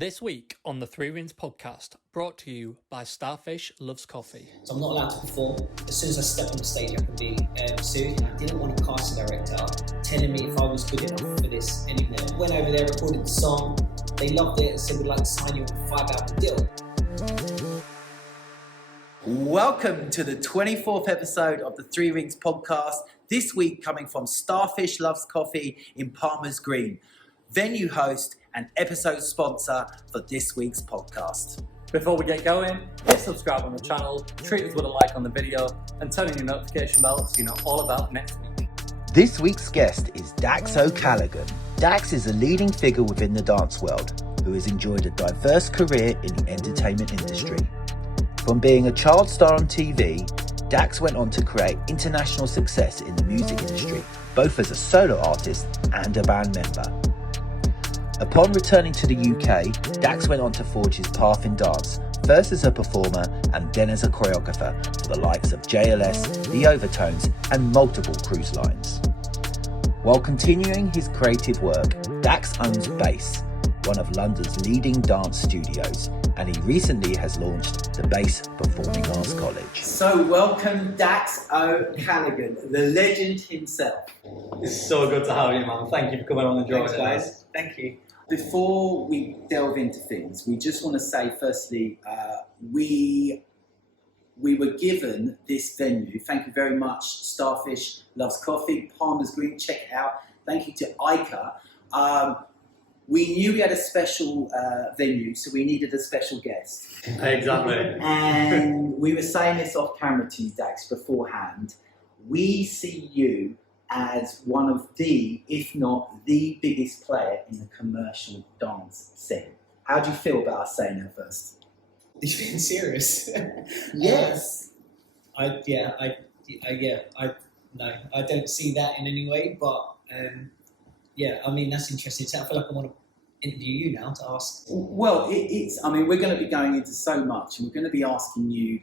This week on the Three Rings podcast, brought to you by Starfish Loves Coffee. So I'm not allowed to perform. As soon as I step on the stage, I can be sued. I didn't want a casting director telling me if I was good enough for this anymore. Went over there, recorded the song. They loved it and said, we'd like to sign you on a 5-album deal. Welcome to the 24th episode of the Three Rings podcast. This week coming from Starfish Loves Coffee in Palmer's Green, venue host and episode sponsor for this week's podcast. Before we get going, hit subscribe on the channel, treat us with a like on the video, and turn on your notification bell so you know all about next week. This week's guest is Dax O'Callaghan. Dax is a leading figure within the dance world who has enjoyed a diverse career in the entertainment industry. From being a child star on TV, Dax went on to create international success in the music industry, both as a solo artist and a band member. Upon returning to the UK, Dax went on to forge his path in dance, first as a performer and then as a choreographer for the likes of JLS, the Overtones and multiple cruise lines. While continuing his creative work, Dax owns Bass, one of London's leading dance studios, and he recently has launched the Bass Performing Arts College. So welcome Dax O'Callaghan, the legend himself. It's so good to have you, man. Thank you for coming on the journey. Thanks, guys. Thank you. Before we delve into things, we just want to say firstly, we were given this venue. Thank you very much, Starfish Loves Coffee, Palmer's Green, check it out. Thank you to Ica. We knew we had a special venue, so we needed a special guest. Exactly. And we were saying this off camera to you, Dax, beforehand. We see you as one of the, if not the biggest player in the commercial dance scene. How do you feel about us saying that first? You're being serious? Yes. I don't see that in any way, but I mean, that's interesting. So I feel like I want to interview you now to ask. Well, we're going to be going into so much, and we're going to be asking you,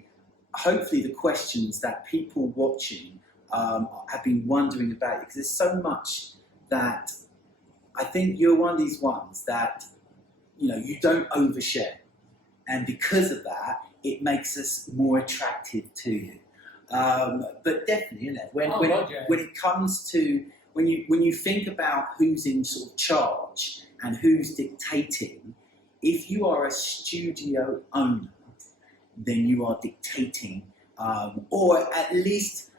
hopefully, the questions that people watching have been wondering about, because there's so much that I think you're one of these ones that, you don't overshare. And because of that, it makes us more attractive to you. But definitely, when it comes to, when you think about who's in sort of charge and who's dictating, if you are a studio owner, then you are dictating, or at least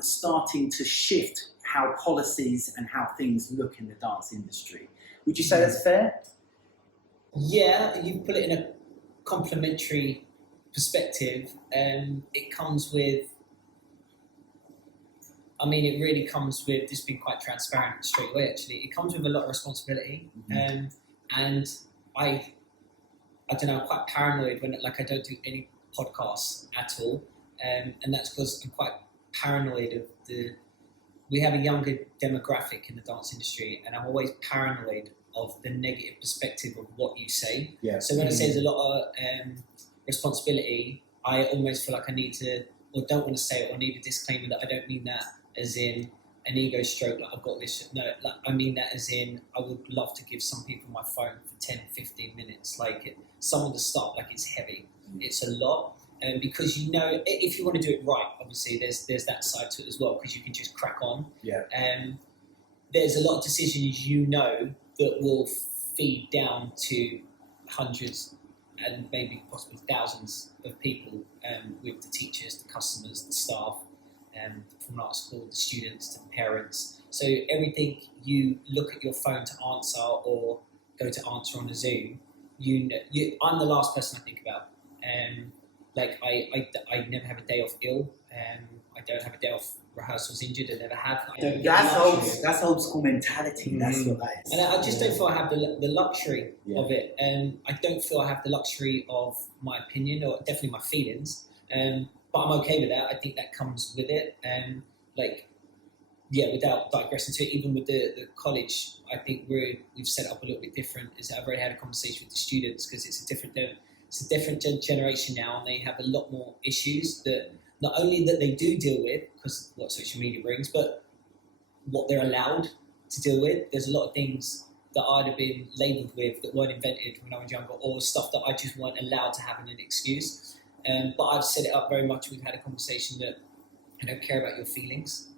starting to shift how policies and how things look in the dance industry. Would you say that's fair? Yeah, you put it in a complementary perspective. It comes with, it really comes with this being quite transparent straight away, actually. It comes with a lot of responsibility. Mm-hmm. And I don't know, I'm quite paranoid when I don't do any podcasts at all. And that's because I'm quite paranoid of we have a younger demographic in the dance industry, and I'm always paranoid of the negative perspective of what you say. Yeah. So when I say there's a lot of responsibility, I almost feel like I need to, or don't want to say it, or need a disclaimer that I don't mean that as in an ego stroke, like I've got this. No, I mean that as in I would love to give some people my phone for 10, 15 minutes. Someone to start, it's heavy. It's a lot. Because if you want to do it right, obviously there's that side to it as well, because you can just crack on. Yeah. There's a lot of decisions that will feed down to hundreds and maybe possibly thousands of people, with the teachers, the customers, the staff, from art school, the students to the parents. So everything you look at your phone to answer or go to answer on a Zoom, I'm the last person I think about. I never have a day off ill. I don't have a day off rehearsals injured. I never have. That's old school mentality. That's what that is. And I just don't feel I have the luxury of it. I don't feel I have the luxury of my opinion, or definitely my feelings. But I'm okay with that. I think that comes with it. Without digressing to it, even with the college, I think we've set up a little bit different. I've already had a conversation with the students, because it's a different generation now, and they have a lot more issues that not only that they do deal with because what social media brings, but what they're allowed to deal with. There's a lot of things that I'd have been labelled with that weren't invented when I was younger, or stuff that I just weren't allowed to have in an excuse. But I've set it up very much. We've had a conversation that I don't care about your feelings.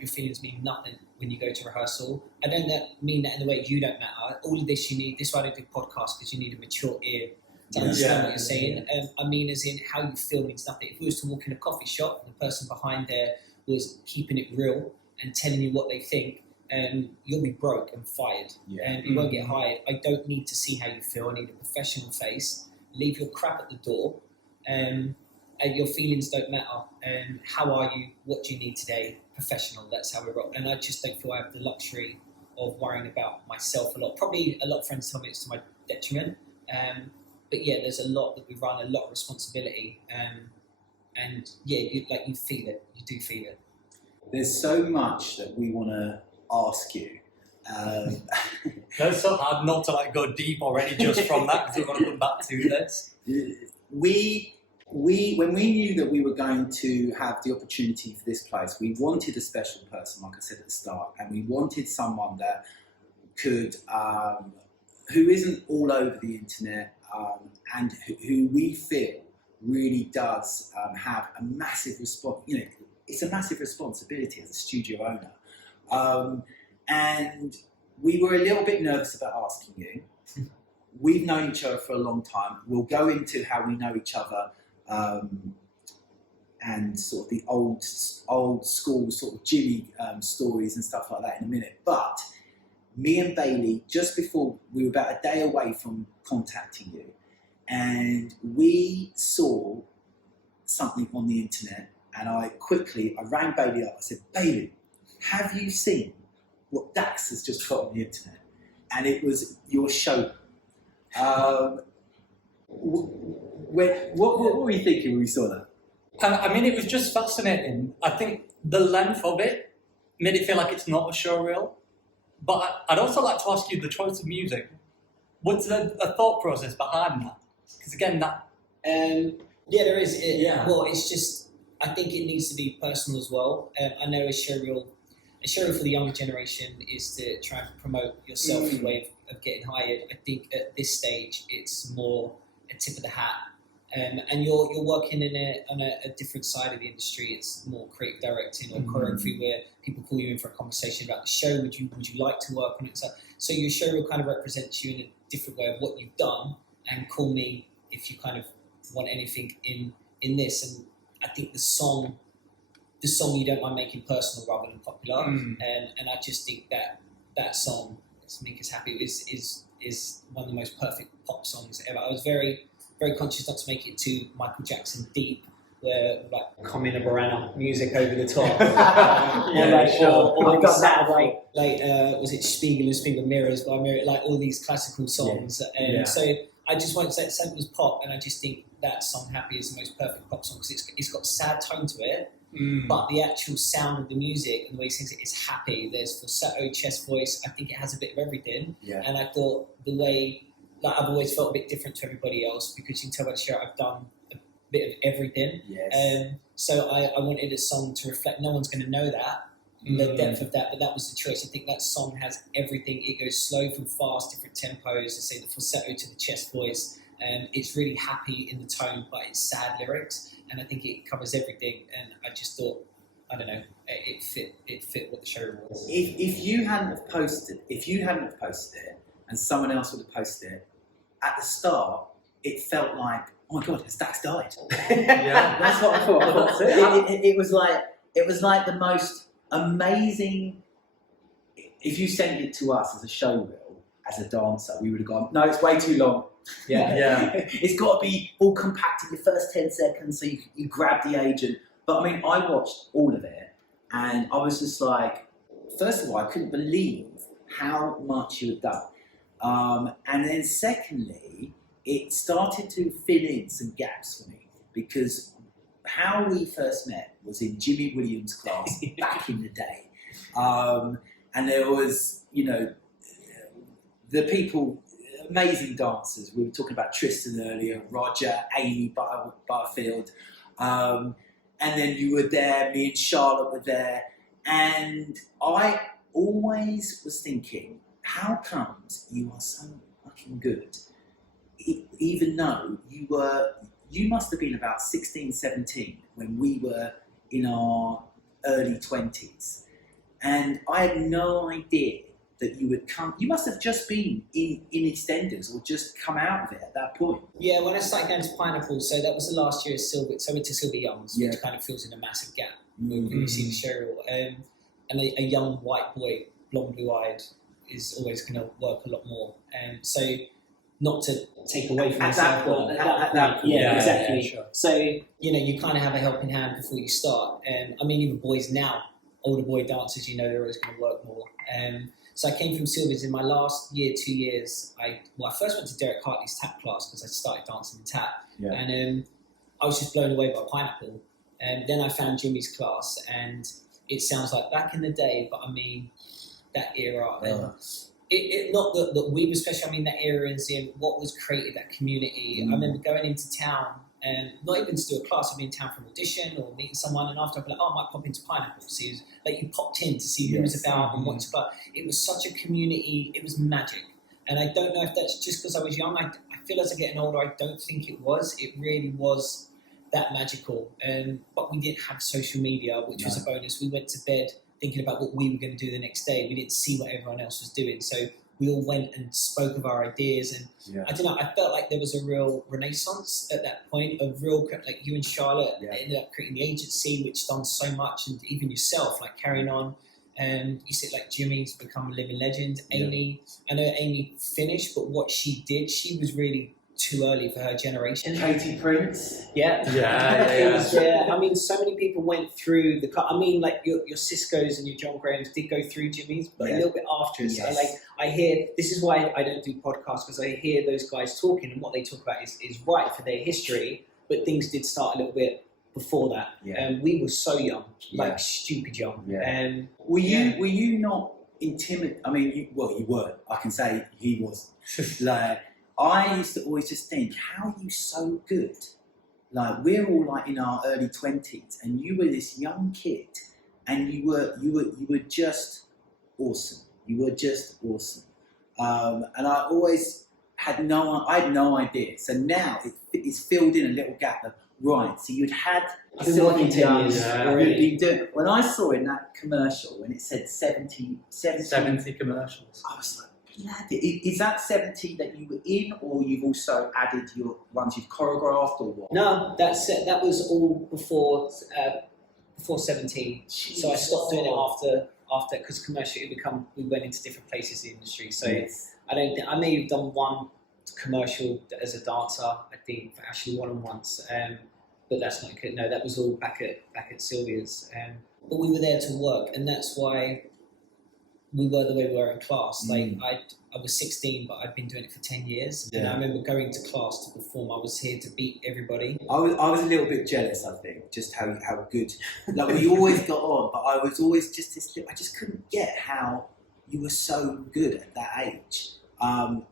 Your feelings mean nothing when you go to rehearsal. I don't mean that in the way you don't matter. All of this you need. This is why I don't do podcasts, because you need a mature ear to understand what you're saying. I mean, as in how you feel means nothing. If we was to walk in a coffee shop and the person behind there was keeping it real and telling you what they think, you'll be broke and fired, and you won't get hired. I don't need to see how you feel. I need a professional face. Leave your crap at the door. And your feelings don't matter. How are you? What do you need today? Professional. That's how we rock. And I just don't feel I have the luxury of worrying about myself a lot. Probably a lot of friends tell me it's to my detriment. But yeah, there's a lot that we run, a lot of responsibility. And yeah, you feel it. You do feel it. There's so much that we want to ask you. It's so hard not to like go deep already just from that, because we're going to come back to this. When we knew that we were going to have the opportunity for this place, we wanted a special person, like I said at the start, and we wanted someone that could, who isn't all over the internet, and who we feel really does have a massive it's a massive responsibility as a studio owner. And we were a little bit nervous about asking you. We've known each other for a long time. We'll go into how we know each other and sort of the old school sort of Jimmy stories and stuff like that in a minute. But me and Bailey, just before, we were about a day away from contacting you, and we saw something on the internet, and I rang Bailey up. I said, Bailey, have you seen what Dax has just put on the internet? And it was your show. What were you thinking when we saw that? I mean, it was just fascinating. I think the length of it made it feel like it's not a show reel. But I'd also like to ask you the choice of music. What's a thought process behind that? Because again, that... yeah, there is. Well, it's just, I think it needs to be personal as well. I know a show reel for the younger generation is to try and promote yourself as a way of getting hired. I think at this stage, it's more a tip of the hat. And you're working on a different side of the industry. It's more creative directing or choreography, where people call you in for a conversation about the show. Would you like to work on it? So your show will kind of represent you in a different way of what you've done, and call me if you kind of want anything in this. And I think the song you don't mind making personal rather than popular. And I just think that song, "Let's Make Us Happy," is one of the most perfect pop songs ever. I was very, very conscious not to make it too Michael Jackson deep, where like Coming a Barana music over the top. Was it Spiegel and Spiegel Mirrors by Muir, like all these classical songs. So I just wanted to say something was pop, and I just think that song "Happy" is the most perfect pop song, because it's got a sad tone to it. But the actual sound of the music and the way he sings it is happy. There's falsetto, chest voice. I think it has a bit of everything. And I thought the way, like, I've always felt a bit different to everybody else, because you can tell by the show I've done a bit of everything. So I wanted a song to reflect. No one's going to know that, the depth of that, but that was the choice. I think that song has everything. It goes slow from fast, different tempos. I say the falsetto to the chest voice. It's really happy in the tone, but it's sad lyrics. And I think it covers everything. And I just thought, I don't know, it fit what the show was. If you hadn't have posted it, and someone else would have posted it, at the start, it felt like, oh my God, has Dax died? That's what I thought. It was like the most amazing. If you sent it to us as a show reel, as a dancer, we would have gone, no, it's way too long. It's got to be all compact in the first 10 seconds, so you grab the agent. But I mean, I watched all of it, and I was just like, first of all, I couldn't believe how much you had done. And then secondly, it started to fill in some gaps for me, because how we first met was in Jimmy Williams' class back in the day. And there was, the people, amazing dancers. We were talking about Tristan earlier, Roger, Amy Butterfield. And then you were there, me and Charlotte were there. And I always was thinking, how comes you are so fucking good, even though you must have been about 16, 17 when we were in our early 20s, and I had no idea that you would come. You must have just been in EastEnders or just come out of it at that point. Yeah, when I started going to Pineapple, so that was the last year of Silver. So I went to Silver Young's, which kind of fills in a massive gap when you see the show. And a young white boy, blonde, blue-eyed, is always going to work a lot more. So not to take away from At that yourself, point, but at that point, yeah, exactly. yeah, sure. So you kind of have a helping hand before you start. I mean, even boys now, older boy dancers, they're always going to work more. So I came from Sylvia's in my last year, 2 years. I first went to Derek Hartley's tap class because I started dancing in tap. Yeah. And I was just blown away by Pineapple. And then I found Jimmy's class, and it sounds like back in the day, but I mean, that era. And not that we were special, I mean, that era is in what was created, that community. I remember going into town, and not even to do a class, I'd be in town for an audition or meeting someone, and after I'd be like, I might pop into Pineapple. So it was like you popped in to see who was about and what to play. It was such a community, it was magic. And I don't know if that's just because I was young. I feel as I'm getting older, I don't think it was. It really was that magical. But we didn't have social media, which was a bonus. We went to bed thinking about what we were going to do the next day. We didn't see what everyone else was doing. So we all went and spoke of our ideas, and I don't know, I felt like there was a real renaissance at that point of real, like you and Charlotte ended up creating the agency, which done so much, and even yourself, like carrying on. And you said like Jimmy's become a living legend. Amy, I know Amy finished, but what she did, she was really too early for her generation. Katie Prince. Yeah. I mean, so many people went through I mean, like your Cisco's and your John Grahams did go through Jimmy's, but a little bit after us. Yes. I hear, this is why I don't do podcasts, because I hear those guys talking, and what they talk about is right for their history, but things did start a little bit before that. And we were so young, like stupid young. Were you not intimidated? I mean, you weren't. I can say he was. Like, I used to always just think, how are you so good? Like, we're all like in our early 20s, and you were this young kid, and you were just awesome. You were just awesome. And I always had no idea. So now it's filled in a little gap of, right, so you'd had I've been working 10 years. You'd been doing, when I saw in that commercial, when it said 70 commercials. I was like, bloody, is that 70 that you were in, or you've also added your ones you've choreographed, or what? No, that was all before 17. Jeez. So I stopped doing it after because commercially we went into different places in the industry. So I may have done one commercial as a dancer, I think, for actually one-on-ones. But that's not good. No, that was all back at Sylvia's. But we were there to work, and that's why we were the way we were in class. Like I was 16, but I'd been doing it for 10 years. And I remember going to class to perform. I was here to beat everybody. I was a little bit jealous, I think, just how good. Like, we always got on, but I was always just this. I just couldn't get how you were so good at that age. And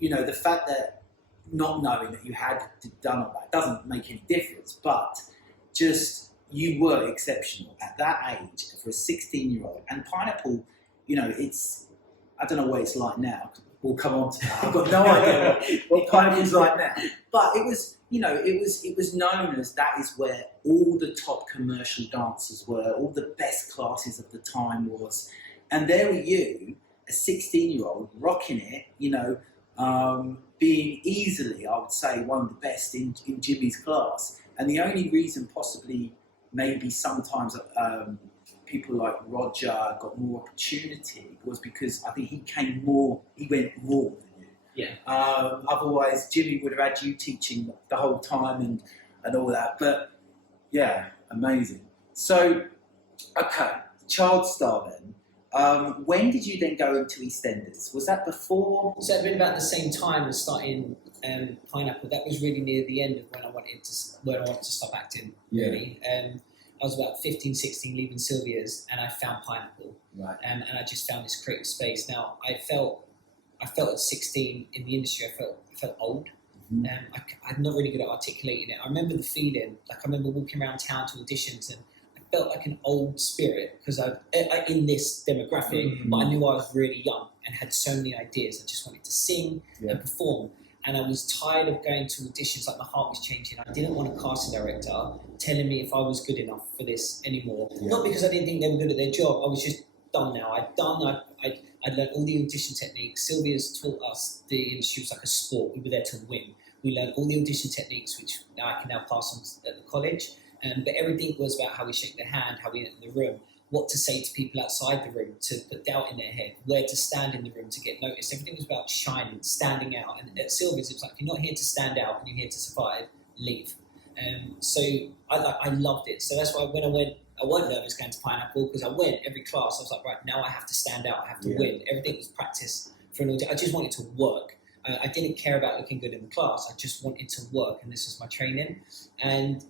the fact that not knowing that you had done all that doesn't make any difference, but just. You were exceptional at that age for a 16-year-old. And Pineapple, it's, I don't know what it's like now. We'll come on to that. I've got no idea what Pineapple's like now. But it was, it was known as that is where all the top commercial dancers were, all the best classes of the time was. And there were you, a 16-year-old, rocking it, being easily, I would say, one of the best in Jimmy's class. And the only reason possibly maybe sometimes people like Roger got more opportunity was because I think he went more than you. Yeah. Otherwise, Jimmy would have had you teaching the whole time and all that. But yeah, amazing. So, okay, child star then. When did you then go into EastEnders? Was that before? So it'd been about the same time as starting Pineapple. That was really near the end of when I wanted to stop acting, really. I was about 15, 16, leaving Sylvia's, and I found Pineapple. Right. And I just found this creative space. Now, I felt at 16 in the industry, I felt old. I'm not really good at articulating it. I remember the feeling, like I remember walking around town to auditions, and I felt like an old spirit because I in this demographic, but I knew I was really young and had so many ideas. I just wanted to sing and perform. And I was tired of going to auditions, like my heart was changing. I didn't want a casting director telling me if I was good enough for this anymore. Not because I didn't think they were good at their job. I was just done now. I'd learned all the audition techniques. Sylvia's taught us the industry was like a sport. We were there to win. We learned all the audition techniques, which I can now pass on at the college. But everything was about how we shake their hand, how we enter the room, what to say to people outside the room to put doubt in their head, where to stand in the room to get noticed. Everything was about shining, standing out. And at Sylvia's, it was like, if you're not here to stand out and you're here to survive, leave. So I loved it. So that's why when I wasn't nervous going to Pineapple because I went every class. I was like, right, now I have to stand out. I have to win. Everything was practice for an audition. I just wanted to work. I didn't care about looking good in the class. I just wanted to work, and this was my training. And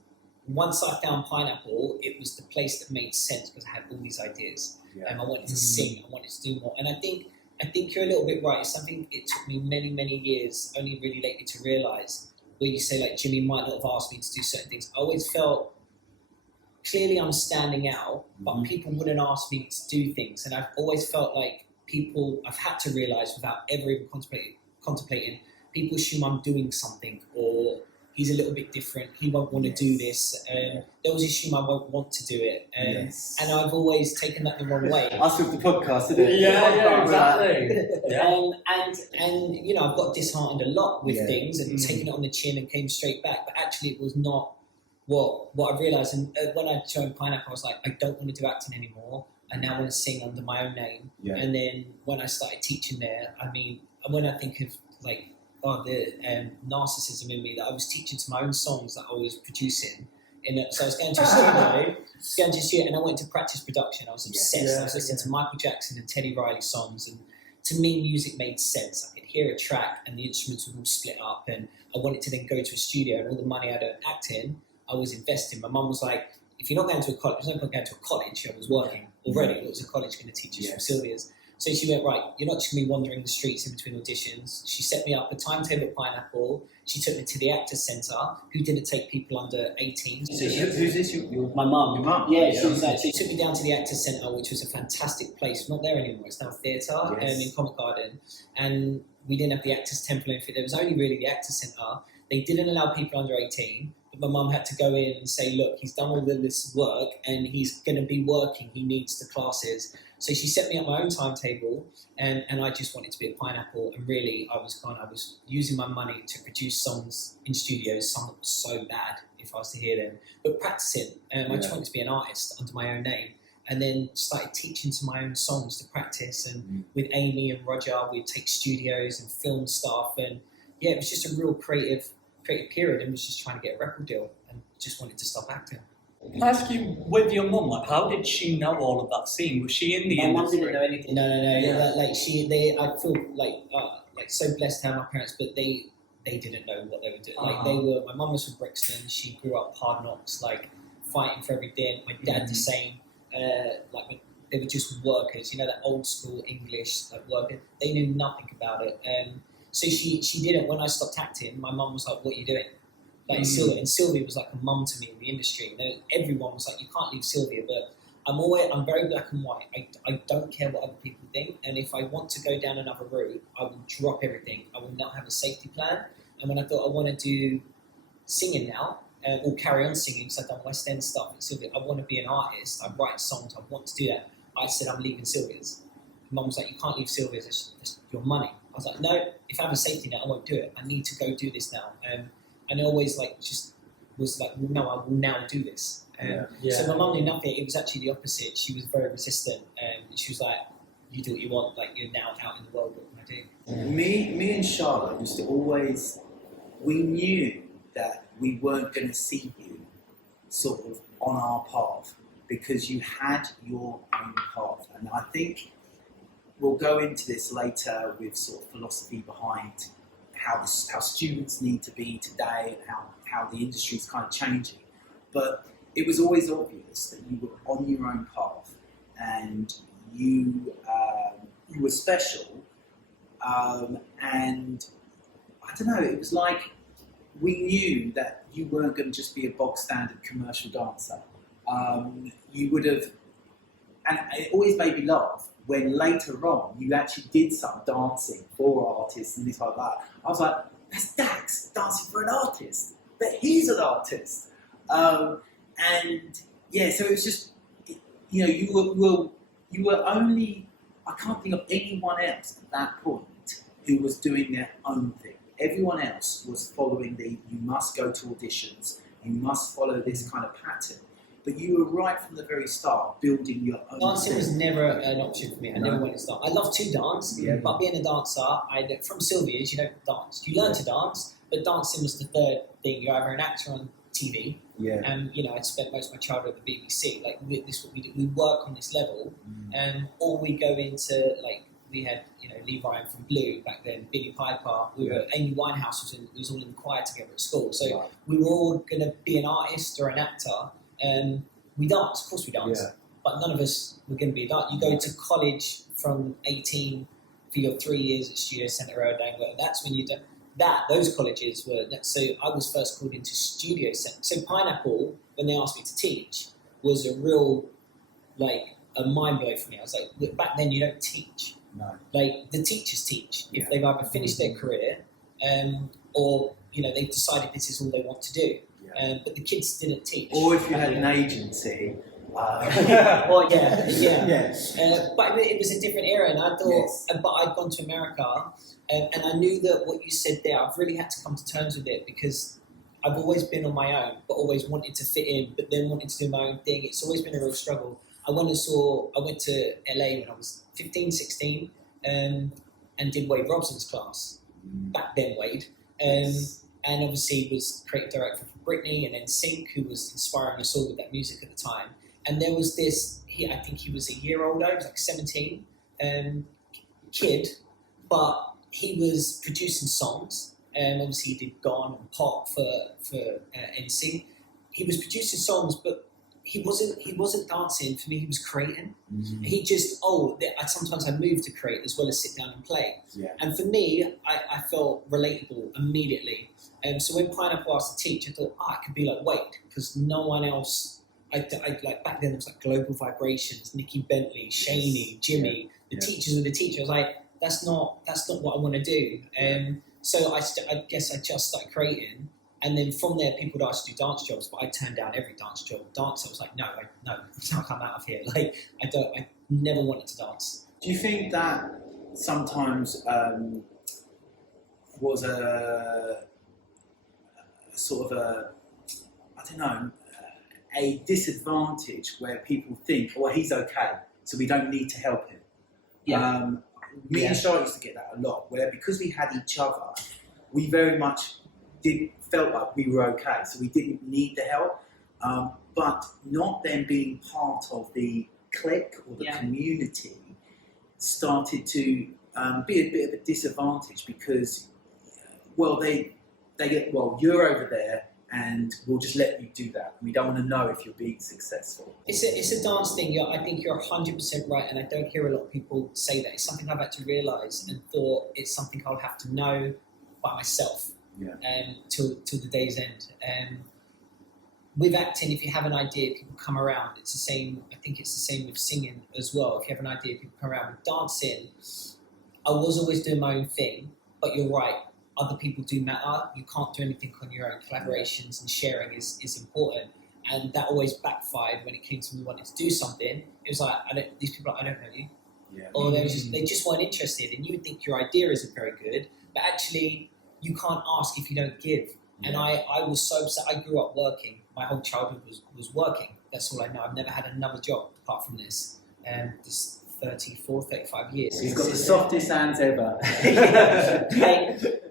once I found Pineapple, it was the place that made sense because I had all these ideas. I wanted to sing. I wanted to do more. And I think you're a little bit right. It's something it took me many, many years, only really lately to realise, where you say, like, Jimmy might not have asked me to do certain things. I always felt clearly I'm standing out, but people wouldn't ask me to do things. And I've always felt like I've had to realise without ever even contemplating, people assume I'm doing something or he's a little bit different, he won't want to do this. They always assume I won't want to do it. And I've always taken that the wrong way. Us with the podcast, isn't it? Yeah, exactly. And you know, I've got disheartened a lot with things and taken it on the chin and came straight back. But actually it was not what I realised. And when I joined Pineapple, I was like, I don't want to do acting anymore. I now want to sing under my own name. And then when I started teaching there, I mean, when I think of like, the narcissism in me, that I was teaching to my own songs that I was producing. So I was going to a studio, and I went to practice production. I was obsessed. I was listening to Michael Jackson and Teddy Riley songs, and to me, music made sense. I could hear a track, and the instruments would all split up, and I wanted to then go to a studio, and all the money I'd act in, I was investing. My mum was like, "If you're not going to a college, there's no point going to a college." I was working already. What was a college going to teach us from Sylvia's? So she went, right, you're not just going to be wandering the streets in between auditions. She set me up a timetable at Pineapple. She took me to the Actors Centre, who didn't take people under 18. So who's this? My mum. Your mum? Yeah, she took me down to the Actors Centre, which was a fantastic place. Not there anymore. It's now a theatre in Covent Garden. And we didn't have the Actors Temple in. There was only really the Actors Centre. They didn't allow people under 18. But my mum had to go in and say, look, he's done all of this work and he's going to be working. He needs the classes. So she set me up my own timetable, and I just wanted to be at Pineapple. And really, I was using my money to produce songs in studios, some that were so bad if I was to hear them, but practicing. I just wanted to be an artist under my own name, and then started teaching to my own songs to practice. And with Amy and Roger, we'd take studios and film stuff, and it was just a real creative period, and was just trying to get a record deal, and just wanted to stop acting. Can I ask you, with your mum, like, how did she know all of that scene? Was she in the industry? My mum didn't know anything. No. Yeah. I feel like so blessed to have my parents, but they didn't know what they were doing. Like my mum was from Brixton. She grew up hard knocks, like fighting for everything. My dad the same. Like they were just workers. You know, that old school English like worker. They knew nothing about it. So she didn't. When I stopped acting, my mum was like, "What are you doing?" Like Sylvia was like a mum to me in the industry. Everyone was like, you can't leave Sylvia, but I'm very black and white. I don't care what other people think, and if I want to go down another route, I will drop everything. I will not have a safety plan. And when I thought I want to do singing now, or carry on singing, because I've done West End stuff at Sylvia, I want to be an artist. I write songs. I want to do that. I said I'm leaving Sylvia's. Mum was like, you can't leave Sylvia's. It's your money. I was like, no. If I have a safety net, I won't do it. I need to go do this now. And I always was like, no, I will now do this. So my mum knew nothing. It was actually the opposite. She was very resistant. She was like, you do what you want. Like, you're now out in the world. What can I do? Me and Charlotte used to always, we knew that we weren't going to see you sort of on our path because you had your own path. And I think we'll go into this later with sort of philosophy behind how students need to be today and how the industry is kind of changing. But it was always obvious that you were on your own path and you were special. And I don't know, it was like we knew that you weren't going to just be a bog standard commercial dancer. you would have, and it always made me laugh when later on you actually did some dancing for artists and things like that. I was like, that's Dax dancing for an artist, but he's an artist. And yeah, so it was just, you know, you were only, I can't think of anyone else at that point who was doing their own thing. Everyone else was following you must go to auditions, you must follow this kind of pattern. But you were right from the very start, building your own Dancing thing. was never an option for me. I never wanted to dance. I love to dance, but being a dancer, from Sylvia's, you don't dance. You learn to dance, but dancing was the third thing. You're either an actor on TV, and you know, I spent most of my childhood at the BBC. Like this, what we do. We work on this level, or we go into like we had, you know, Lee Ryan from Blue back then, Billy Piper. We were Amy Winehouse was all in the choir together at school. So we were all going to be an artist or an actor. We dance, of course we dance, but none of us were going to be a dancer. You go to college from 18 for your 3 years at Studio Centre Road, and that's when you do that. Those colleges were, so I was first called into Studio Centre. So Pineapple, when they asked me to teach, was a real, like, a mind blow for me. I was like, back then you don't teach. No. Like, the teachers teach. If they've either finished their career, or, you know, they've decided this is all they want to do. But the kids didn't teach. Or if you had an agency. But it was a different era, and I thought, but I'd gone to America, and I knew that what you said there, I've really had to come to terms with it, because I've always been on my own, but always wanted to fit in, but then wanted to do my own thing. It's always been a real struggle. I went to LA when I was 15, 16, and did Wade Robson's class, back then Wade, and obviously was creative director for Britney and then Sync, who was inspiring us all with that music at the time. And there was this, I think he was a year older, he was like 17, kid, but he was producing songs. Obviously he did Gone and Pop for NSYNC. He was producing songs, but he wasn't dancing. For me, he was creating. He just, sometimes I move to create as well as sit down and play. And for me, I felt relatable immediately. So when Pineapple asked to teach, I thought, I could be like Wade, because no one else, I like back then there was like Global Vibrations, Nikki Bentley, Shaney, Jimmy, the teachers were the teachers. I was like, that's not what I want to do. So I guess I just started creating. And then from there, people would ask to do dance jobs, but I turned down every dance job. Dance, I was like, no, I'm out of here. Like, I never wanted to dance. Do you think that sometimes was a sort of a disadvantage where people think, well, he's okay, so we don't need to help him? Me and Charlotte used to get that a lot, where because we had each other, we very much felt like we were okay, so we didn't need the help. But not then being part of the clique or the community started to be a bit of a disadvantage, because, they get, you're over there and we'll just let you do that. We don't want to know if you're being successful. It's a dance thing. I think you're 100% right, and I don't hear a lot of people say that. It's something I've had to realise and thought it's something I'll have to know by myself. Till the day's end. With acting, if you have an idea, people come around. It's the same. I think it's the same with singing as well. If you have an idea, people come around. With dancing, I was always doing my own thing, but you're right. Other people do matter. You can't do anything on your own. Collaborations and sharing is important, and that always backfired when it came to me wanting to do something. It was like, these people, I don't know you, or they just weren't interested, and you would think your idea isn't very good, but actually, you can't ask if you don't give. And I was so upset. I grew up working. My whole childhood was working. That's all I know. I've never had another job apart from this. And this 34, 35 years. He's got the softest hands ever.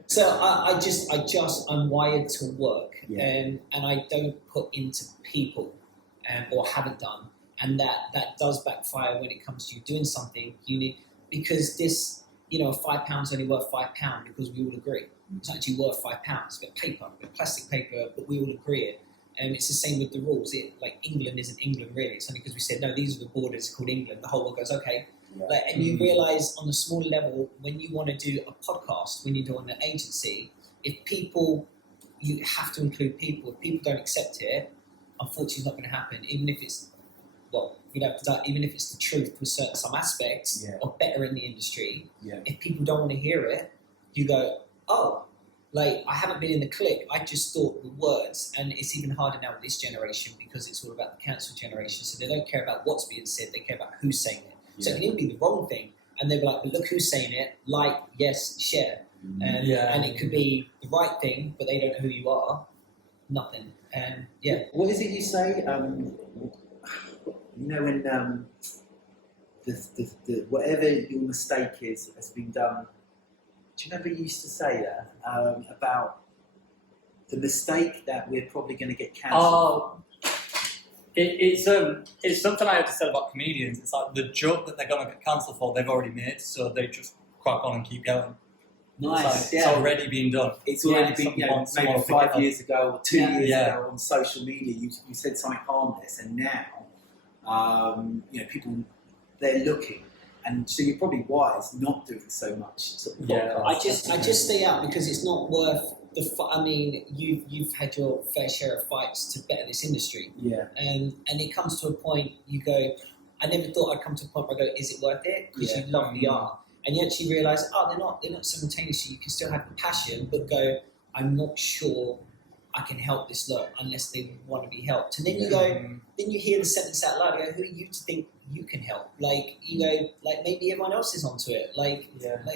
So I'm wired to work. And I don't put into people, or haven't done. And that does backfire when it comes to you doing something. You need, because this, £5 only worth £5 because we all agree. It's actually worth £5. It's got paper, got plastic paper, but we all agree it. And it's the same with the rules. England isn't England really. It's only because we said, no, these are the borders called England. The whole world goes, okay. And you realise on a small level, when you want to do a podcast, when you're doing an agency, you have to include people. If people don't accept it, unfortunately, it's not going to happen. Even if it's even if it's the truth with some aspects or better in the industry. Yeah. If people don't want to hear it, you go, oh, like I haven't been in the click. I just thought the words, and it's even harder now with this generation because it's all about the cancel generation. So they don't care about what's being said; they care about who's saying it. So it can even be the wrong thing, and they'll be like, but look who's saying it. Like, yes, share. And it could be the right thing, but they don't know who you are. Nothing. And What is it you say? You know, when the whatever your mistake is has been done. Do you remember you used to say that about the mistake that we're probably going to get cancelled? Oh, it's something I had to say about comedians. It's like the joke that they're going to get cancelled for, they've already made, so they just crack on and keep going. Nice, It's already been done. It's already been, maybe 5 years ago or 2 years ago on social media, you said something harmless, and now, people, they're looking. And so you're probably wise not doing so much sort of podcasts. I just stay out because it's not worth I mean, you've had your fair share of fights to better this industry. Yeah. And it comes to a point you go, I never thought I'd come to a point where I go, is it worth it? Because you love the art. And you actually realise, they're not simultaneously. You can still have the passion, but go, I'm not sure I can help this lot unless they want to be helped. And then you go, then you hear the sentence out loud, you go, who are you to think you can help? Like, you go, like maybe everyone else is onto it. Like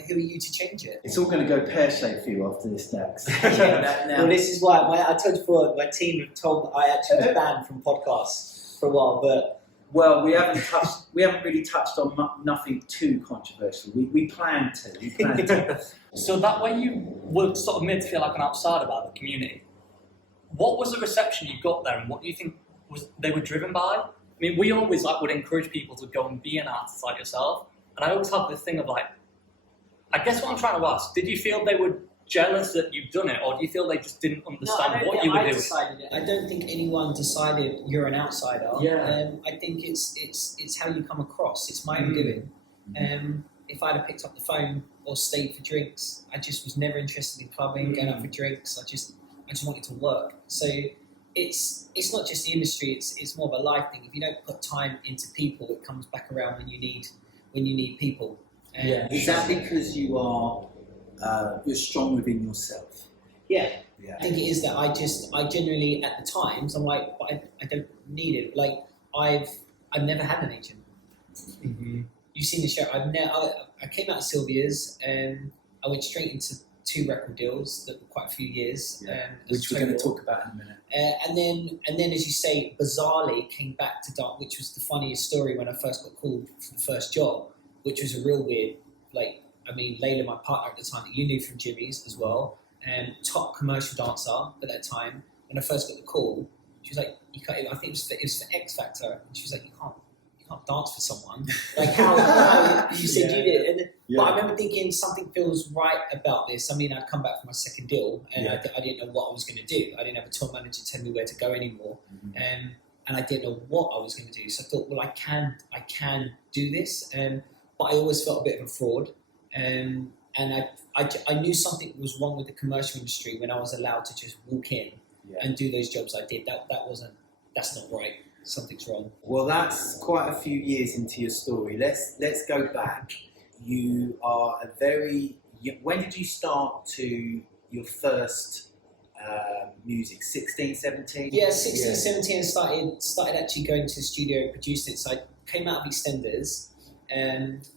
who are you to change it? It's all going to go pear-shaped for you after this, Dax. Well, this is why I told you before, my team have told me I actually was banned from podcasts for a while, but... Well, we haven't really touched on nothing too controversial. We plan to. So that way you were sort of made to feel like an outsider about the community. What was the reception you got there, and what do you think they were driven by? I mean, we always would encourage people to go and be an artist like yourself, and I always have this thing of I guess what I'm trying to ask, did you feel they were jealous that you've done it, or do you feel they just didn't understand what you were doing? Decided it. I don't think anyone decided you're an outsider. Yeah. I think it's how you come across. It's my own doing. If I'd have picked up the phone or stayed for drinks, I just was never interested in clubbing, going out for drinks. I just wanted to work. So it's not just the industry. It's more of a life thing. If you don't put time into people, it comes back around when you need people. Is that because you are you're strong within yourself? Yeah. I think it is that I genuinely at the times I'm like, but I don't need it. Like I've never had an agent. Mm-hmm. You've seen the show. I came out of Sylvia's and I went straight into 2 record deals that were quite a few years. Which we're going to talk about in a minute. And then, as you say, bizarrely came back to dance, which was the funniest story when I first got called for the first job, which was a real weird, Layla, my partner at the time, that you knew from Jimmy's as well, top commercial dancer at that time. When I first got the call, she was like, "You can't." I think it was for X Factor, and she was like, "You can't dance for someone." Like how you said you did. But I remember thinking something feels right about this. I mean, I'd come back from my second deal, and I didn't know what I was going to do. I didn't have a tour manager tell me where to go anymore, and I didn't know what I was going to do. So I thought, well, I can do this, but I always felt a bit of a fraud. And I knew something was wrong with the commercial industry when I was allowed to just walk in and do those jobs I did. That's not right. Something's wrong. Well, that's quite a few years into your story. Let's go back. You are when did you start to your first music? 16, 17? Yeah, 16, 17 and started actually going to the studio and producing it. So I came out of EastEnders and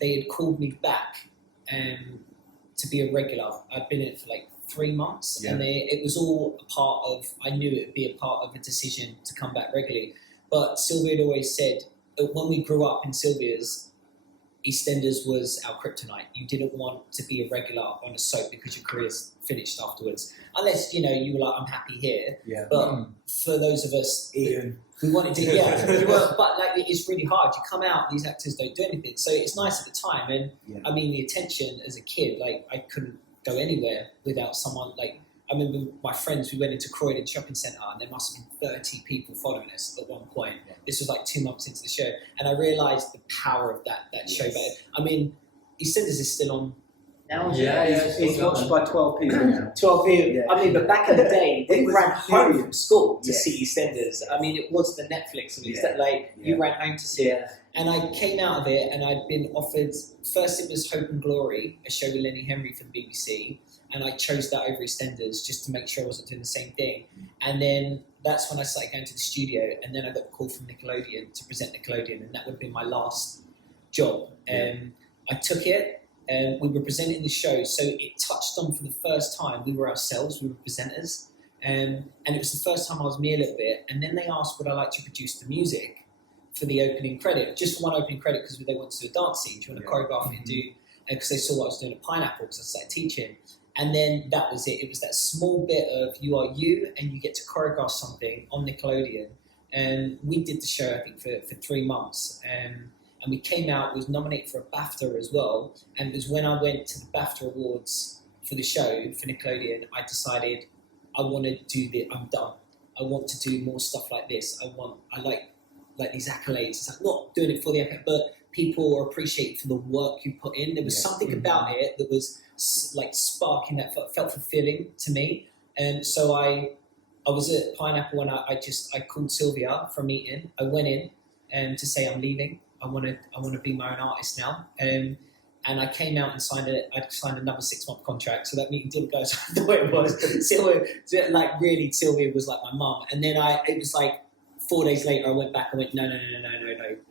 they had called me back to be a regular. I'd been in it for 3 months, and it was all a part of, I knew it would be a part of a decision to come back regularly. But Sylvia had always said, when we grew up in Sylvia's, EastEnders was our kryptonite. You didn't want to be a regular on a soap because your career's finished afterwards. Unless, you were like, I'm happy here. Yeah. But for those of us, we wanted to, but it's really hard. You come out, these actors don't do anything. So it's nice at the time. And I mean, the attention as a kid, I couldn't go anywhere without someone. I remember my friends, we went into Croydon Shopping Centre and there must have been 30 people following us at one point. This was 2 months into the show. And I realised the power of that show. But I mean, EastEnders is still on now. It's watched by 12 people now. 12 people. Yeah. I mean, but back in the day, It we was ran home brilliant. from school to Yes. see EastEnders. I mean, it was the Netflix of it. Yeah. Like, you Yeah. ran home to see it. And I came out of it, and I'd been offered, first it was Hope and Glory, a show with Lenny Henry for the BBC, and I chose that over EastEnders just to make sure I wasn't doing the same thing. And then that's when I started going to the studio, and then I got a call from Nickelodeon to present Nickelodeon, and that would have been my last job. I took it, and we were presenting the show, so it touched on for the first time, we were ourselves, we were presenters, and it was the first time I was me a little bit, and then they asked would I like to produce the music for the opening credit, just for one opening credit, because they wanted to do a dance scene, do you want to choreograph it and do, because they saw what I was doing at Pineapple, because I started teaching. And then that was it. It was that small bit of you are you, and you get to choreograph something on Nickelodeon. And we did the show, I think, for 3 months. And we came out, was nominated for a BAFTA as well. And it was when I went to the BAFTA Awards for the show, for Nickelodeon, I decided I want to do this, I'm done. I want to do more stuff like this. I like these accolades. It's like not doing it for the accolade, but people appreciate for the work you put in. There was something about it that was like sparking that felt fulfilling to me. And so I was at Pineapple and I called Sylvia for a meeting. I went in to say I'm leaving. I want to be my own artist now. And I came out and signed another 6-month contract. So that meeting didn't go the way it was. Sylvia was like my mum. And then it was like 4 days later, I went back. I went, no.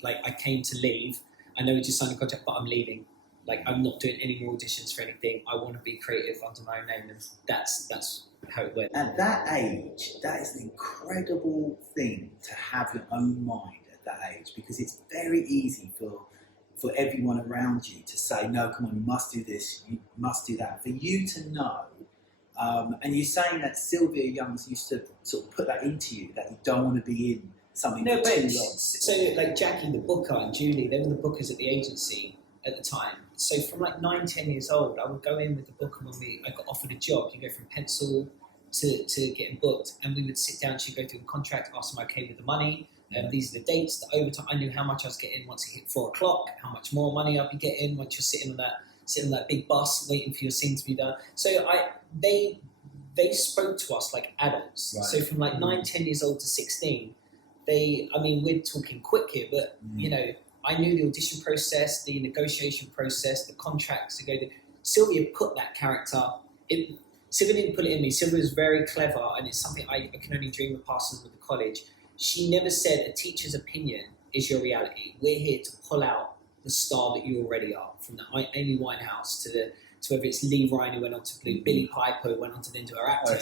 Like, I came to leave. I know we just signed a contract, but I'm leaving. Like, I'm not doing any more auditions for anything. I want to be creative under my own name, and that's how it went. At that age, that is an incredible thing to have your own mind at that age, because it's very easy for everyone around you to say, no, come on, you must do this, you must do that. For you to know, and you're saying that Sylvia Youngs used to sort of put that into you, that you don't want to be in something for too long. So like Jackie, the booker, and Julie, they were the bookers at the agency at the time. So from like 9-10 years old, I would go in with the booker when I got offered a job. You go from pencil to getting booked, and we would sit down, she'd go through the contract, ask them okay with the money, these are the dates, the overtime. I knew how much I was getting once it hit 4 o'clock, how much more money I'd be getting once you're sitting on that big bus waiting for your scene to be done. So they spoke to us like adults. Right. So from like 9-10 years old to 16, we're talking quick here, but you know, I knew the audition process, the negotiation process, the contracts to go to. Sylvia put that character in. Sylvia didn't put it in me. Sylvia was very clever, and it's something I can only dream of passing with the college. She never said a teacher's opinion is your reality. We're here to pull out the star that you already are, from the Amy Winehouse to whether it's Lee Ryan who went on to Blue, Billy Piper who went on to then do her acting.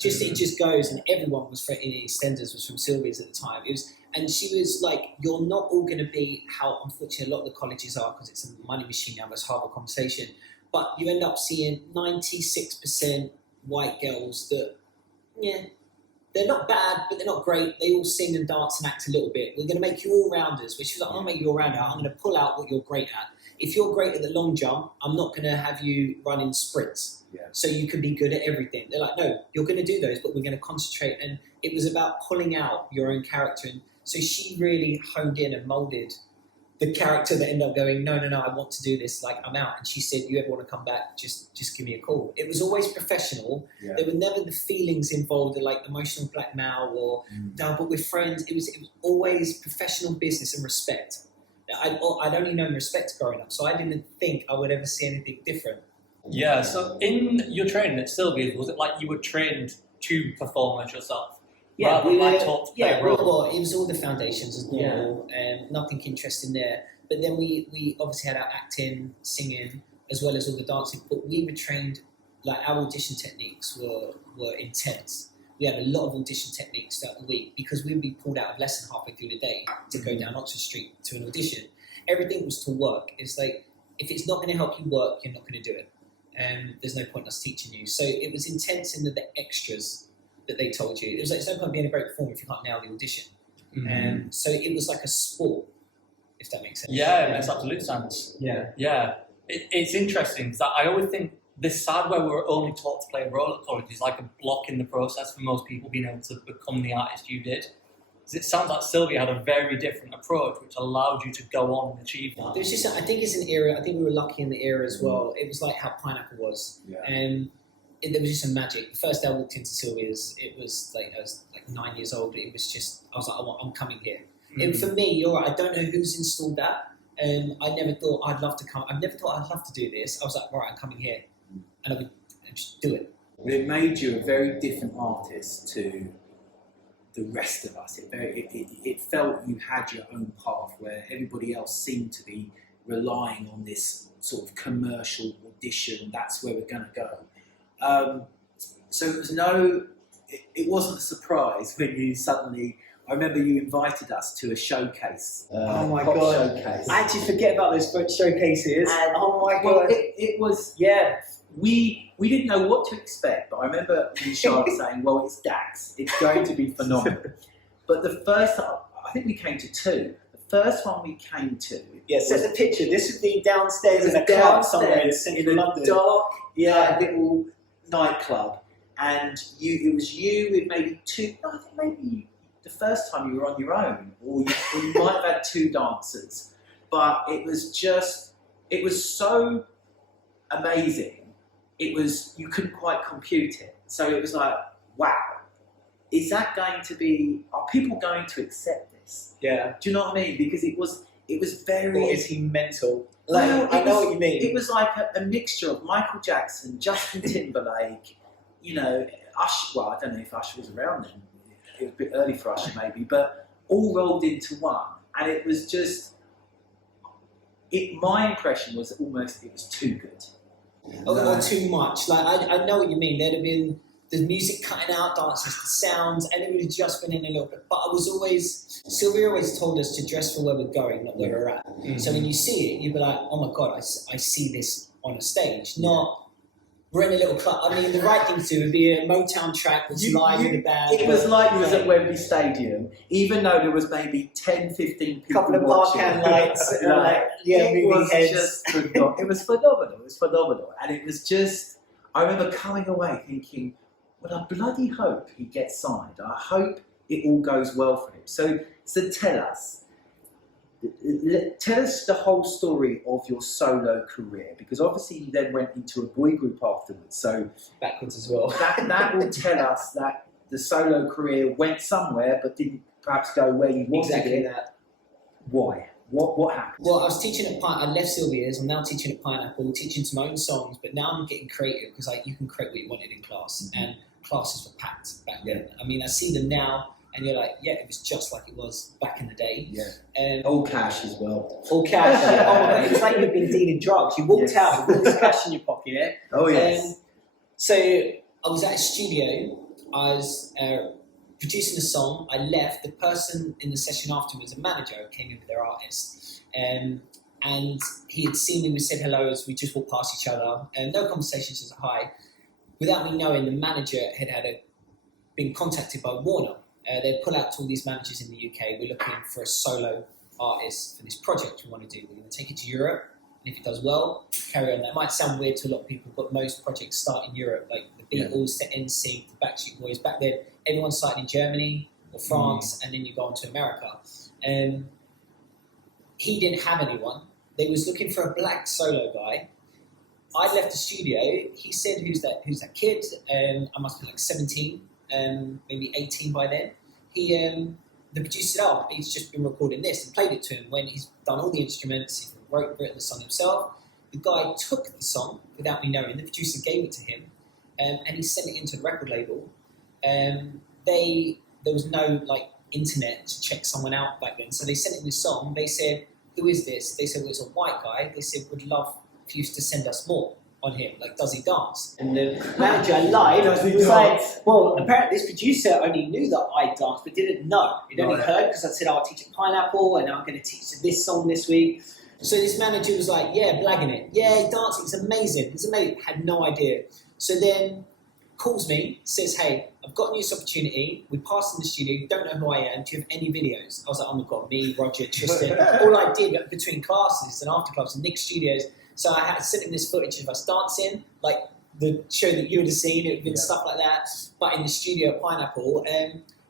It just goes, and everyone was in EastEnders was from Sylvia's at the time. It was, and she was like, you're not all going to be how unfortunately a lot of the colleges are, because it's a money machine now. It's half a conversation, but you end up seeing 96% white girls that, they're not bad, but they're not great. They all sing and dance and act a little bit. We're going to make you all-rounders. Which is like, I'm going to make you all-rounder. I'm going to pull out what you're great at. If you're great at the long jump, I'm not going to have you running sprints. So you can be good at everything. They're like, no, you're going to do those, but we're going to concentrate. And it was about pulling out your own character. And so she really honed in and molded the character that ended up going, no, I want to do this. Like, I'm out. And she said, you ever want to come back, just give me a call. It was always professional. There were never the feelings involved, like emotional blackmail or, no, but we're friends. It was always professional business and respect. I'd only known respect growing up, so I didn't think I would ever see anything different. Yeah, so in your training at Sylvia's, was it like you were trained to perform as yourself? Yeah, we were taught to play a role. Well, it was all the foundations as normal, and nothing interesting there. But then we obviously had our acting, singing, as well as all the dancing. But we were trained, like our audition techniques were intense. We had a lot of audition techniques throughout the week, because we would be pulled out of lesson halfway through the day to go down Oxford Street to an audition. Everything was to work. It's like, if it's not going to help you work, you're not going to do it. And there's no point in us teaching you. So it was intense in the extras that they told you. It was like, there's no point being a great performer if you can't nail the audition. And so it was like a sport, if that makes sense. Yeah, it makes absolute sense. Yeah. It's interesting, because I always think this side where we're only taught to play a role at college is like a block in the process for most people being able to become the artist you did. Because it sounds like Sylvia had a very different approach, which allowed you to go on and achieve that. There's just, I think it's an era. I think we were lucky in the era as well. It was like how Pineapple was, and there was just some magic. The first day I walked into Sylvia's, it was like I was like 9 years old. It was just, I was like, I'm coming here. And for me, you're right. I don't know who's installed that. I never thought I'd love to come. I never thought I'd love to do this. I was like, right, I'm coming here, and I would just do it. It made you a very different artist to the rest of us. It felt you had your own path where everybody else seemed to be relying on this sort of commercial audition. That's where we're going to go. So it wasn't a surprise when you suddenly. I remember you invited us to a showcase. Oh my pop God. Showcase. I actually forget about those showcases. And oh my Well, God. it was, yeah, we didn't know what to expect, but I remember me and Charlotte saying, well, it's Dax. It's going to be phenomenal. But the first, I think we came to two. The first one we came to. Yeah, set the picture. This would be downstairs in a club somewhere in central London. Dark, little nightclub. And it was you with maybe two, I think maybe the first time you were on your own, or you might have had two dancers. But it was so amazing. You couldn't quite compute it. So it was like, wow, are people going to accept this? Yeah. Do you know what I mean? Because it was very... Or is he mental? Well, I know what you mean. It was like a mixture of Michael Jackson, Justin Timberlake, Usher. Well, I don't know if Usher was around then. It was a bit early for Usher maybe, but all rolled into one. And it was just... my impression was almost it was too good. Or too much. Like I know what you mean. There'd have been the music cutting out, dancers, the sounds, and it would have just been in a little bit. But Sylvia always told us to dress for where we're going, not where we're at. Mm-hmm. So when you see it, you'd be like, oh my God, I see this on a stage, not we're in a little club. I mean, the right thing to do would be a Motown track that's live with the band. It was like you was at Wembley Stadium, even though there was maybe 10, 15 people couple of watching. bar can lights, it moving was heads. Just phenomenal. It was phenomenal. And it was just, I remember coming away thinking, well, I bloody hope he gets signed. I hope it all goes well for him. So tell us the whole story of your solo career, because obviously you then went into a boy group afterwards. So backwards as well. That will tell us that the solo career went somewhere but didn't perhaps go where you wanted exactly it. That. Why? What happened? Well, I was teaching at I left Sylvia's. I'm now teaching at Pineapple, teaching some own songs. But now I'm getting creative because you can create what you wanted in class, and classes were packed back then. I mean, I see them now. And you're like, yeah, it was just like it was back in the day. Yeah. All cash as well. All cash. Oh my God, it was like you've been dealing drugs. You walked out with all this cash in your pocket. Oh yes. So I was at a studio. I was producing a song. I left. The person in the session after was a manager who came in with their artist. And he had seen me. We said hello as we just walked past each other. No conversation, just a hi. Without me knowing, the manager had been contacted by Warner. They pull out to all these managers in the UK. We're looking for a solo artist for this project we want to do. We're going to take it to Europe, and if it does well, carry on. That might sound weird to a lot of people, but most projects start in Europe, like the Beatles, the NSYNC, the Backstreet Boys. Back then, everyone started in Germany or France, and then you go on to America. He didn't have anyone. They was looking for a black solo guy. I left the studio. He said, "Who's that kid?" I must be like 17. Maybe 18 by then. The producer said, "Oh, he's just been recording this," and played it to him. When he's done all the instruments, he's written the song himself. The guy took the song without me knowing. The producer gave it to him, and he sent it into the record label. There was no internet to check someone out back then, so they sent him this song. They said, "Who is this?" They said, "Well, it's a white guy." They said, "Would love for you to send us more on him, does he dance?" And the manager lied. He was like, well, apparently this producer only knew that I danced, but didn't know. He'd only heard because I said, I'll teach at Pineapple, and I'm going to teach this song this week. So this manager was like, yeah, blagging it. Yeah, dancing, it's amazing. It's amazing. Had no idea. So then calls me, says, "Hey, I've got this opportunity. We passed in the studio. Don't know who I am. Do you have any videos?" I was like, "Oh my God, me, Roger, Tristan." All I did between classes and after classes, Nick's studios. So I had sent him this footage of us dancing, the show that you would have seen. It would have been stuff like that, but in the studio at Pineapple.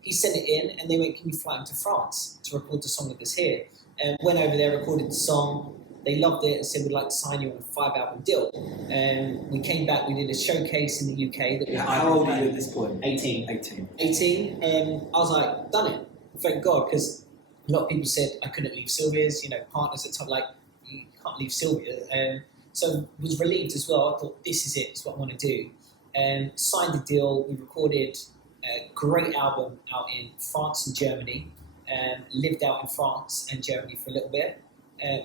he sent it in, and they went, "Can you fly him to France to record the song with us here?" And went over there, recorded the song. They loved it and said, "We'd like to sign you on a 5-album deal." And we came back. We did a showcase in the UK. How old are you at this point? 18. 18. 18. I was like, done it. Thank God, because a lot of people said I couldn't leave Sylvia's. Partners at the time, like, you can't leave Sylvia. So was relieved as well. I thought, this is it. It's what I want to do. Signed the deal. We recorded a great album out in France and Germany. Lived out in France and Germany for a little bit.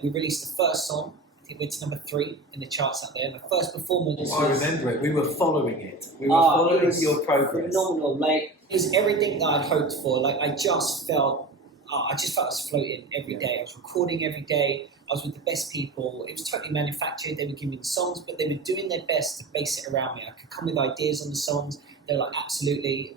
We released the first song. I think it went to number 3 in the charts out there. My first performance. I remember it. We were following it. We were following your progress. Phenomenal. Like, it was everything that I'd hoped for. Like, I just felt I was floating every day. I was recording every day. I was with the best people. It was totally manufactured. They would give me the songs, but they were doing their best to base it around me. I could come with ideas on the songs. They were like, absolutely.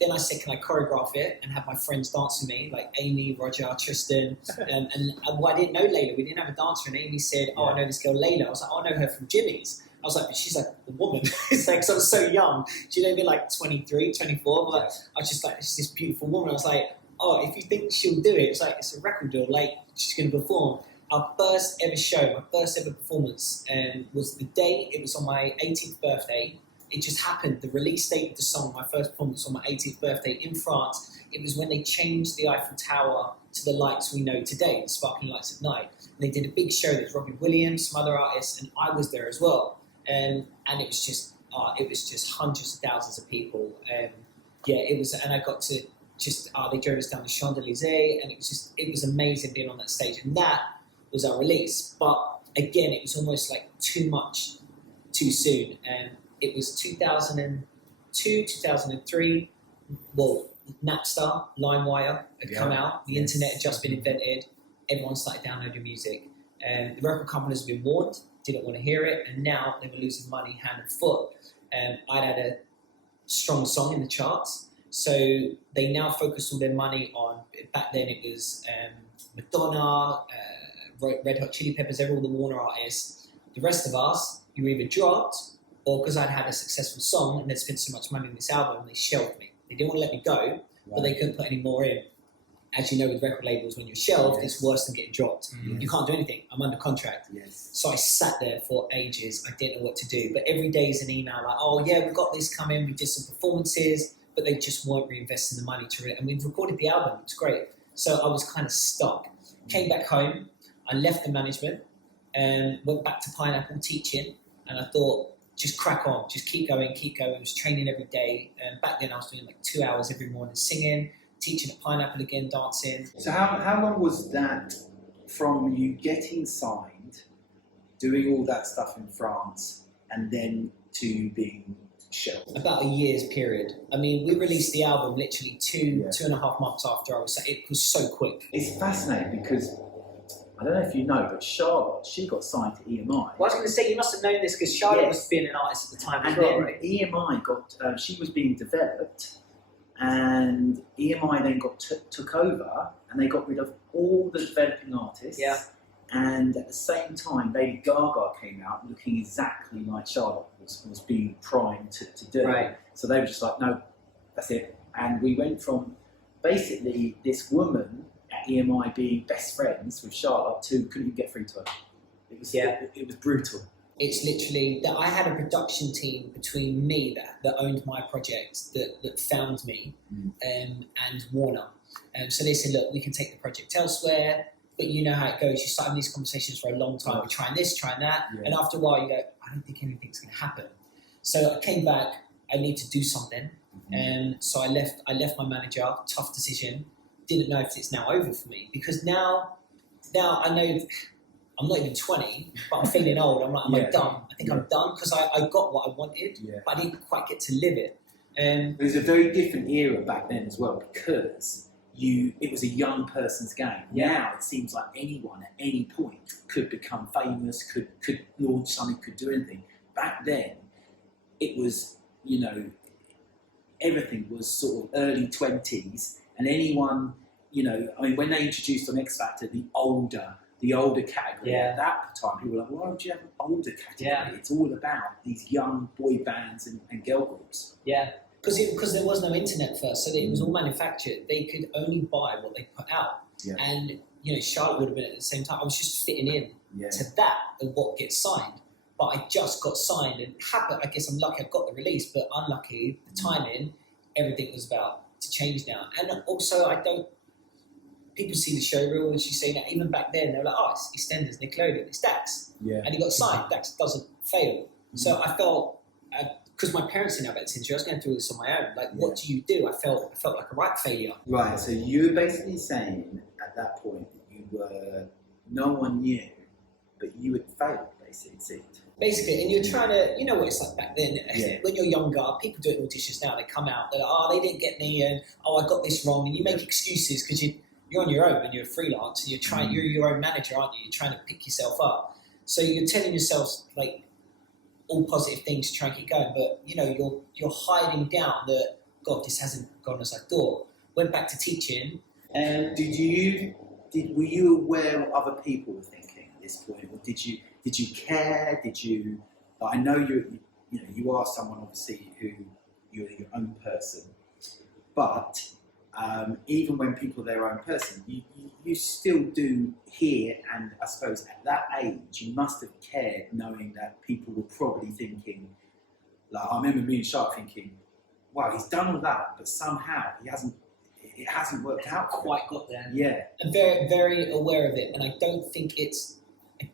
Then I said, can I choreograph it and have my friends dance with me, like Amy, Roger, Tristan. I didn't know Layla. We didn't have a dancer. And Amy said, oh, I know this girl Layla. I was like, oh, I know her from Jimmy's. I was like, but she's like a woman. It's like, 'cause I was so young. She'd only been like 23, 24. But I was just like, she's this beautiful woman. I was like, oh, if you think she'll do it, it's like, it's a record deal. Like, she's going to perform. Our first ever show, my first ever performance was the day, it was on my 18th birthday. It just happened, the release date of the song, my first performance on my 18th birthday in France. It was when they changed the Eiffel Tower to the lights we know today, the sparkling lights at night. And they did a big show. There was Robbie Williams, some other artists, and I was there as well. And it was just hundreds of thousands of people. It was, and I got to they drove us down the Champs-Élysées, and it was amazing being on that stage. And that was our release. But again, it was almost like too much, too soon. It was 2002, 2003. Well, Napster, LimeWire had come out. The internet had just been invented. Everyone started downloading music. The record companies had been warned, didn't want to hear it, and now they were losing money hand and foot. I'd had a strong song in the charts, so they now focused all their money on, back then it was Madonna, Red Hot Chili Peppers, all the Warner artists. The rest of us, you either dropped, or because I'd had a successful song and they'd spent so much money on this album, they shelved me. They didn't want to let me go, but they couldn't put any more in. As you know, with record labels, when you're shelved, it's worse than getting dropped. You can't do anything. I'm under contract. So I sat there for ages. I didn't know what to do. But every day is an email like, oh, yeah, we've got this coming. We did some performances, but they just weren't reinvesting the money to it. And we've recorded the album. It's great. So I was kind of stuck. Came back home. I left the management and went back to Pineapple teaching. And I thought, just crack on, just keep going. I was training every day. And back then I was doing like 2 hours every morning singing, teaching at Pineapple again, dancing. So how long was that from you getting signed, doing all that stuff in France, and then to being shelved? About a year's period. I mean, we released the album literally 2.5 months after it was so quick. It's fascinating because, I don't know if you know, but Charlotte, she got signed to EMI. Well, I was going to say, you must have known this because Charlotte was being an artist at the time as well, right? EMI got, she was being developed, and EMI then took over, and they got rid of all the developing artists. Yeah. And at the same time, Lady Gaga came out looking exactly like Charlotte was being primed to do. Right. So they were just like, no, that's it. And we went from basically this woman at EMI being best friends with Charlotte to couldn't even get through to her. It was brutal. It's literally that I had a production team between me that owned my project that found me and Warner. So they said, look, we can take the project elsewhere, but you know how it goes. You start having these conversations for a long time. We're trying this, trying that. Yeah. And after a while you go, I don't think anything's going to happen. So I came back, I need to do something. And so I left my manager, tough decision. Didn't know if it's now over for me, because now I know I'm not even 20, but I'm feeling old. I'm like, am I done? I think I'm done because I got what I wanted, but I didn't quite get to live it. It was a very different era back then as well, because it was a young person's game. Now it seems like anyone at any point could become famous, could launch something, could do anything. Back then, it was, everything was sort of early 20s, and anyone, when they introduced on X Factor the older category, at that time people were like, why would you have an older category? It's all about these young boy bands and girl groups. Yeah. because there was no internet first, so that it was all manufactured. They could only buy what they put out, and Charlotte would have been at the same time. I was just fitting in to that and what gets signed. But I just got signed and happy. I guess I'm lucky I got the release, but unlucky the timing. Everything was about to change now, and also people see the show reel and she's saying that even back then they're like, oh, it's EastEnders, Nickelodeon, it's Dax, and he got signed. Dax doesn't fail. So I felt. Because my parents didn't have that century, I was going through this on my own. Like, what do you do? I felt like a right failure. Right, so you were basically saying at that point that no one knew, but you had failed, basically, it seemed. Basically, and you're trying to, you know what it's like back then. When you're younger, people do it in auditions now. They come out, they're like, oh, they didn't get me, and I got this wrong. And you make excuses because you're on your own and you're a freelance, and you're your own manager, aren't you? You're trying to pick yourself up. So you're telling yourself, like, all positive things to try and keep going, but you're hiding down that God, this hasn't gone as I thought. Went back to teaching, and were you aware what other people were thinking at this point, or did you care? Did you? I know you are someone obviously who you're your own person, but even when people are their own person, you still do hear, and I suppose at that age you must have cared, knowing that people were probably thinking, like I remember me and Sharp thinking, wow, he's done all that, but somehow it hasn't worked out. Quite got there. Yeah. I'm very, very aware of it, and I don't think it's a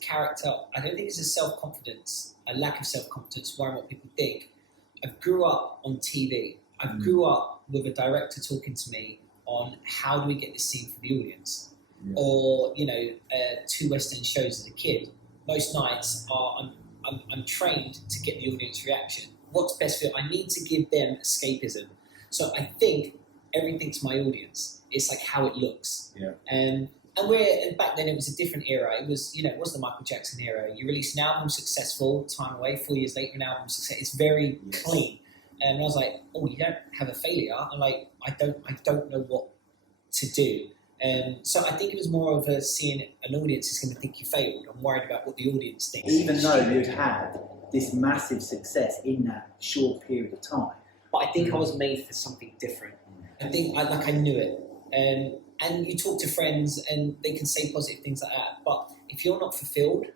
character. I don't think it's a self-confidence, a lack of self-confidence, worrying what people think. I grew up on TV. I grew up with a director talking to me on how do we get this scene for the audience, or 2 West End shows as a kid. Most nights I'm trained to get the audience reaction. What's best for I need to give them escapism. So I think everything's my audience. It's like how it looks. And back then it was a different era. It was it was the Michael Jackson era. You release an album successful, time away, 4 years later an album success. It's very clean. And I was like, oh, you don't have a failure. I'm like, I don't know what to do. So I think it was more of seeing an audience is going to think you failed. I'm worried about what the audience thinks. Even though you'd had this massive success in that short period of time. But I think I was made for something different. I think I knew it. And you talk to friends and they can say positive things like that. But if you're not fulfilled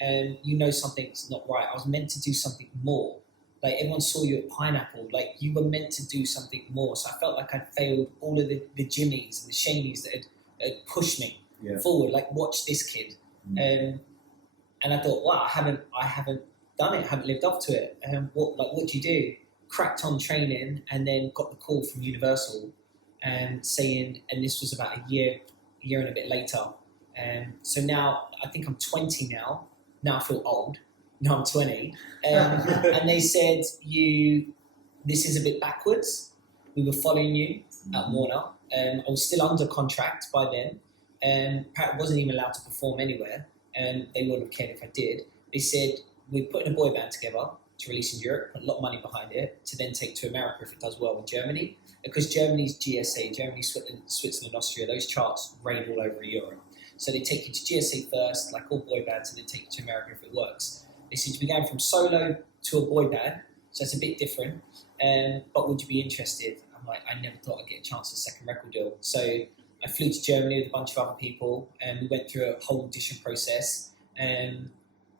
and something's not right, I was meant to do something more. Like everyone saw you at Pineapple, like you were meant to do something more. So I felt like I'd failed all of the Jimmies and the Shanies that had pushed me forward. Like watch this kid, and I thought, wow, I haven't done it. I haven't lived up to it. And what do you do? Cracked on training, and then got the call from Universal, saying, and this was about a year and a bit later. So now I think I'm 20 now. Now I feel old. No, I'm 20. And they said, this is a bit backwards. We were following you at Warner. I was still under contract by then. I wasn't even allowed to perform anywhere. And they wouldn't have cared if I did. They said, we're putting a boy band together to release in Europe, put a lot of money behind it, to then take to America if it does well in Germany. Because Germany's GSA, Germany, Switzerland, Austria, those charts reign all over Europe. So they take you to GSA first, like all boy bands, and then take you to America if it works. They said, you're going from solo to a boy band, so it's a bit different, but would you be interested? I'm like, I never thought I'd get a chance at a second record deal. So I flew to Germany with a bunch of other people, and we went through a whole audition process, and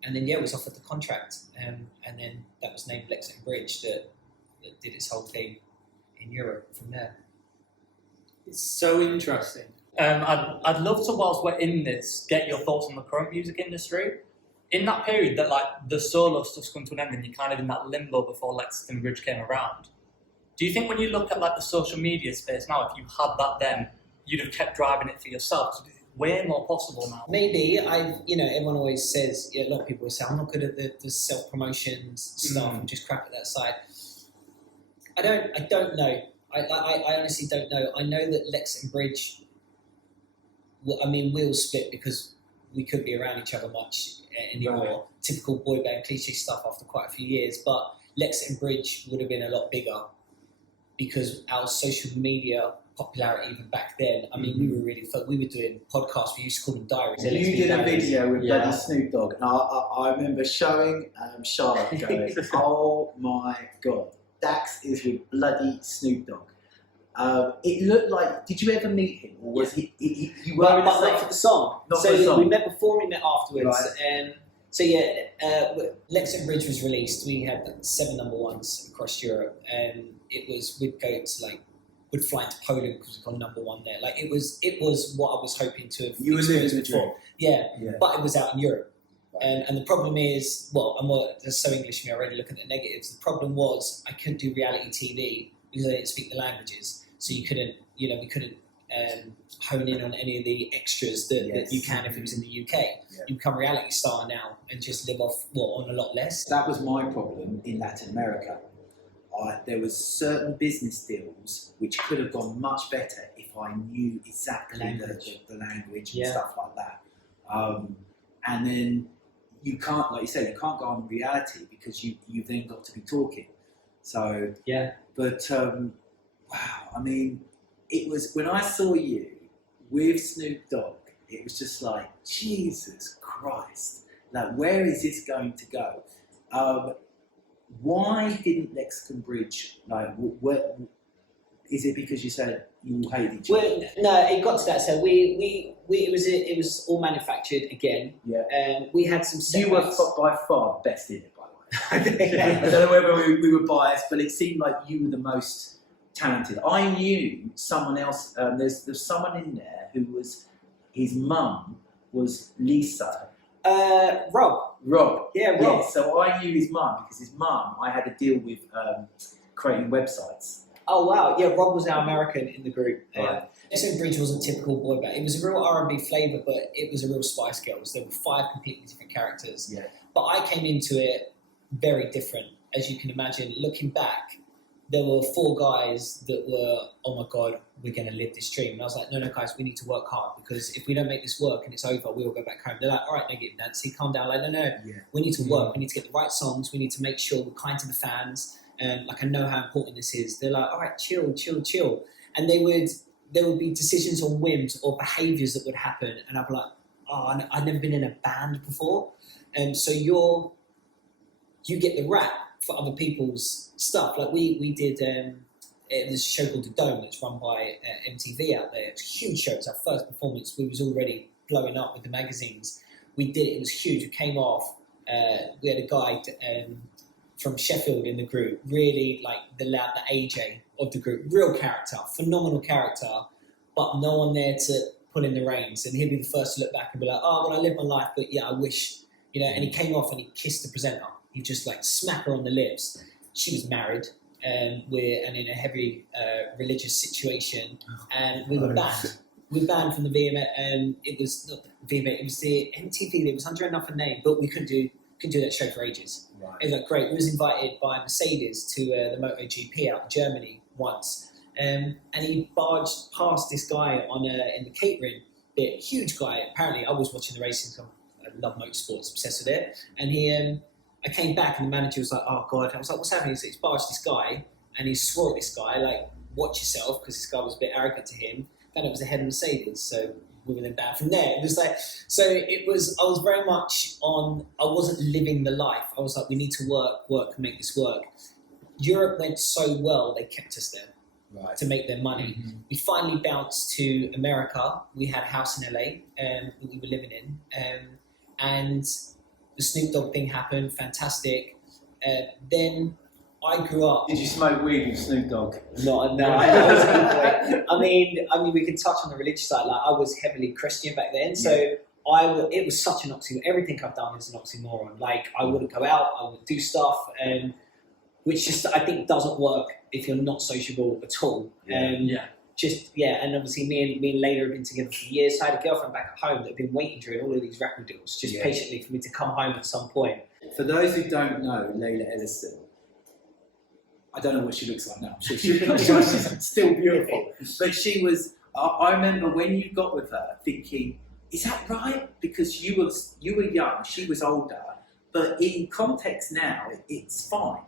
then, was offered the contract, and then that was named Lexington Bridge that did its whole thing in Europe from there. It's so interesting. I'd love to, whilst we're in this, get your thoughts on the current music industry. In that period that the solo stuff's come to an end and you're kind of in that limbo before Lexington Bridge came around, do you think when you look at the social media space now, if you had that then, you'd have kept driving it for yourself? So it's way more possible now. Maybe. Everyone always says, a lot of people say, I'm not good at the self-promotions stuff, I'm just crap at that side. I don't know. I honestly don't know. I know that Lexington Bridge, we'll split because we couldn't be around each other much anymore. Right. Typical boy band cliche stuff after quite a few years, but Lexington Bridge would have been a lot bigger because our social media popularity even back then. We were we were doing podcasts. We used to call them diaries. You did a video with bloody Snoop Dogg, and I remember showing Charlotte going, "Oh my God, Dax is with bloody Snoop Dogg. It looked like. Did you ever meet him, or was he? You were But not for the song. Not so for the song. we met before, we met afterwards. Right. So yeah, Lexington Bridge was released. We had 7 number ones across Europe, and it was we'd go to would fly into Poland because we got number 1 there. Like it was what I was hoping to have You were living experienced the dream. before. Yeah, but it was out in Europe. Right. And the problem is, well, I'm just so English me already looking at the negatives. The problem was I couldn't do reality TV because I didn't speak the languages. So you couldn't, we couldn't hone in on any of the extras that you can if it was in the UK. Yeah. You become a reality star now and just live off on a lot less. That was my problem in Latin America. There was certain business deals which could have gone much better if I knew exactly the language and stuff like that. And then you can't, like you said, you can't go on reality because you've then got to be talking. So yeah, but wow, I mean, it was when I saw you with Snoop Dogg, it was just like, Jesus Christ, like where is this going to go? Why didn't Lexington Bridge what is it because you said you hated each other? Well, no, it got to that. So it was all manufactured again. Yeah. We had some You were setbacks. by far best in it, by the way. I don't know whether we were biased, but it seemed like you were the most talented. I knew someone else. There's someone in there who was his mum was Lisa. Rob. Yeah, Rob. Yeah, so I knew his mum because his mum. I had a deal with creating websites. Oh wow, yeah, Rob was our American in the group. Right. Lexington Bridge wasn't typical boy band. It was a real R&B flavour, but it was a real Spice Girls. There were 5 completely different characters. Yeah. But I came into it very different, as you can imagine. Looking back, there were 4 guys that were, oh my God, we're going to live this dream. And I was like, no, guys, we need to work hard because if we don't make this work and it's over, we'll go back home. They're like, all right, negative Nancy, calm down. Like, no, we need to work. We need to get the right songs. We need to make sure we're kind to the fans. I know how important this is. They're like, all right, chill. And there would be decisions on whims or behaviours that would happen. And I'd be like, oh, I've never been in a band before. And so you get the rap for other people's stuff. Like we did, it was a show called The Dome that's run by MTV out there. It's a huge show. It's our first performance. We was already blowing up with the magazines. We did it. It was huge. It came off. We had a guy from Sheffield in the group, really like the AJ of the group. Real character, phenomenal character, but no one there to pull in the reins. And he'd be the first to look back and be like, oh, well, I lived my life, but yeah, I wish, and he came off and he kissed the presenter. He just smacked her on the lips. She was married and in a heavy religious situation, and we were banned. We were banned from the VMA, and it was not the VMA, it was the MTV. It was under another name, but we couldn't do that show for ages. Right. It was great. We was invited by Mercedes to the MotoGP out in Germany once, and he barged past this guy in the catering bit. Huge guy. Apparently, I was watching the racing. So I love motorsports, obsessed with it. And I came back, and the manager was like, "Oh God!" I was like, "What's happening?" He's barged this guy, and he swore at this guy, like, "Watch yourself," because this guy was a bit arrogant to him. Then it was the head of Mercedes, so we were then banned from there. It was I was very much I wasn't living the life. I was like, we need to work and make this work. Europe went so well, they kept us there to make their money. Mm-hmm. We finally bounced to America. We had a house in LA that we were living in. And the Snoop Dogg thing happened, fantastic. Then I grew up. Did you smoke weed with Snoop Dogg? No. I mean, we can touch on the religious side. Like, I was heavily Christian back then, so it was such an oxymoron. Everything I've done is an oxymoron. Like, I wouldn't go out, I would do stuff, which just I think doesn't work if you're not sociable at all. And obviously me and Layla have been together for years. So I had a girlfriend back at home that had been waiting during all of these record deals, just patiently for me to come home at some point. For those who don't know Layla Ellison, I don't know what she looks like now. I'm sure she's still beautiful. But she was, I remember when you got with her thinking, is that right? Because you were young, she was older. But in context now, it's fine.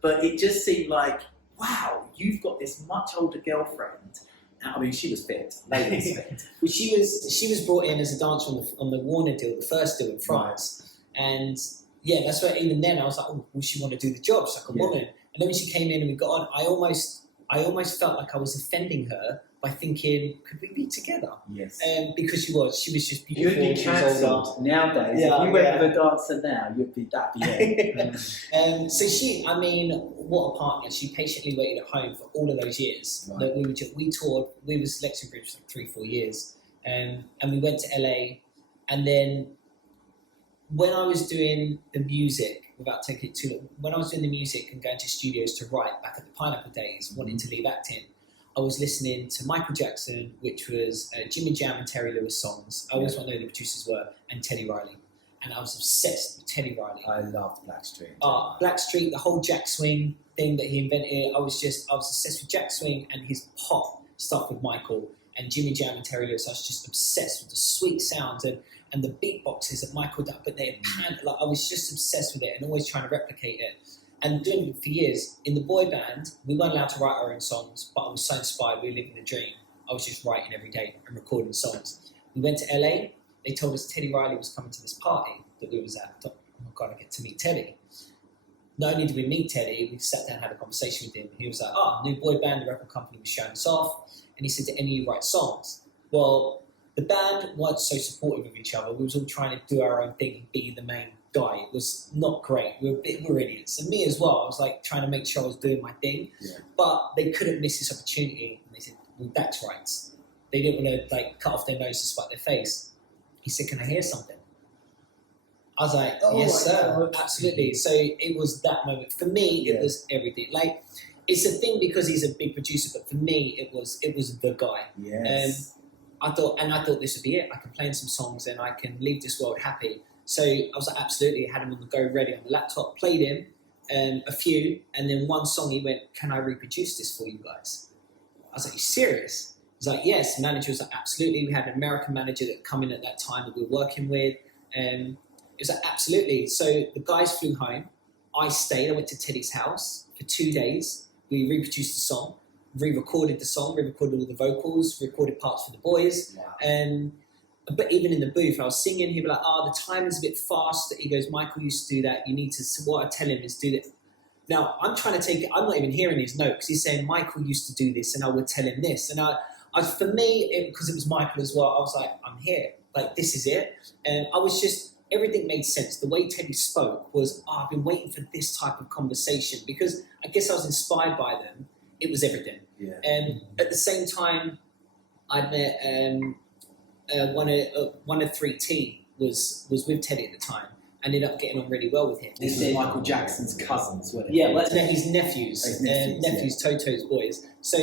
But it just seemed like, wow, you've got this much older girlfriend. I mean, she was fit. Layla was fit. Well, she was brought in as a dancer on the Warner deal, the first deal in France. Right. And yeah, that's why even then I was like, oh, will she want to do the job? She's like a woman. And then when she came in and we got on, I almost felt like I was offending her by thinking, could we be together? Yes. Because she was just beautiful. You'd be she was older. cancelled nowadays. Yeah, if you went yeah. with a dancer now, that'd be it. So she, I mean, what a partner. She patiently waited at home for all of those years. Right. That we toured, we was Lexington for like 3-4 years. And we went to LA. And then when I was doing the music, without taking it too long, when I was doing the music and going to studios to write back at the Pineapple days, wanting to leave acting, I was listening to Michael Jackson, which was Jimmy Jam and Terry Lewis songs. I always want to know who the producers were, and Teddy Riley. And I was obsessed with Teddy Riley. I loved Blackstreet. Blackstreet, the whole Jack Swing thing that he invented. I was obsessed with Jack Swing and his pop stuff with Michael, and Jimmy Jam and Terry Lewis. I was just obsessed with the sweet sounds and the beatboxes that Michael did, but they had, like, I was just obsessed with it and always trying to replicate it. And doing it for years. In the boy band, we weren't allowed to write our own songs, but I was so inspired. We were living a dream. I was just writing every day and recording songs. We went to LA. They told us Teddy Riley was coming to this party that we was at. I thought, oh my God, I get to meet Teddy. Not only did we meet Teddy, we sat down and had a conversation with him. He was like, new boy band, the record company was showing us off. And he said, do any of you write songs? Well, the band weren't so supportive of each other. We was all trying to do our own thing and be the main guy. It was not great. We were idiots. And me as well. I was like trying to make sure I was doing my thing. Yeah. But they couldn't miss this opportunity. And they said, well, Dax writes. They didn't want to like cut off their nose to spite their face. He said, can I hear something? I was like, yes, sir. Absolutely. So it was that moment. For me, it was everything. Like, it's a thing because he's a big producer, but for me, it was the guy. Yes. I thought this would be it. I can play in some songs and I can leave this world happy. So I was like, absolutely. I had him on the go ready on the laptop, played him a few, and then one song he went, can I reproduce this for you guys? I was like, you serious? He was like, yes. The manager was like, absolutely. We had an American manager that come in at that time that we were working with. It was like, absolutely. So the guys flew home. I stayed. I went to Teddy's house for 2 days. We reproduced the song, re-recorded the song, re-recorded all the vocals, recorded parts for the boys. Wow. But even in the booth, I was singing, he'd be like, the timing's a bit fast. He goes, Michael used to do that. You need to, what I tell him is do that. Now, I'm trying to take it, I'm not even hearing his note because he's saying, Michael used to do this and I would tell him this. And for me, because it was Michael as well, I was like, I'm here. Like, this is it. And I was just, everything made sense. The way Teddy spoke was, I've been waiting for this type of conversation because I guess I was inspired by them. It was everything. Yeah. And at the same time, I met one of 3T was with Teddy at the time. Ended up getting on really well with him. This is Michael Jackson's cousins, weren't yeah, well, his nephews. Toto's boys. So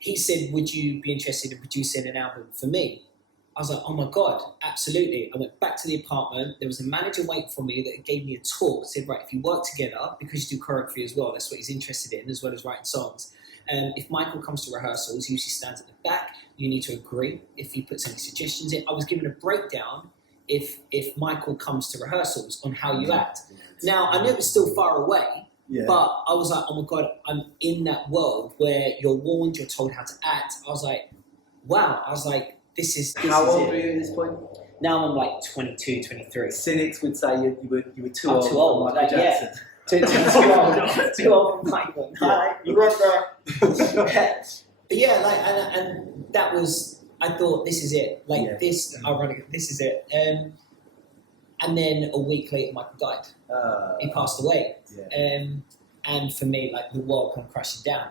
he said, would you be interested in producing an album for me? I was like, oh my God, absolutely. I went back to the apartment. There was a manager waiting for me that gave me a talk. Said, right, if you work together, because you do choreography as well, that's what he's interested in, as well as writing songs. If Michael comes to rehearsals, he usually stands at the back. You need to agree if he puts any suggestions in. I was given a breakdown if Michael comes to rehearsals on how you act. Now, I knew it was still far away, but I was like, oh my God, I'm in that world where you're warned, you're told how to act. I was like, wow. I was like, this is how old are you at this point? Now I'm like 22, 23. Cynics would say you were too old. Too old, Michael Jackson. Yeah. Too old for Michael. You remember? But yeah, like, and that was, I thought, this is it. Like this, ironically, this is it. And then a week later, Michael died. He passed away. Yeah. And for me, like, the world kind of crashing down.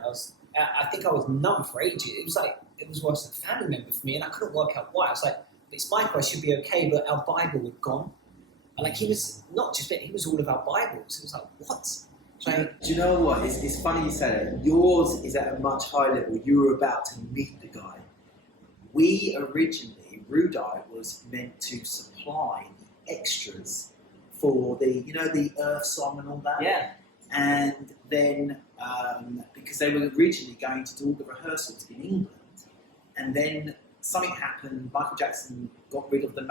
I think I was numb for ages. It was worse than a family member for me, and I couldn't work out why. I was like, it's Michael, I should be okay, but our Bible was gone. And like, he was not just it, he was all of our Bibles. It was like, what? Like, do you know what? It's funny you say that. Yours is at a much higher level. You were about to meet the guy. We originally, Rudai was meant to supply the extras for the Earth song and all that. Yeah. And then, because they were originally going to do all the rehearsals in England, and then something happened. Michael Jackson got rid of the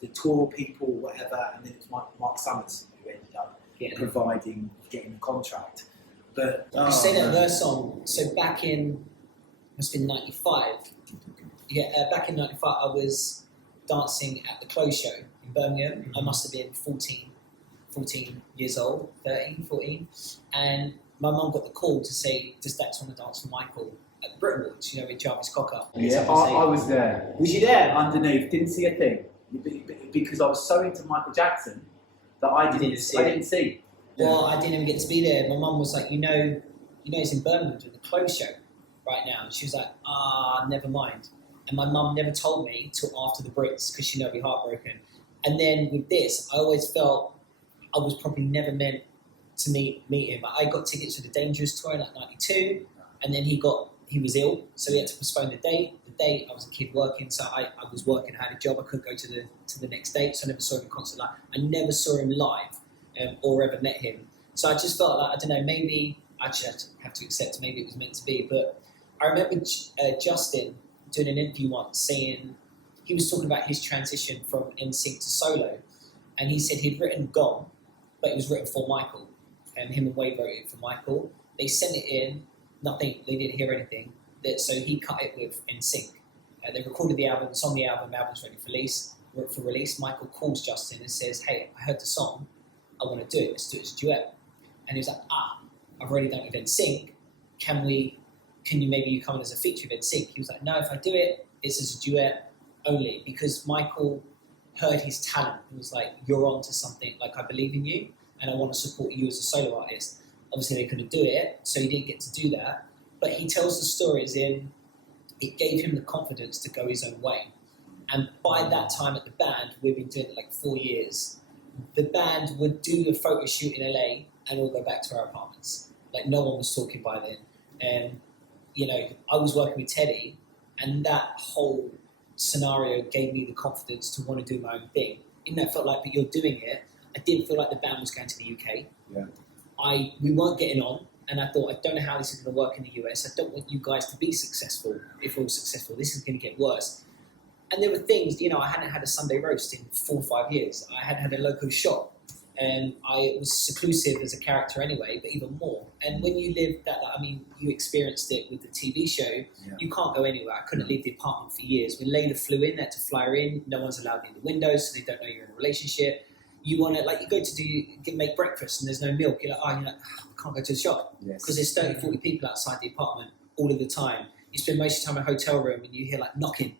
the tour people, whatever, and then it was Mark Summers who ended up getting the contract. But you say that verse song. So back in, must have been 95. Yeah, back in 95, I was dancing at the Close Show in Birmingham. Mm-hmm. I must have been 14 years old, 13, 14. And my mum got the call to say, does Dax want to dance for Michael at the Brit Awards, you know, with Jarvis Cocker? Yeah, I was there. Was you there? Underneath, didn't see a thing. Because I was so into Michael Jackson that I didn't see. Well, I didn't even get to be there. My mum was like, you know, he's in Birmingham doing the clothes show right now. And she was like, never mind. And my mum never told me till after the Brits because she knew I'd be heartbroken. And then with this, I always felt I was probably never meant to meet him. I got tickets for the Dangerous tour in like 92, and then he was ill, so he had to postpone the date. The date, I was a kid working, so I was working, I had a job, I couldn't go to the next date, so I never saw him in concert live. I never saw him live or ever met him. So I just felt like, I don't know, maybe I just have to accept maybe it was meant to be. But I remember Justin doing an interview once saying, he was talking about his transition from NSYNC to solo, and he said he'd written Gone, but it was written for Michael, and him and Wade wrote it for Michael. They sent it in, nothing, they didn't hear anything, so he cut it with NSYNC. They recorded the album, it's on the album's ready for release. Michael calls Justin and says, hey, I heard the song, I want to do it, let's do it as a duet. And he was like, I've already done it with NSYNC, can you maybe come in as a feature with NSYNC? He was like, no, if I do it, it's as a duet only, because Michael heard his talent and was like, you're on to something, like I believe in you and I want to support you as a solo artist. Obviously they couldn't do it, so he didn't get to do that, but he tells the stories in, it gave him the confidence to go his own way. And by that time at the band, we've been doing it like 4 years, the band would do a photo shoot in LA and all go back to our apartments. Like no one was talking by then. And, you know, I was working with Teddy, and that whole scenario gave me the confidence to want to do my own thing. Even though it felt like, but you're doing it, I didn't feel like the band was going to the UK. Yeah. We weren't getting on, and I thought, I don't know how this is going to work in the US. I don't want you guys to be successful if we're all successful. This is going to get worse. And there were things, you know, I hadn't had a Sunday roast in 4 or 5 years. I hadn't had a local shop, and I was seclusive as a character anyway, but even more. And when you live that, I mean, you experienced it with the TV show, you can't go anywhere. I couldn't leave the apartment for years. When Layla flew in, they had to fly her in. No one's allowed in the windows, so they don't know you're in a relationship. You want to, like, you go to make breakfast and there's no milk. You're like, I can't go to the shop because there's 30, 40 people outside the apartment all of the time. You spend most of the time in a hotel room and you hear like knocking,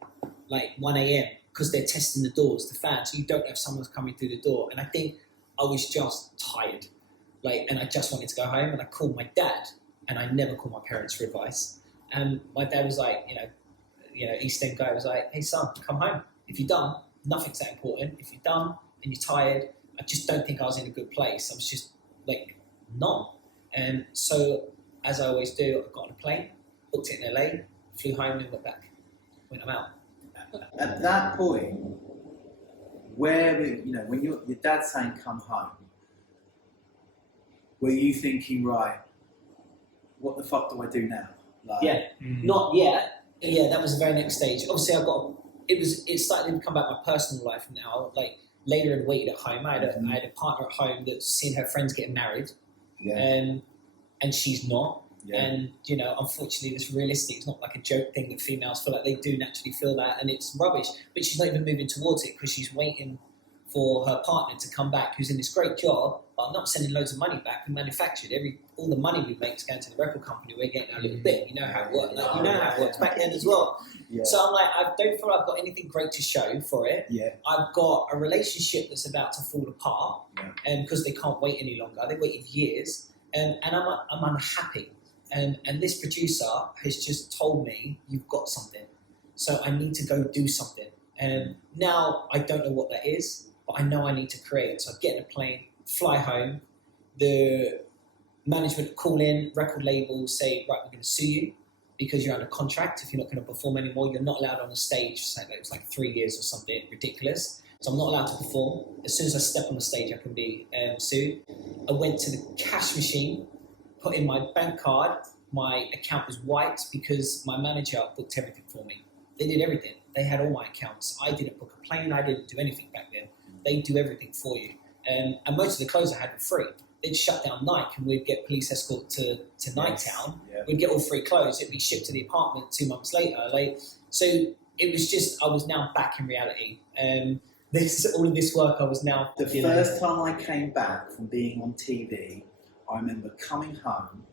like 1 a.m. because they're testing the doors, the fans. So you don't know if someone's coming through the door. And I think I was just tired, and I just wanted to go home. And I called my dad, and I never called my parents for advice. And my dad was like, you know, East End guy was like, hey son, come home. If you're done, nothing's that important. If you're done and you're tired, I just don't think I was in a good place. I was just like, not. And so, as I always do, I got on a plane, booked it in LA, flew home and went back when I'm out. At that point, where, you know, when your dad's saying come home, were you thinking, right, what the fuck do I do now? Like, Not yet. Yeah, that was the very next stage. Obviously, it started to become about my personal life now. Like, later and waited at home. I had a partner at home that's seen her friends getting married, and she's not. Yeah. And, you know, unfortunately, this realistic, it's not like a joke thing that females feel like they do naturally feel that, and it's rubbish. But she's not even moving towards it because she's waiting for her partner to come back, who's in this great job, but I'm not sending loads of money back. We manufactured all the money we make is going to the record company. We're getting our little bit. You know how it works. Like, you know how it works back then as well. Yeah. So I'm like, I don't feel I've got anything great to show for it. Yeah. I've got a relationship that's about to fall apart, and because they can't wait any longer. They waited years, and I'm unhappy. And this producer has just told me, you've got something. So I need to go do something. And now I don't know what that is, but I know I need to create. So I get in a plane, fly home. The management call in, record label say, right, we're going to sue you because you're under contract. If you're not going to perform anymore, you're not allowed on the stage. So it was like 3 years or something ridiculous. So I'm not allowed to perform. As soon as I step on the stage, I can be sued. I went to the cash machine, put in my bank card. My account was wiped because my manager booked everything for me. They did everything. They had all my accounts. I didn't book a plane. I didn't do anything back then. They do everything for you. And most of the clothes I had were free. They'd shut down Nike and we'd get police escort to Nighttown. Yeah. We'd get all free clothes. It'd be shipped to the apartment 2 months later. So it was just, I was now back in reality. All of this work I was now... The first time I came back from being on TV, I remember coming home.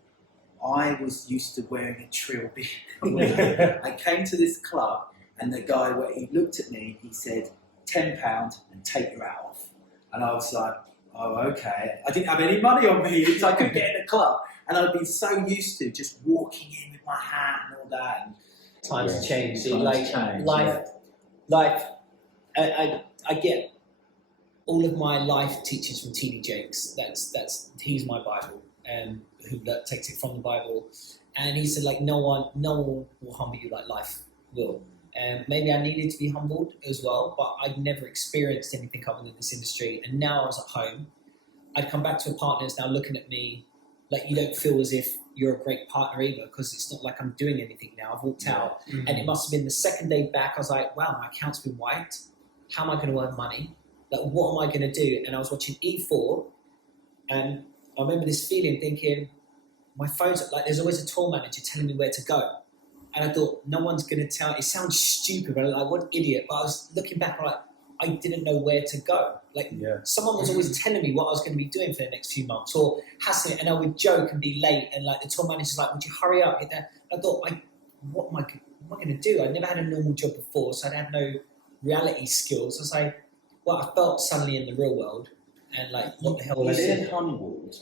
I was used to wearing a trilby. I came to this club, and the guy, he looked at me, he said, £10 and take your hat off. And I was like, oh, okay. I didn't have any money on me, so I couldn't get in a club. And I'd been so used to just walking in with my hat and all that. And Times have changed. Change, Life. I get all of my life teachers from T.D. Jakes. He's my Bible, who takes it from the Bible, and he said, like, no one will humble you like life will. Maybe I needed to be humbled as well, but I'd never experienced anything other than this industry. And now I was at home, I'd come back to a partner who's now looking at me like, you don't feel as if you're a great partner either, because it's not like I'm doing anything now. I've walked out, and it must have been the second day back. I was like, wow, my account's been wiped. How am I going to earn money? Like, what am I going to do? And I was watching E4, and I remember this feeling, thinking, my phone's like, there's always a tour manager telling me where to go. And I thought, no one's going to tell. It sounds stupid, but I'm like, what an idiot. But I was looking back, I'm like, I didn't know where to go. Like, someone was always telling me what I was going to be doing for the next few months, or hassling, and I would joke and be late, and like the tour manager's like, would you hurry up, get there? I thought, what am I going to do? I'd never had a normal job before, so I'd had no reality skills. I was like, well, I felt suddenly in the real world, and like, what the hell you was I said doing? humbled.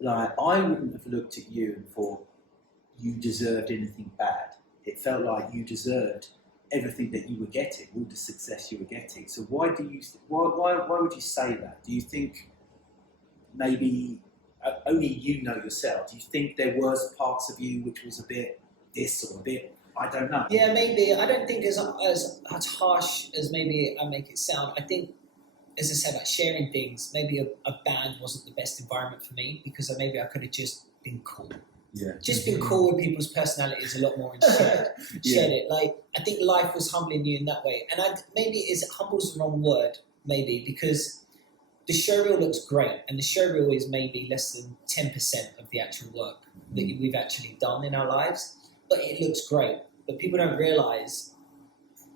Like, I wouldn't have looked at you and thought you deserved anything bad. It felt like you deserved everything that you were getting, all the success you were getting. So why would you say that? Do you think maybe only you know yourself? Do you think there was parts of you which was a bit this or a bit, I don't know? Yeah, maybe. I don't think as harsh as maybe I make it sound. I think, as I said, like sharing things, maybe a band wasn't the best environment for me, because maybe I could have just been cool. Yeah. Just been cool with people's personalities a lot more and shared it. Like, I think life was humbling you in that way. And maybe humble's the wrong word, maybe, because the showreel looks great, and the showreel is maybe less than 10% of the actual work that we've actually done in our lives, but it looks great. But people don't realise,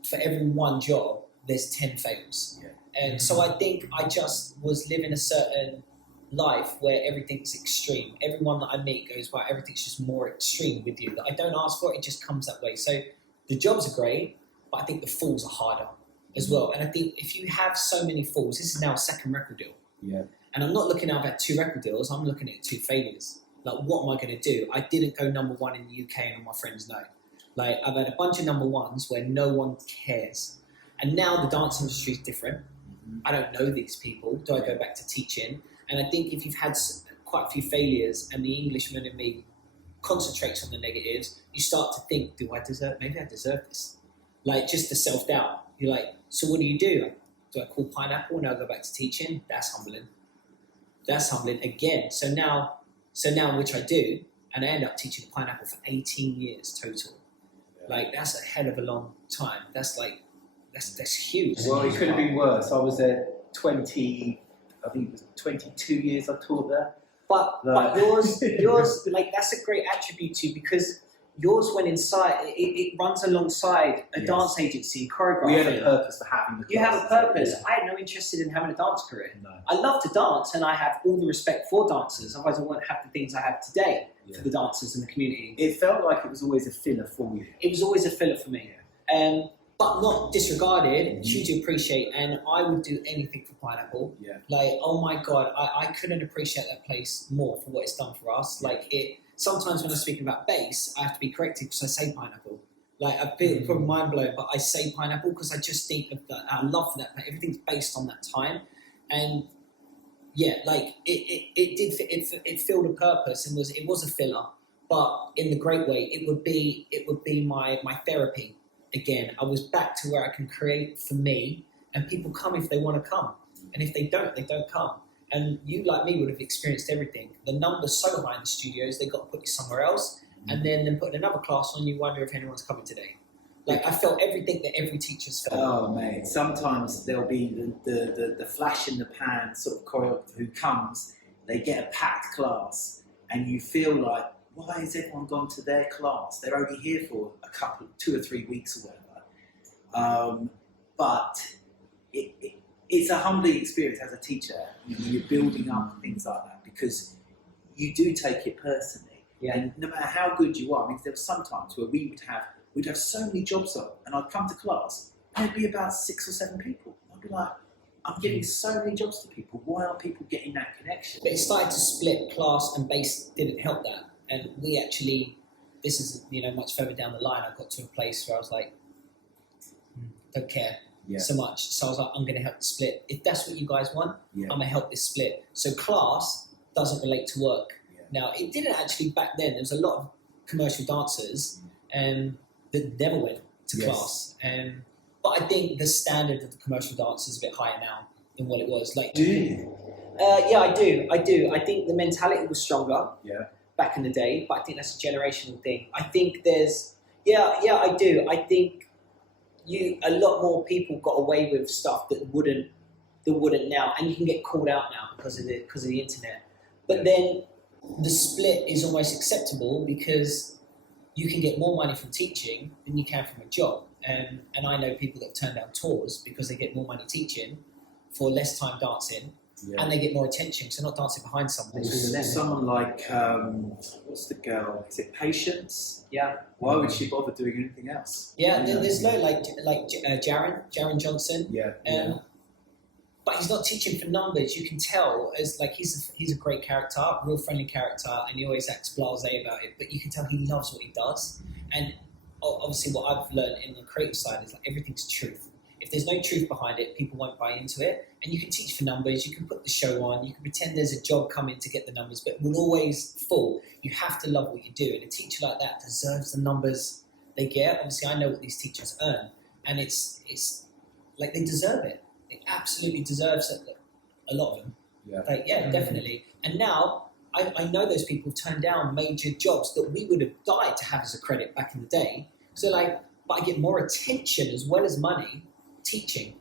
for every one job, there's 10 fails. Yeah. And so I think I just was living a certain life where everything's extreme. Everyone that I meet goes, wow, everything's just more extreme with you. That I don't ask for it, just comes that way. So the jobs are great, but I think the falls are harder as well. And I think if you have so many falls, this is now a second record deal. Yeah. And I'm not looking at, I've had 2 record deals, I'm looking at 2 failures. Like, what am I going to do? I didn't go number 1 in the UK and all my friends know. Like, I've had a bunch of number 1s where no one cares. And now the dance industry is different. I don't know these people. Do I go back to teaching? And I think if you've had quite a few failures, and the Englishman in me concentrates on the negatives, you start to think, maybe I deserve this. Like, just the self-doubt. You're like, so what do? Do I call pineapple and I'll go back to teaching? That's humbling. That's humbling again. So now, which I do, and I end up teaching pineapple for 18 years total. Yeah. Like, that's a hell of a long time. That's huge. Well, it could have been worse. I was there 20, I think it was 22 years I taught there. But yours, like, that's a great attribute to you, because yours went inside, it runs alongside a dance agency, choreographing. We had a purpose for having the classes. You have a purpose. I had no interest in having a dance career. No. I love to dance, and I have all the respect for dancers, otherwise I wouldn't have the things I have today for the dancers in the community. It felt like it was always a filler for you. It was always a filler for me. But not disregarded, hugely appreciate, and I would do anything for Pineapple. Yeah. Like, oh my God, I couldn't appreciate that place more for what it's done for us. Yeah. Like, sometimes when I'm speaking about bass, I have to be corrected because I say Pineapple. Like, I feel probably mind blown, but I say Pineapple because I just think of our love for that. Like, everything's based on that time. And yeah, like, it filled a purpose, and it was a filler, but in the great way. It would be my therapy. Again, I was back to where I can create for me, and people come if they want to come. And if they don't, they don't come. And you, like me, would have experienced everything. The numbers so high in the studios, they got to put you somewhere else, and then put another class on, you wonder if anyone's coming today. Like, I felt everything that every teacher's felt. Oh, mate. Sometimes there'll be the flash in the pan sort of choreographer who comes, they get a packed class, and you feel like, why has everyone gone to their class? They're only here for 2 or 3 weeks or whatever. But it's a humbling experience as a teacher. You're building up things like that, because you do take it personally. Yeah. And no matter how good you are, I mean, there were some times where we'd have so many jobs on, and I'd come to class, and it'd be about 6 or 7 people. I'd be like, I'm giving so many jobs to people. Why aren't people getting that connection? But it started to split. Class and bass didn't help that, and we actually, this is much further down the line. I got to a place where I was like, don't care so much. So I was like, I'm going to help the split. If that's what you guys want, I'm going to help this split. So class doesn't relate to work. Yeah. Now, it didn't actually back then. There was a lot of commercial dancers that never went to class. But I think the standard of the commercial dance is a bit higher now than what it was. Like, Do you? Yeah, I do. I think the mentality was stronger back in the day, but I think that's a generational thing. I think there's, I do. I think a lot more people got away with stuff that wouldn't now, and you can get called out now because of the internet. But then the split is almost acceptable because you can get more money from teaching than you can from a job. And I know people that turn down tours because they get more money teaching for less time dancing, and they get more attention because they're not dancing behind someone. Someone like, what's the girl? Is it Patience? Yeah. Why would she bother doing anything else? Yeah, there's no like Jaron Johnson. Yeah. But he's not teaching for numbers. You can tell as like he's a great character, real friendly character, and he always acts blasé about it. But you can tell he loves what he does. And obviously, what I've learned in the creative side is like everything's truth. If there's no truth behind it, people won't buy into it. And you can teach for numbers. You can put the show on. You can pretend there's a job coming to get the numbers, but it will always fall. You have to love what you do, and a teacher like that deserves the numbers they get. Obviously, I know what these teachers earn, and it's like they deserve it. They absolutely deserve a lot of them. Definitely. And now I know those people turn down major jobs that we would have died to have as a credit back in the day. So but I get more attention as well as money teaching.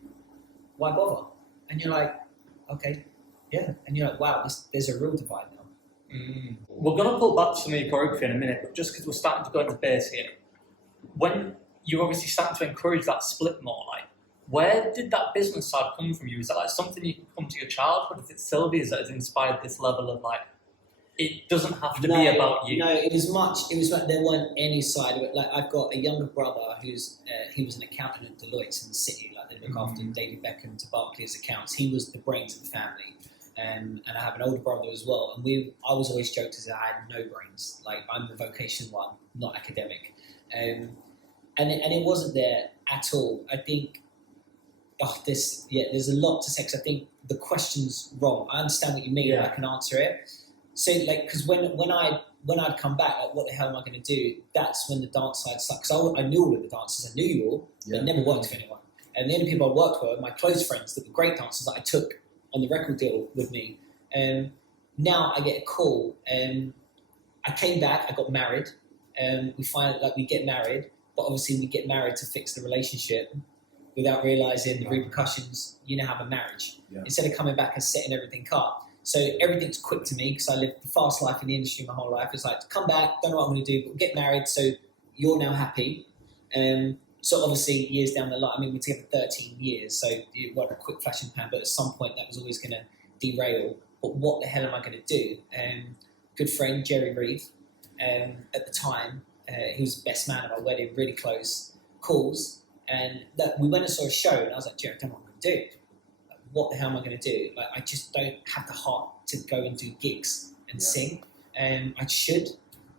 Why bother? And you're like, okay, yeah. And you're like, wow, there's a real divide now. We're going to pull back to some of your choreography in a minute, but just because we're starting to go into bass here, when you're obviously starting to encourage that split more, like, where did that business side come from you? Is that like something you can come to your childhood? Is it Sylvia's that has inspired this level of like, it doesn't have to be about you? No, it was like there weren't any side of it. Like I've got a younger brother he was an accountant at Deloitte's in the city. Like they look after David Beckham to Barclays accounts. He was the brains of the family. And I have an older brother as well. And I was always joked as I had no brains. Like I'm the vocation one, not academic. And it wasn't there at all. I think there's a lot to say because I think the question's wrong. I understand what you mean and I can answer it. So like, because when I'd come back, like, what the hell am I going to do? That's when the dance side sucked. Because I knew all of the dancers, I knew you all, but never worked for anyone. And the only people I worked with were my close friends that were great dancers that I took on the record deal with me. Now I get a call. I came back, I got married. We get married, but obviously we get married to fix the relationship without realising the repercussions have a marriage. Yeah. Instead of coming back and setting everything up. So everything's quick to me because I lived the fast life in the industry my whole life. It's like, come back, don't know what I'm going to do, but get married, so you're now happy. So obviously, years down the line, I mean, we're together 13 years, so it wasn't a quick flash in the pan, but at some point that was always going to derail. But what the hell am I going to do? Good friend, Jerry Reeve, at the time, he was the best man at our wedding, really close, calls, and we went and saw a show, and I was like, Jerry, I don't know what I'm going to do. What the hell am I going to do? Like, I just don't have the heart to go and do gigs and sing. I should,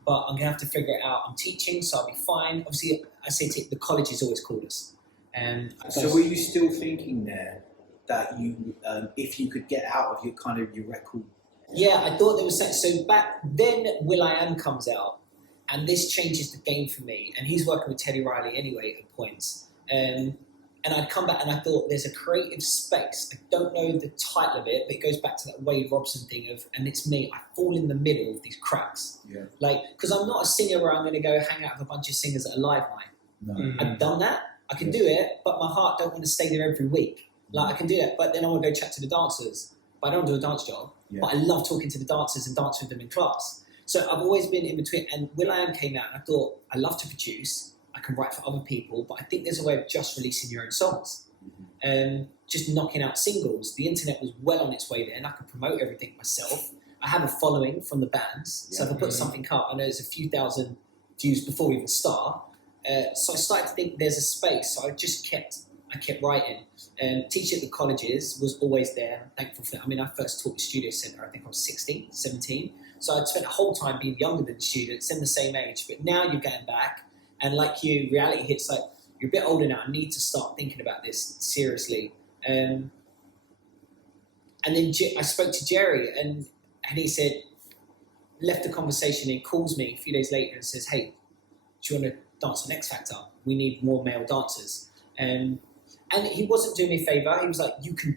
but I'm going to have to figure it out. I'm teaching, so I'll be fine. Obviously, I say the college has always called us. So were you still thinking there that you, if you could get out of your record? Yeah, I thought there was... So back then, will.i.am comes out, and this changes the game for me. And he's working with Teddy Riley anyway at points. And I'd come back and I thought there's a creative space. I don't know the title of it, but it goes back to that Wade Robson thing of, and it's me, I fall in the middle of these cracks. Yeah. Like, because I'm not a singer where I'm going to go hang out with a bunch of singers at a live night. No. I've done that. I can do it, but my heart don't want to stay there every week. Like, I can do that, but then I want to go chat to the dancers. But I don't do a dance job. Yeah. But I love talking to the dancers and dance with them in class. So I've always been in between. And will.i.am came out and I thought, I love to produce. I can write for other people, but I think there's a way of just releasing your own songs. Just knocking out singles. The internet was well on its way there and I could promote everything myself. I have a following from the bands. So if I put something up, I know there's a few thousand views before we even start. So I started to think there's a space. So I kept writing. Teaching at the colleges was always there. I'm thankful for that. I mean, I first taught the studio centre, I think I was 16, 17. So I'd spent the whole time being younger than the students and the same age. But now you're going back, and like you, reality hits like, you're a bit older now. I need to start thinking about this seriously. And then I spoke to Jerry, and he said, left the conversation, and he calls me a few days later and says, hey, do you want to dance on X Factor? We need more male dancers. And he wasn't doing me a favour. He was like, you can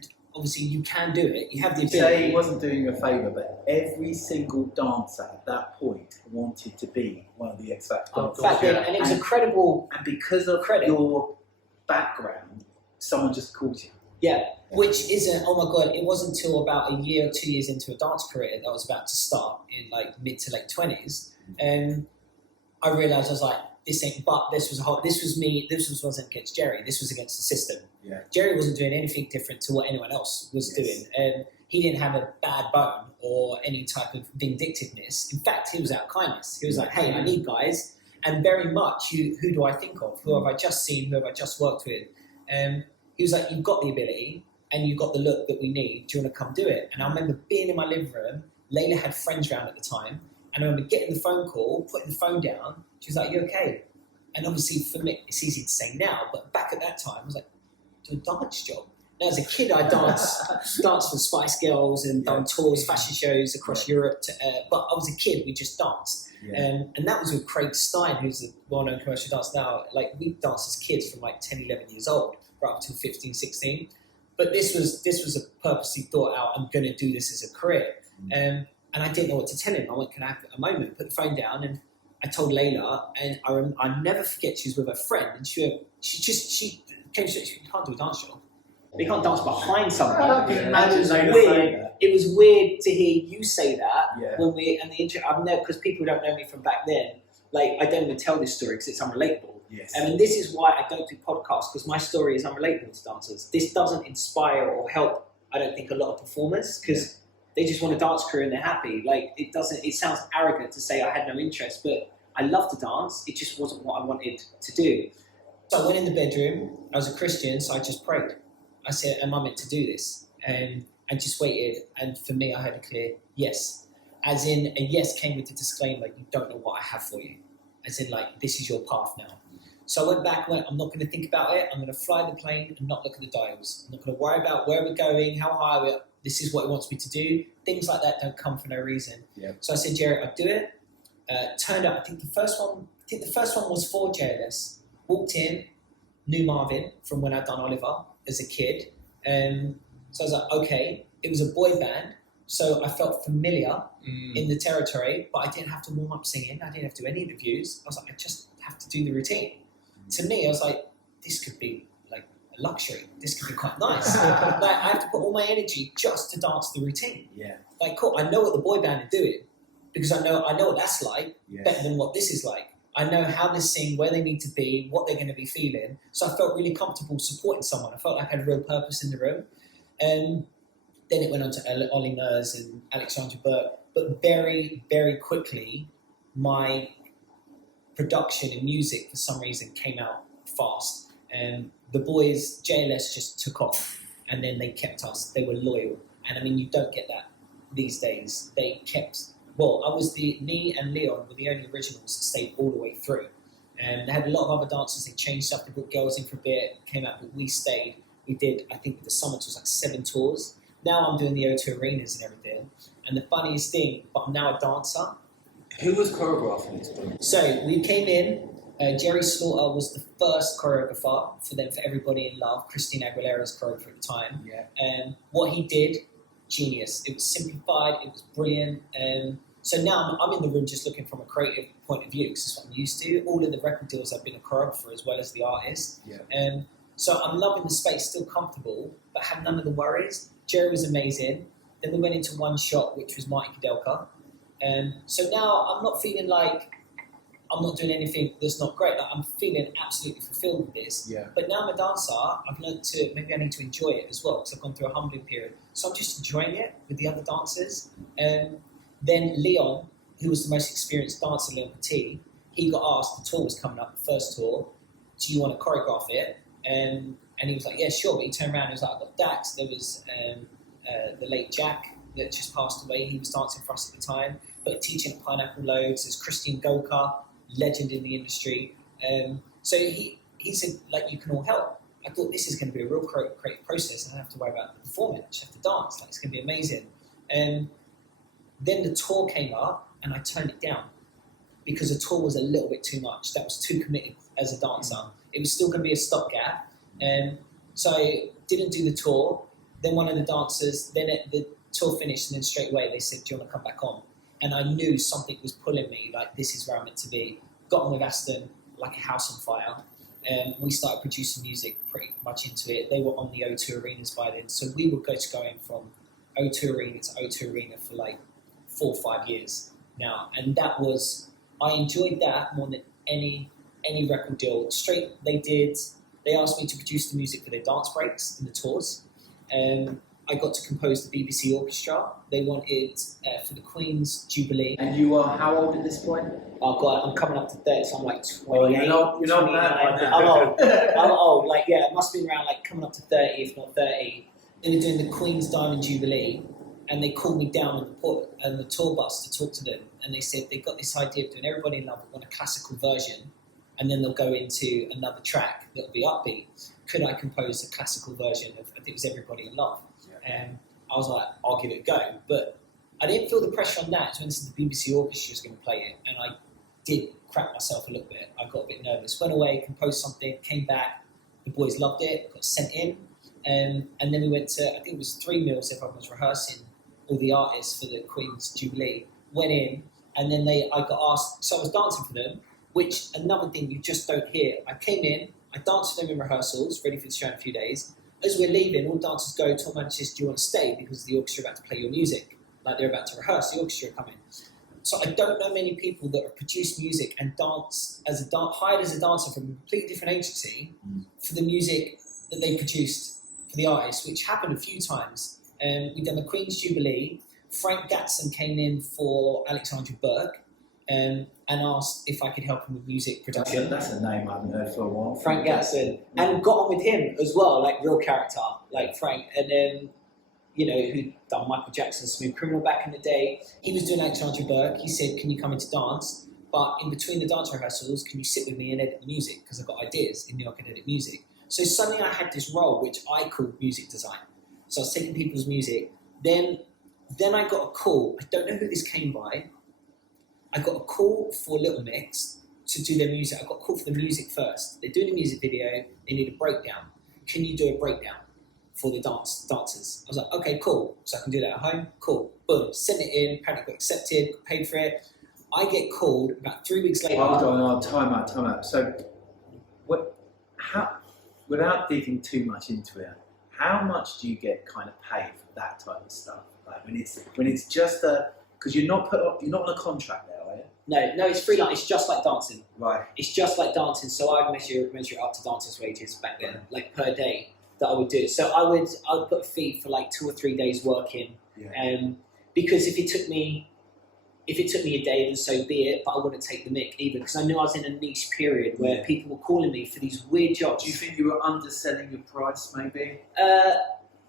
do it. You have the ability. Say he wasn't doing you a favour, but every single dancer at that point wanted to be one of the X Factor dancers. Back then, and it was incredible. And because of your background, someone just called you. Yeah, which isn't, oh my God, it wasn't until about a year or 2 years into a dance career that I was about to start in like mid to late 20s. And I realised I was like, this wasn't against Jerry, this was against the system. Yeah. Jerry wasn't doing anything different to what anyone else was doing. And he didn't have a bad bone or any type of vindictiveness. In fact, he was out of kindness. He was like, hey, I need guys. And very much, who do I think of? Who have I just seen? Who have I just worked with? He was like, you've got the ability and you've got the look that we need. Do you want to come do it? And I remember being in my living room. Layla had friends around at the time. And I remember getting the phone call, putting the phone down. She was like, you okay? And obviously for me, it's easy to say now, but back at that time, I was like, do a dance job. Now as a kid, I danced for Spice Girls and done tours, fashion shows across Europe. But I was a kid, we just danced. Yeah. And that was with Craig Stein, who's a well-known commercial dancer now. Like we danced as kids from like 10, 11 years old, right up to 15, 16. But this was a purposely thought out, I'm going to do this as a career. And I didn't know what to tell him. I went, can I have a moment? Put the phone down, and I told Layla, and I never forget, she was with her friend, and she came to me, you can't do a dance job. You can't dance behind someone. It was weird to hear you say that when I've never, because people don't know me from back then. Like I don't even tell this story because it's unrelatable. Yes. And this is why I don't do podcasts, because my story is unrelatable to dancers. This doesn't inspire or help, I don't think, a lot of performers, because they just want a dance career and they're happy. Like it sounds arrogant to say I had no interest, but I love to dance. It just wasn't what I wanted to do. So I went in the bedroom. I was a Christian, so I just prayed. I said, am I meant to do this? And I just waited. And for me, I had a clear yes. As in, a yes came with the disclaimer, you don't know what I have for you. As in, like, this is your path now. So I went back and went, I'm not going to think about it. I'm going to fly the plane and not look at the dials. I'm not going to worry about where we're going, how high we're. This is what it wants me to do. Things like that don't come for no reason. Yeah. So I said, Jerry, I'll do it. Turned up. I think the first one was for JLS. Walked in, knew Marvin from when I'd done Oliver as a kid. So I was like, okay. It was a boy band, so I felt familiar in the territory, but I didn't have to warm up singing. I didn't have to do any interviews. I was like, I just have to do the routine. To me, I was like, this could be like a luxury. This could be quite nice. Like I have to put all my energy just to dance the routine. Yeah. Like, cool. I know what the boy band are doing because I know what that's like better than what this is like. I know how they sing, where they need to be, what they're going to be feeling. So I felt really comfortable supporting someone. I felt like I had a real purpose in the room. And then it went on to Ollie Nurs and Alexandra Burke. But very, very quickly, my production and music, for some reason, came out fast. And the boys, JLS, just took off. And then they kept us. They were loyal. And I mean, you don't get that these days. They kept... Well, me and Leon were the only originals that stayed all the way through. And they had a lot of other dancers. They changed stuff. They put girls in for a bit, came out, but we stayed. We did, I think the summer tours, like 7 tours. Now I'm doing the O2 arenas and everything. And the funniest thing, but I'm now a dancer. Who was choreographing this? So we came in. Jerry Slaughter was the first choreographer for them, for Everybody in Love. Christina Aguilera's choreographer at the time. Yeah. And what he did, genius. It was simplified. It was brilliant. So now I'm in the room just looking from a creative point of view, because that's what I'm used to. All of the record deals, I've been a choreographer as well as the artist. Yeah. So I'm loving the space, still comfortable, but have none of the worries. Jerry was amazing. Then we went into one shot, which was Marty Kudelka. So now I'm not feeling like I'm not doing anything that's not great. Like I'm feeling absolutely fulfilled with this. Yeah. But now I'm a dancer. I've learned to, maybe I need to enjoy it as well, because I've gone through a humbling period. So I'm just enjoying it with the other dancers. Then Leon, who was the most experienced dancer, Leon Petit, he got asked, the tour was coming up, the first tour, do you want to choreograph it? And he was like, yeah, sure. But he turned around and was like, I've got Dax. There was the late Jack that just passed away. He was dancing for us at the time, but teaching at Pineapple loads. There's Christian Golka, legend in the industry. So he said, like, you can all help. I thought this is going to be a real creative process. I don't have to worry about the performance. I just have to dance. Like, it's going to be amazing. Then the tour came up and I turned it down because the tour was a little bit too much. That was too committed as a dancer. It was still going to be a stopgap. So I didn't do the tour. Then one of the dancers, the tour finished, and then straight away they said, do you want to come back on? And I knew something was pulling me, like, this is where I'm meant to be. Got on with Aston like a house on fire. We started producing music pretty much into it. They were on the O2 arenas by then. So we were going from O2 arena to O2 arena for like 4 or 5 years now. And that was, I enjoyed that more than any record deal. They asked me to produce the music for their dance breaks and the tours. I got to compose the BBC Orchestra. They wanted for the Queen's Jubilee. And you are how old at this point? Oh God, I'm coming up to 30, so I'm like 28. Oh, you're not that. I'm old. I'm old. Like, yeah, it must have been around like coming up to 30, if not 30. They were doing the Queen's Diamond Jubilee, and they called me down on the tour bus to talk to them. And they said they got this idea of doing Everybody in Love on a classical version, and then they'll go into another track that'll be upbeat. Could I compose a classical version of, I think it was Everybody in Love? And I was like, I'll give it a go. But I didn't feel the pressure on that. So when the BBC Orchestra was going to play it, and I did crap myself a little bit. I got a bit nervous. Went away, composed something, came back. The boys loved it, got sent in. And then we went to, I think it was 3 meals, everyone was rehearsing all the artists for the Queen's Jubilee. Went in, and then I got asked, so I was dancing for them, which another thing you just don't hear. I came in, I danced for them in rehearsals, ready for the show in a few days. As we're leaving, all dancers go, tour manager says, do you want to stay? Because the orchestra are about to play your music. Like, they're about to rehearse, the orchestra are coming. So I don't know many people that have produced music and dance as hired as a dancer from a completely different agency for the music that they produced for the artists, which happened a few times. We've done the Queen's Jubilee. Frank Gatson came in for Alexandra Burke and asked if I could help him with music production. That's a name I haven't heard for a while. Frank Gatson. And got on with him as well, like real character, like Frank. And then, who'd done Michael Jackson's Smooth Criminal back in the day. He was doing Alexandra Burke. He said, can you come in to dance? But in between the dance rehearsals, can you sit with me and edit the music? Because I've got ideas in I can edit music. So suddenly I had this role, which I called music design. So I was taking people's music. Then I got a call. I don't know who this came by. I got a call for Little Mix to do their music. I got a call for the music first. They're doing a music video. They need a breakdown. Can you do a breakdown for the dancers? I was like, okay, cool. So I can do that at home. Cool. Boom. Sent it in. Apparently got accepted. Paid for it. I get called about 3 weeks later. Hold on, time out. So, without digging too much into it, how much do you get kind of paid for that type of stuff? Like when it's just because you're not on a contract there, are you? No, it's freelance. It's just like dancing. Right. It's just like dancing. So I'd measure it up to dancers' wages back then, like per day that I would do. So I would put a fee for like 2 or 3 days working, because if it took me a day, then so be it. But I wouldn't take the mick either, because I knew I was in a niche period where people were calling me for these weird jobs. Do you think you were underselling your price, maybe?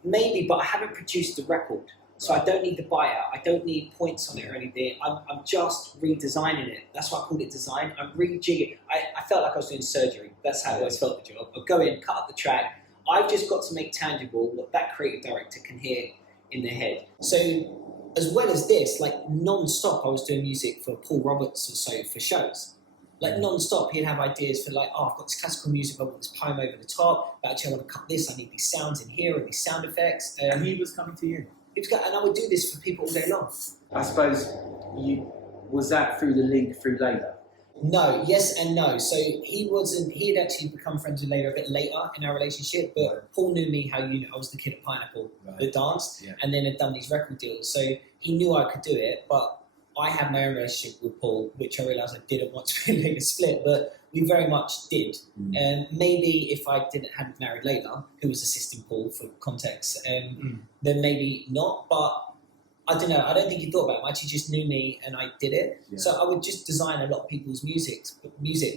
Maybe, but I haven't produced the record. So I don't need the buyer. I don't need points on it or anything. I'm just redesigning it. That's why I called it design. I'm rejigging. I felt like I was doing surgery. That's how I always felt the job. I'd go in, cut up the track. I've just got to make tangible what that creative director can hear in their head. So as well as this, like non-stop, I was doing music for Paul Roberts or so for shows. Like non-stop, he'd have ideas for like, I've got this classical music, I want this poem over the top, but actually I want to cut this, I need these sounds in here, or these sound effects. And he was coming to you? And I would do this for people all day long. I suppose was that through the link through Layla? No, yes and no. So he had actually become friends with Layla a bit later in our relationship, but Paul knew me how I was the kid at Pineapple that danced and then had done these record deals. So he knew I could do it, but I had my own relationship with Paul, which I realised I didn't want to be later split, but we very much did. Maybe if I hadn't married Layla, who was assisting Paul for context, then maybe not. But I don't know. I don't think he thought about it much. He just knew me, and I did it. Yeah. So I would just design a lot of people's music.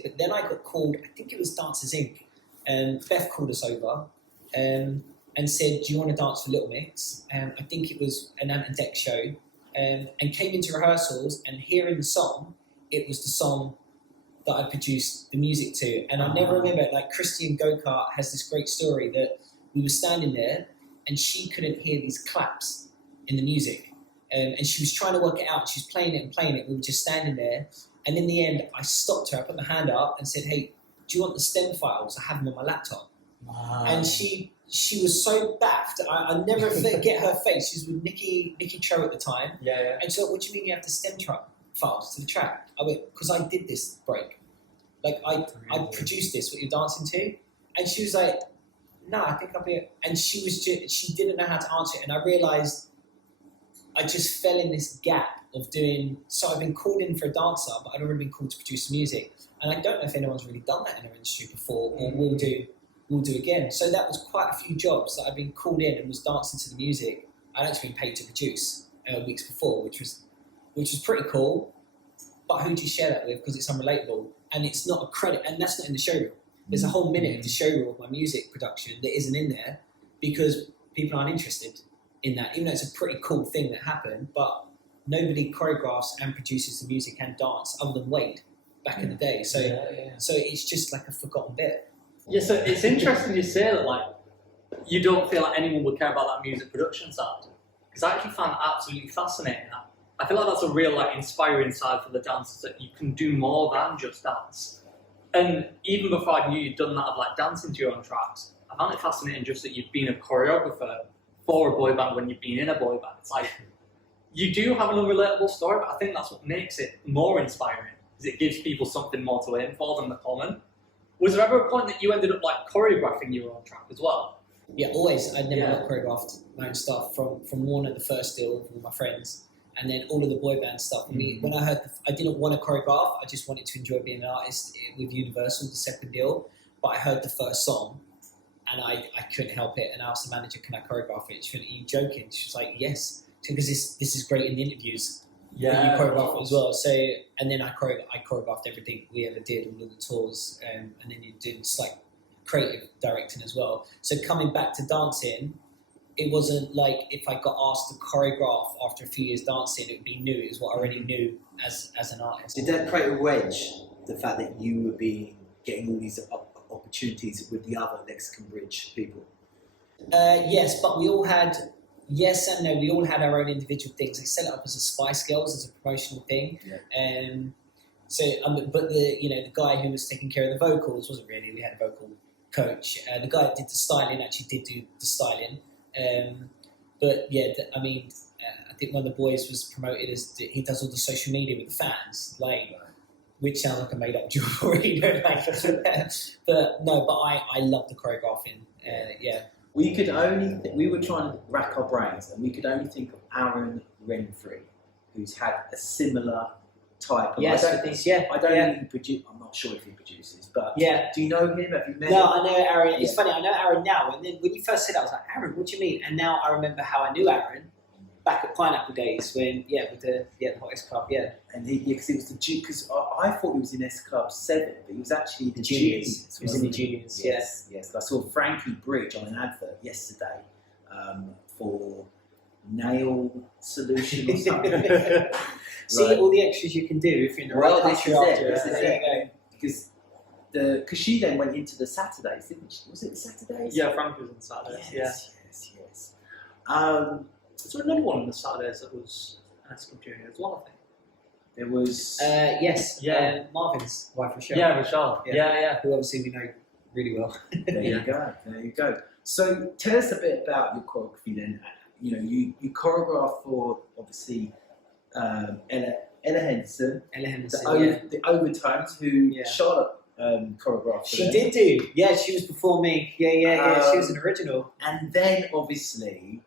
But then I got called. I think it was Dancers Inc. And Beth called us over, and said, "Do you want to dance for Little Mix?" And I think it was an Ant and Deck show. And came into rehearsals, and hearing the song, it was the song that I produced the music to. And I never remember it. Like Christian Go-Kart has this great story that we were standing there, and she couldn't hear these claps in the music. And she was trying to work it out. She was playing it and playing it. We were just standing there. And in the end, I stopped her. I put my hand up and said, "Hey, do you want the stem files? I have them on my laptop." Wow. And she was so baffed. I never forget her face. She was with Nikki Cho at the time. Yeah. And she's like, "What do you mean you have the stem files to the track?" I went, "Because I did this break. Like, I produced this, what you're dancing to." And she was like, "No, I think I'll be..." And she didn't know how to answer it. And I realised I just fell in this gap of doing... So I've been called in for a dancer, but I'd already been called to produce music. And I don't know if anyone's really done that in our industry before, or will do again. So that was quite a few jobs that I've been called in and was dancing to the music. I'd actually been paid to produce weeks before, which was pretty cool. But who do you share that with? Because it's unrelatable. And it's not a credit, and that's not in the showreel. There's a whole minute of the showreel of my music production that isn't in there because people aren't interested in that, even though it's a pretty cool thing that happened, but nobody choreographs and produces the music and dance other than Wade back in the day. So so it's just like a forgotten bit. Yeah, so it's interesting you say that, like, you don't feel like anyone would care about that music production side. Because I actually find that absolutely fascinating. I feel like that's a real, like, inspiring side for the dancers, that you can do more than just dance. And even before I knew you'd done that of, like, dancing to your own tracks, I found it fascinating just that you've been a choreographer for a boy band when you've been in a boy band. It's like, you do have an unrelatable story, but I think that's what makes it more inspiring, is it gives people something more to aim for than the common. Was there ever a point that you ended up, like, choreographing your own track as well? Yeah, always. I'd never not choreographed my own stuff from Warner, the first deal with all my friends, and then all of the boy band stuff. I mean, when I heard, I didn't want to choreograph. I just wanted to enjoy being an artist with Universal, the second deal. But I heard the first song, and I couldn't help it. And I asked the manager, "Can I choreograph it?" She went, "Are you joking?" She was like, "Yes," because this is great in the interviews. Yeah, you choreograph it as well. So, and then I choreographed everything we ever did, all of the tours, and then you did like creative directing as well. So coming back to dancing, it wasn't like if I got asked to choreograph after a few years dancing, it would be new. It was what I already knew as an artist. Did that create a wedge, the fact that you were getting all these opportunities with the other Lexington Bridge people? Yes, but we all had... Yes and no. We all had our own individual things. They set it up as a Spice Girls, as a promotional thing. Yeah. But the guy who was taking care of the vocals wasn't really. We had a vocal coach. The guy that did the styling actually did do the styling. But yeah, I think one of the boys was promoted as he does all the social media with the fans, like, which sounds like a made up job already. But no, but I love the choreographing. Yeah. We were trying to rack our brains, and we could only think of Aaron Renfrey, who's had a similar type of... Yes, I don't think he produces... I'm not sure if he produces, but do you know him? Have you met him? No, I know Aaron. It's funny, I know Aaron now, and then when you first said that, I was like, "Aaron, what do you mean?" And now I remember how I knew Aaron back at Pineapple Days when, with the Hottest Club, And because it was the because I thought he was in S Club 7, but he was actually the Juniors. He was in the wasn't Juniors, Yes. I saw Frankie Bridge on an advert yesterday for Nail Solution or something. See all the extras you can do if you're in the right country after. This is it. Because she then went into the Saturdays, didn't she? Was it the Saturdays? Yeah, Frank was on Saturdays. Yes. Is there another one on the Saturdays that was S Club Junior as well, I think? There was... Marvin's wife, Rochelle. Yeah, Rochelle. Yeah. Who obviously we know really well. There you go. So tell us a bit about your choreography then. You know, you choreograph for, obviously, Ella Henderson. The Overtones, who Charlotte choreographed. She did do. Yeah, she was before me. Yeah. She was an original. And then, obviously...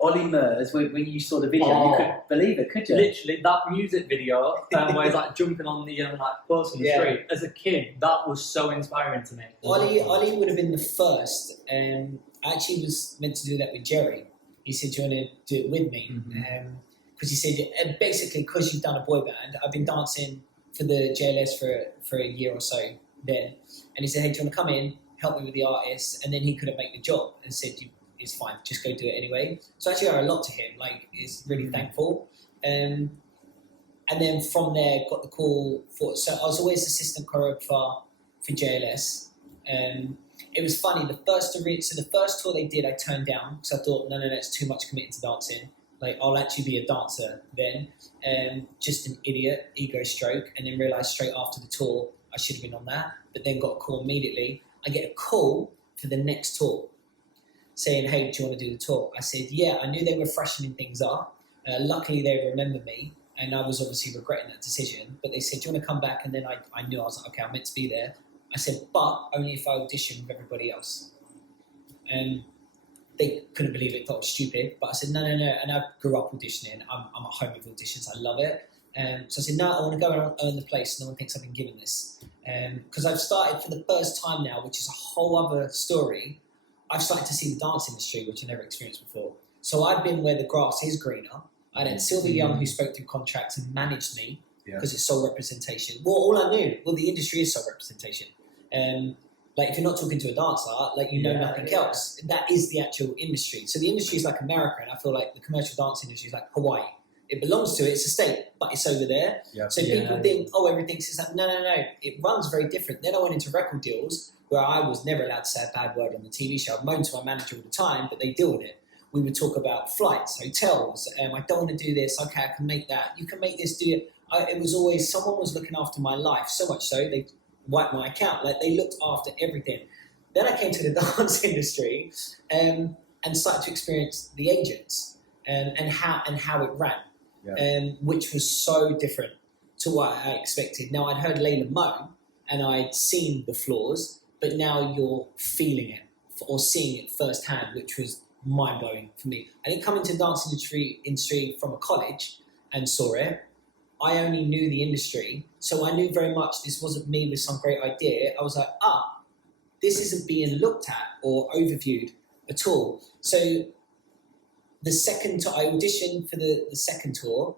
Ollie Murs, when you saw the video, you couldn't believe it, could you? Literally, that music video where he's like jumping on the post on the street. As a kid, that was so inspiring to me. Ollie would have been the first. I actually was meant to do that with Jerry. He said, "Do you want to do it with me?" Because he said, basically, because you've done a boy band, I've been dancing for the JLS for a year or so then, and he said, "Hey, do you want to come in, help me with the artists?" And then he couldn't make the job, and said, "It's fine, just go do it anyway." So actually, I owe a lot to him. Like, he's really thankful. And then from there, got the call for. So I was always assistant choreographer for JLS. It was funny. The first tour they did, I turned down because I thought, no, it's too much committing to dancing. Like, I'll actually be a dancer then. Just an idiot, ego stroke, and then realised straight after the tour I should have been on that. But then got a call immediately. I get a call for the next tour saying, "Hey, do you want to do the tour?" I said, "Yeah." I knew they were freshening things up. Luckily, they remembered me, and I was obviously regretting that decision. But they said, "Do you want to come back?" And then I knew, I was like, okay, I'm meant to be there. I said, but only if I audition with everybody else. And they couldn't believe it, thought I was stupid. But I said, no. And I grew up auditioning. I'm at home with auditions. I love it. So I said, no, I want to go and earn the place. No one thinks I've been given this. Because I've started for the first time now, which is a whole other story. I've started to see the dance industry, which I never experienced before. So I've been where the grass is greener. I had Sylvia Young, who spoke through contracts and managed me because it's sole representation. Well, all I knew, the industry is sole representation. Like, if you're not talking to a dancer, like, you know nothing else. That is the actual industry. So the industry is like America, and I feel like the commercial dance industry is like Hawaii. It belongs to it, it's a state, but it's over there. Yep. So people think, everything's like, no. It runs very different. Then I went into record deals where I was never allowed to say a bad word on the TV show. I moaned to my manager all the time, but they deal with it. We would talk about flights, hotels. I don't want to do this. Okay, I can make that. You can make this, do it. It was always, someone was looking after my life, so much so they wiped my account. Like, they looked after everything. Then I came to the dance industry and started to experience the agents and how it ran. Which was so different to what I expected. Now, I'd heard Layla moan and I'd seen the flaws, but now you're feeling it or seeing it firsthand, which was mind-blowing for me. I didn't come into the dance industry from a college and saw it. I only knew the industry, so I knew very much this wasn't me with some great idea. I was like, this isn't being looked at or overviewed at all. So the second tour, I auditioned for the second tour.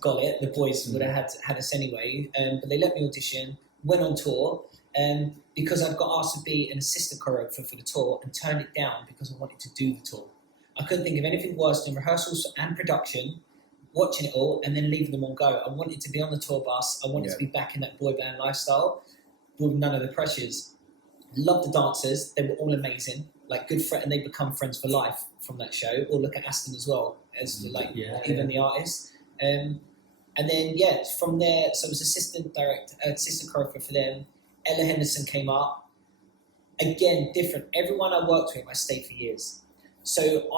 Got it. The boys would have had us anyway, but they let me audition. Went on tour because I got asked to be an assistant choreographer for the tour and turned it down because I wanted to do the tour. I couldn't think of anything worse than rehearsals and production, watching it all and then leaving them all go. I wanted to be on the tour bus. I wanted to be back in that boy band lifestyle with none of the pressures. Loved the dancers. They were all amazing. Like, good friends, and they become friends for life from that show. Or look at Aston as well, as even the artist. And then from there, so I was assistant choreographer for them. Ella Henderson came up. Again, different. Everyone I worked with, I stayed for years. So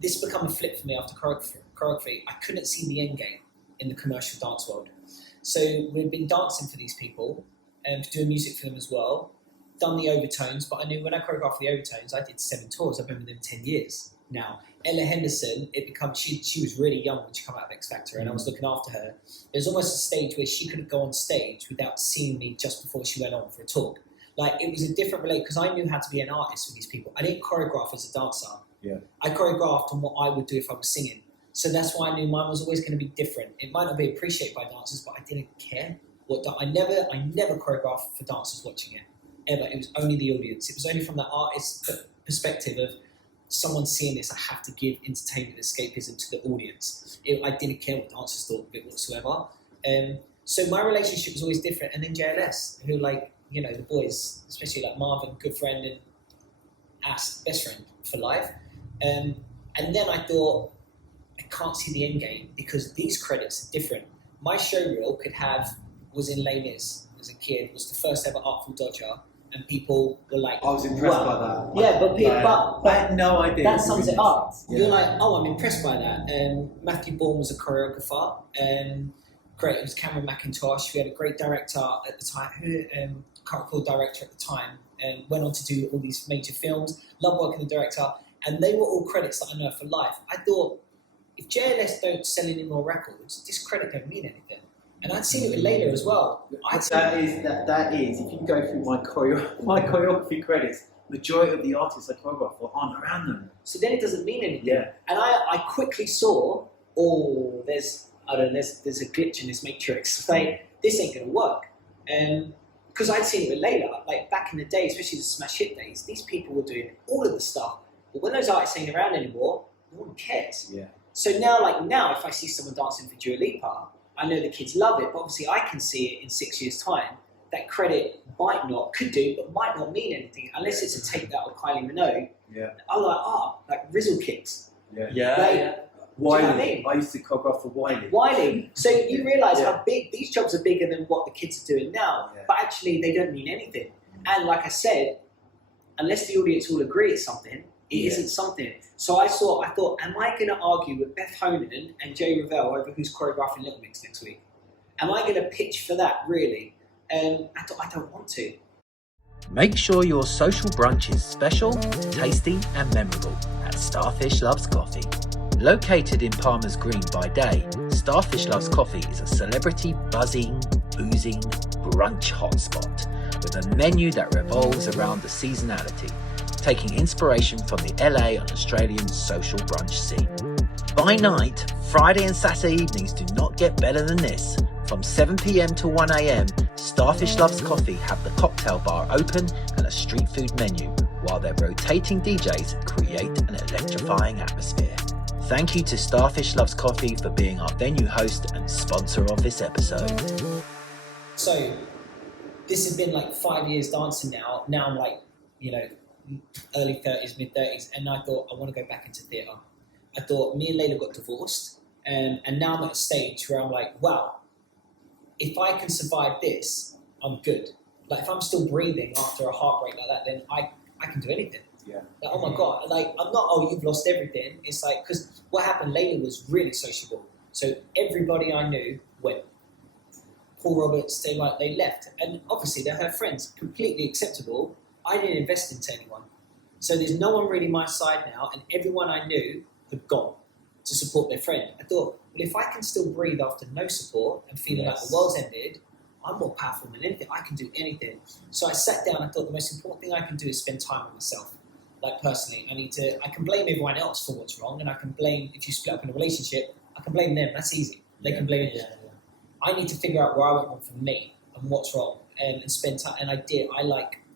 this became a flip for me after choreography. I couldn't see the end game in the commercial dance world. So we'd been dancing for these people and doing music for them as well. Done the Overtones, but I knew when I choreographed the Overtones, I did 7 tours. I've been with them 10 years now. Ella Henderson, she was really young when she came out of X Factor, and I was looking after her. There was almost a stage where she couldn't go on stage without seeing me just before she went on for a talk. Like, it was a different relate because I knew how to be an artist with these people. I didn't choreograph as a dancer. I choreographed on what I would do if I was singing. So that's why I knew mine was always going to be different. It might not be appreciated by dancers, but I didn't care. I never choreographed for dancers watching it. Ever. It was only the audience. It was only from that artist's perspective of someone seeing this, I have to give entertainment and escapism to the audience. I didn't care what dancers thought of it whatsoever. So my relationship was always different. And then JLS, who, like, the boys, especially like Marvin, good friend, and Ass, best friend for life. And then I thought, I can't see the end game because these credits are different. My showreel was in Les Mis as a kid, was the first ever Artful Dodger. And people were like, I was impressed by that. Yeah, but I had no idea. That sums it up. Yeah. You're like, I'm impressed by that. Matthew Bourne was a choreographer. Great, it was Cameron McIntosh. We had a great director at the time, can't recall director at the time, and went on to do all these major films. Loved working with the director. And they were all credits that I know for life. I thought, if JLS don't sell any more records, this credit don't mean anything. And I'd seen it with Layla as well. That is, if you go through my choreography credits, majority of the artists I choreograph for aren't around them. So then it doesn't mean anything. Yeah. And I quickly saw, there's a glitch in this matrix. Like, this ain't gonna work. Because I'd seen it with Layla, like back in the day, especially the smash hit days, these people were doing all of the stuff. But when those artists ain't around anymore, no one cares. Yeah. So now, if I see someone dancing for Dua Lipa, I know the kids love it, but obviously I can see it in 6 years' time. That credit could do, but might not mean anything unless it's a take that of Kylie Minogue. Yeah. I'm like Rizzle kicks. Yeah. Yeah. Like, yeah. Wiley. Do you know what I mean? I used to choreograph for Wiley. Wiley. So you realise Yeah. how big these jobs are bigger than what the kids are doing now, Yeah. but actually they don't mean anything. And like I said, unless the audience all agree it's something, it isn't something. So I thought, am I going to argue with Beth Honan and Jay Revell over who's choreographing Little Mix next week? Am I going to pitch for that, really? I don't want to. Make sure your social brunch is special, tasty and memorable at Starfish Loves Coffee. Located in Palmer's Green by day, Starfish Loves Coffee is a celebrity buzzing, boozing brunch hotspot with a menu that revolves around the seasonality, taking inspiration from the LA and Australian social brunch scene. By night, Friday and Saturday evenings do not get better than this. From 7 p.m. to 1 a.m, Starfish Loves Coffee have the cocktail bar open and a street food menu, while their rotating DJs create an electrifying atmosphere. Thank you to Starfish Loves Coffee for being our venue host and sponsor of this episode. So this has been like 5 years dancing now. Now I'm like, early 30s, mid 30s, and I thought I want to go back into theatre. I thought me and Layla got divorced, and now I'm at a stage where I'm like, wow, if I can survive this, I'm good. Like if I'm still breathing after a heartbreak like that, then I can do anything. Yeah. Like, oh my God, like I'm not, you've lost everything. It's like, because what happened, Layla was really sociable. So everybody I knew went. Paul Roberts, they left. And obviously they're her friends, completely acceptable. I didn't invest into anyone. So there's no one really my side now, and everyone I knew had gone to support their friend. I thought, well, if I can still breathe after no support and feeling like the world's ended, I'm more powerful than anything. I can do anything. So I sat down, I thought the most important thing I can do is spend time with myself. Like personally, I can blame everyone else for what's wrong, and I can blame, if you split up in a relationship, I can blame them, that's easy. They can blame it. I need to figure out where I went wrong for me and what's wrong, and spend time, and I did.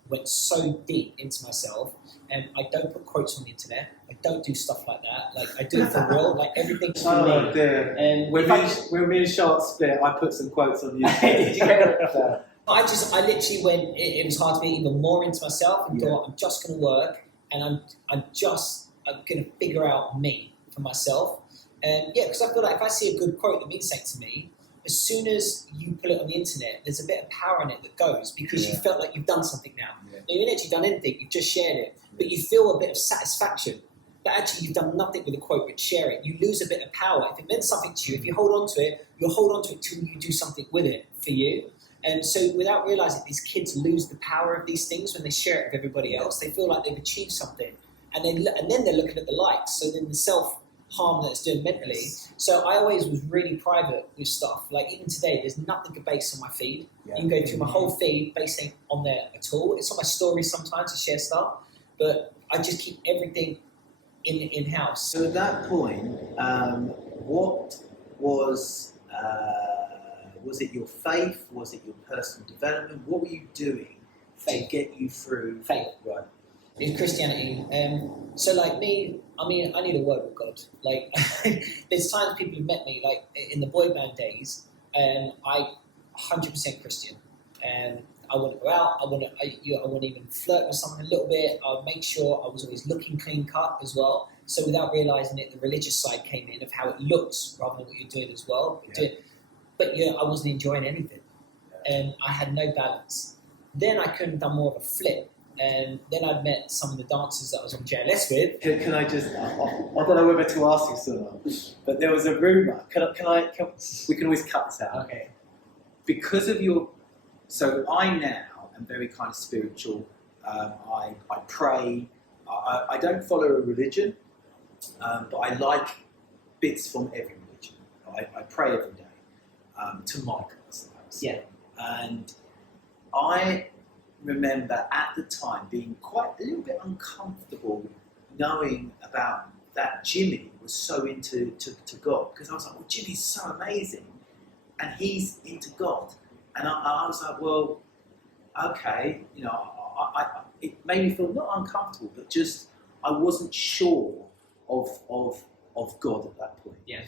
Went so deep into myself, and I don't put quotes on the internet. I don't do stuff like that. Like I do it for real. Like everything's for me. Dear. And when me and Charlotte split, I put some quotes on you. Did you get it? I literally went. It was hard to be even more into myself, and thought I'm just going to work, and I'm going to figure out me for myself. And because I feel like if I see a good quote that means something to me, as soon as you put it on the internet, there's a bit of power in it that goes, because you felt like you've done something now. Yeah. Now, you haven't actually done anything, you've just shared it, but you feel a bit of satisfaction. But actually you've done nothing with the quote but share it. You lose a bit of power. If it meant something to you, if you hold on to it, you'll hold on to it till you do something with it for you. And so without realising, these kids lose the power of these things when they share it with everybody else. They feel like they've achieved something. And then they're looking at the likes. So then the self-harm that it's doing mentally. So I always was really private with stuff. Like even today, there's nothing based on my feed. Yeah. You can go through my whole feed, based ain't on there at all. It's on my stories sometimes to share stuff. But I just keep everything in-house. So at that point, what was it your faith? Was it your personal development? What were you doing to get you through? Faith. Right. It's Christianity. So like me, I mean, I need a word with God. Like there's times people have met me, like in the boy band days, and I 100% Christian. And I wouldn't go out. I wouldn't even flirt with someone a little bit. I'd make sure I was always looking clean cut as well. So without realising it, the religious side came in of how it looks rather than what you're doing as well. Yeah. But I wasn't enjoying anything, and I had no balance. Then I couldn't have done more of a flip. And then I'd met some of the dancers that I was on JLS with. Can I just? I don't know whether to ask you so, but there was a rumor. We can always cut this out. Okay. Because of your, so I now am very kind of spiritual. I pray. I don't follow a religion, but I like bits from every religion. I pray every day to my God, I suppose. Yeah. And I remember at the time being quite a little bit uncomfortable knowing about that Jimmy was so into to God, because I was like, well, Jimmy's so amazing and he's into God. And I was like, well, okay, you know, it made me feel not uncomfortable, but just I wasn't sure of God at that point. Yeah.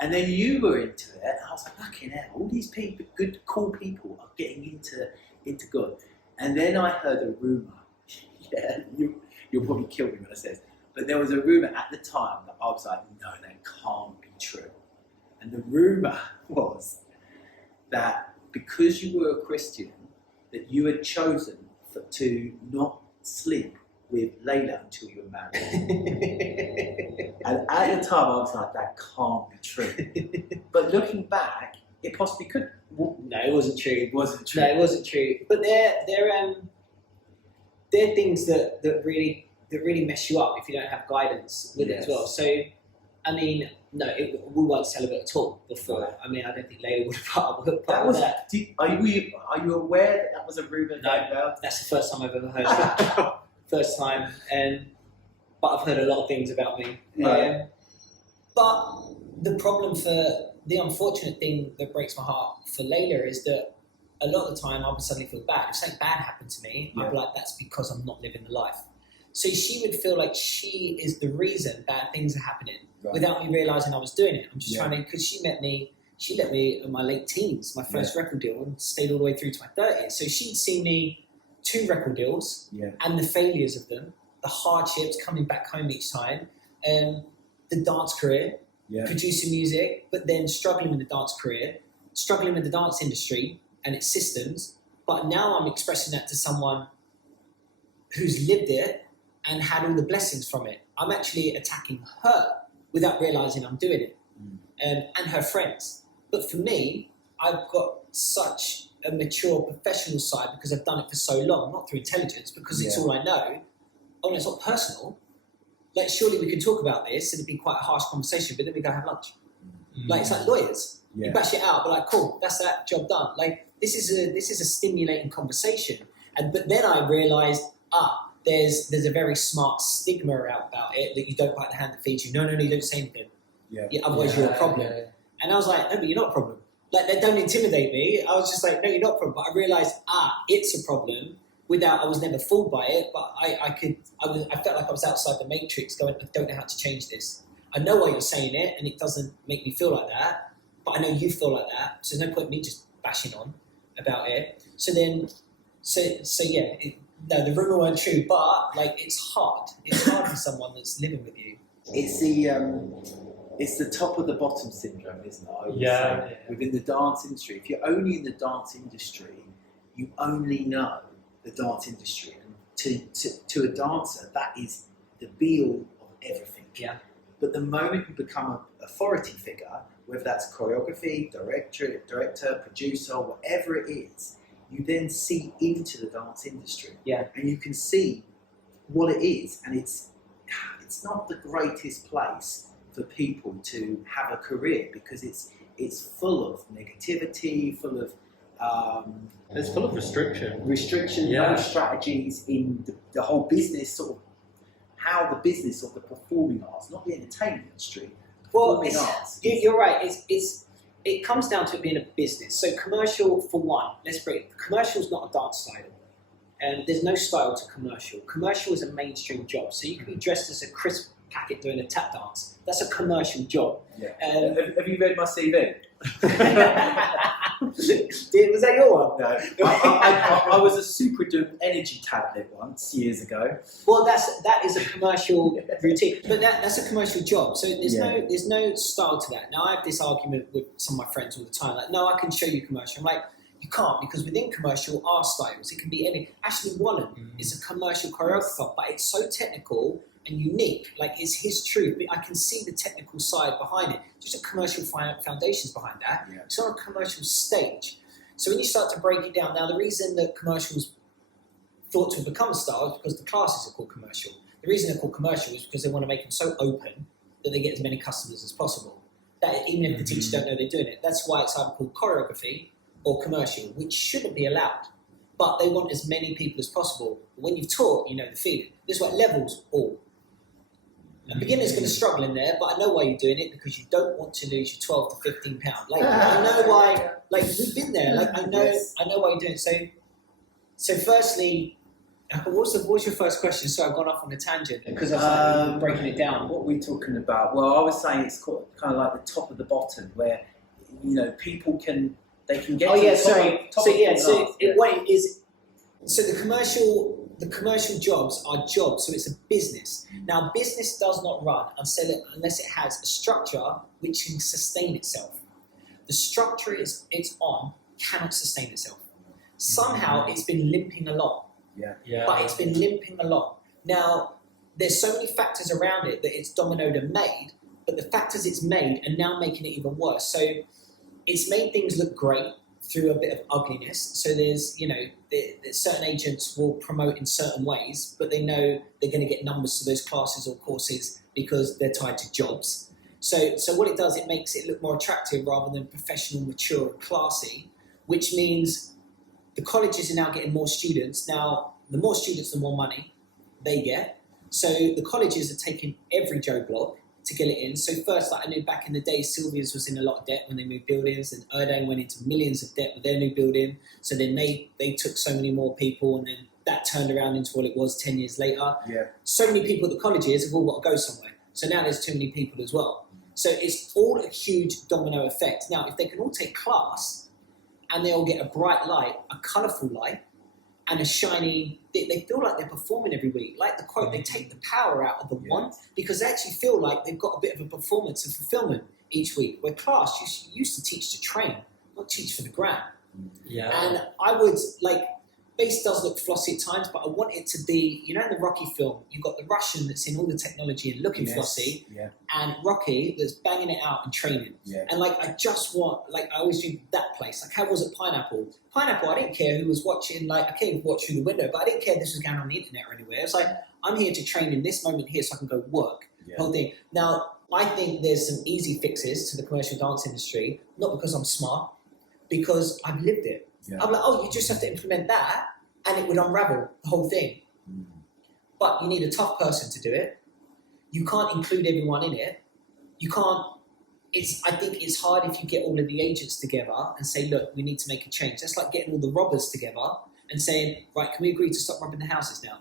And then you were into it, and I was like, fucking hell, all these people, good, cool people are getting into God. And then I heard a rumour. Yeah, you'll probably kill me when I say this. But there was a rumour at the time that I was like, no, that can't be true. And the rumour was that because you were a Christian, that you had chosen to not sleep with Layla until you were married. And at the time, I was like, that can't be true. But looking back, it possibly could. No, it wasn't true. It wasn't true. No, it wasn't true. But they're things that really mess you up if you don't have guidance with it as well. So, I mean, no, we weren't celibate at all before. Right. I mean, I don't think Layla would have part That of was. that. Are you aware that was a rumour? No, that's the first time I've ever heard of it. First time, but I've heard a lot of things about me. Right. But the unfortunate thing that breaks my heart for Layla is that a lot of the time I would suddenly feel bad. If something bad happened to me, I'd be like, that's because I'm not living the life. So she would feel like she is the reason bad things are happening without me realising I was doing it. I'm just trying to, because she let me in my late teens, my first record deal, and stayed all the way through to my 30s. So she'd seen me 2 record deals and the failures of them, the hardships, coming back home each time, the dance career, producing music, but then struggling with the dance career, struggling with the dance industry and its systems. But now I'm expressing that to someone who's lived it and had all the blessings from it. I'm actually attacking her without realising I'm doing it, and her friends. But for me, I've got such a mature professional side because I've done it for so long, not through intelligence, because it's all I know. Oh, no, it's not personal. Like, surely we could talk about this and it'd be quite a harsh conversation, but then we go have lunch. Like, it's like lawyers. You bash it out, but like, cool, that's that, job done. Like, this is a stimulating conversation. But then I realised, there's a very smart stigma about it, that you don't bite the hand that feeds you. No, you don't say anything. Otherwise you're a problem. And I was like, no, but you're not a problem. Like, they don't intimidate me. I was just like, no, you're not a problem. But I realised, it's a problem. I was never fooled by it, but I felt like I was outside the matrix going, I don't know how to change this. I know why you're saying it, and it doesn't make me feel like that, but I know you feel like that, so there's no point in me just bashing on about it. So the rumour weren't true, but like, it's hard. It's hard for someone that's living with you. It's the top of the bottom syndrome, isn't it? I would say, within the dance industry. If you're only in the dance industry, you only know the dance industry. And to a dancer, that is the be-all of everything. Yeah. But the moment you become an authority figure, whether that's choreography, director, producer, whatever it is, you then see into the dance industry. Yeah. And you can see what it is. And it's not the greatest place for people to have a career, because it's full of negativity, full of it's full of restriction. No strategies in the whole business, sort of how the business of the performing arts, not the entertainment industry, performing arts. You're right. It comes down to it being a business. So commercial, for one, let's break it. Commercial is not a dance style. And there's no style to commercial. Commercial is a mainstream job. So you can be dressed as a crisp packet doing a tap dance. That's a commercial job. Yeah. Have you read my CV? Was that your one? No. I was a super duper energy tablet once, years ago. Well, that is a commercial routine, but that's a commercial job. So there's no style to that. Now, I have this argument with some of my friends all the time. Like, no, I can show you commercial. I'm like, you can't, because within commercial are styles. It can be any. Ashley Wallen is a commercial choreographer, but it's so technical and unique. Like, it's his truth. I can see the technical side behind it. Just a commercial foundations behind that. Yeah. It's not a commercial stage. So when you start to break it down, now the reason that commercials thought to have become a style is because the classes are called commercial. The reason they're called commercial is because they want to make them so open that they get as many customers as possible. That even if the teachers don't know they're doing it. That's why it's either called choreography or commercial, which shouldn't be allowed. but they want as many people as possible. But when you've taught, you know the feeling. This is why levels all. A beginner's going to struggle in there, but I know why you're doing it, because you don't want to lose your 12 to 15 pounds. Like, I know why. Like, we've been there. Like, I know why you're doing it. So firstly, what was your first question? So I've gone off on a tangent because I was breaking it down. What are we talking about? Well, I was saying it's kind of like the top of the bottom, where people can get. Oh to yeah, the top sorry. Top So of yeah, the so graph, what it is. So the commercial jobs are jobs, so it's a business. Now, business does not run unless it has a structure which can sustain itself. The structure it's on cannot sustain itself. Somehow it's been limping along. Yeah. But it's been limping along. Now, there's so many factors around it that it's dominoed and made, but the factors it's made are now making it even worse. So it's made things look great through a bit of ugliness. So there's, certain agents will promote in certain ways, but they know they're going to get numbers to those classes or courses because they're tied to jobs. So what it does, it makes it look more attractive rather than professional, mature, and classy, which means the colleges are now getting more students. Now, the more students, the more money they get. So the colleges are taking every Joe Block to get it in. So first, like I knew back in the day, Sylvia's was in a lot of debt when they moved buildings, and Erdang went into millions of debt with their new building. So then they took so many more people, and then that turned around into what it was 10 years later. Yeah. So many people at the colleges have all got to go somewhere. So now there's too many people as well. So it's all a huge domino effect. Now, if they can all take class and they all get a bright light, a colourful light, and a shiny, they feel like they're performing every week. Like the quote, they take the power out of the one, because they actually feel like they've got a bit of a performance and fulfillment each week. Where class, you used to teach to train, not teach for the gram. Yeah. And I would, bass does look flossy at times, but I want it to be, in the Rocky film, you've got the Russian that's in all the technology and looking flossy, and Rocky that's banging it out and training. Yeah. And I just want, I always do that place. How was it Pineapple? Pineapple, I didn't care who was watching, I came watch through the window, but I didn't care this was going on the internet or anywhere. It's I'm here to train in this moment here so I can go work. Yeah. Whole thing. Now, I think there's some easy fixes to the commercial dance industry, not because I'm smart, because I've lived it. Yeah. I'm you just have to implement that and it would unravel the whole thing. Mm. But you need a tough person to do it. You can't include everyone in it. You can't, I think it's hard if you get all of the agents together and say, look, we need to make a change. That's like getting all the robbers together and saying, right, can we agree to stop robbing the houses now?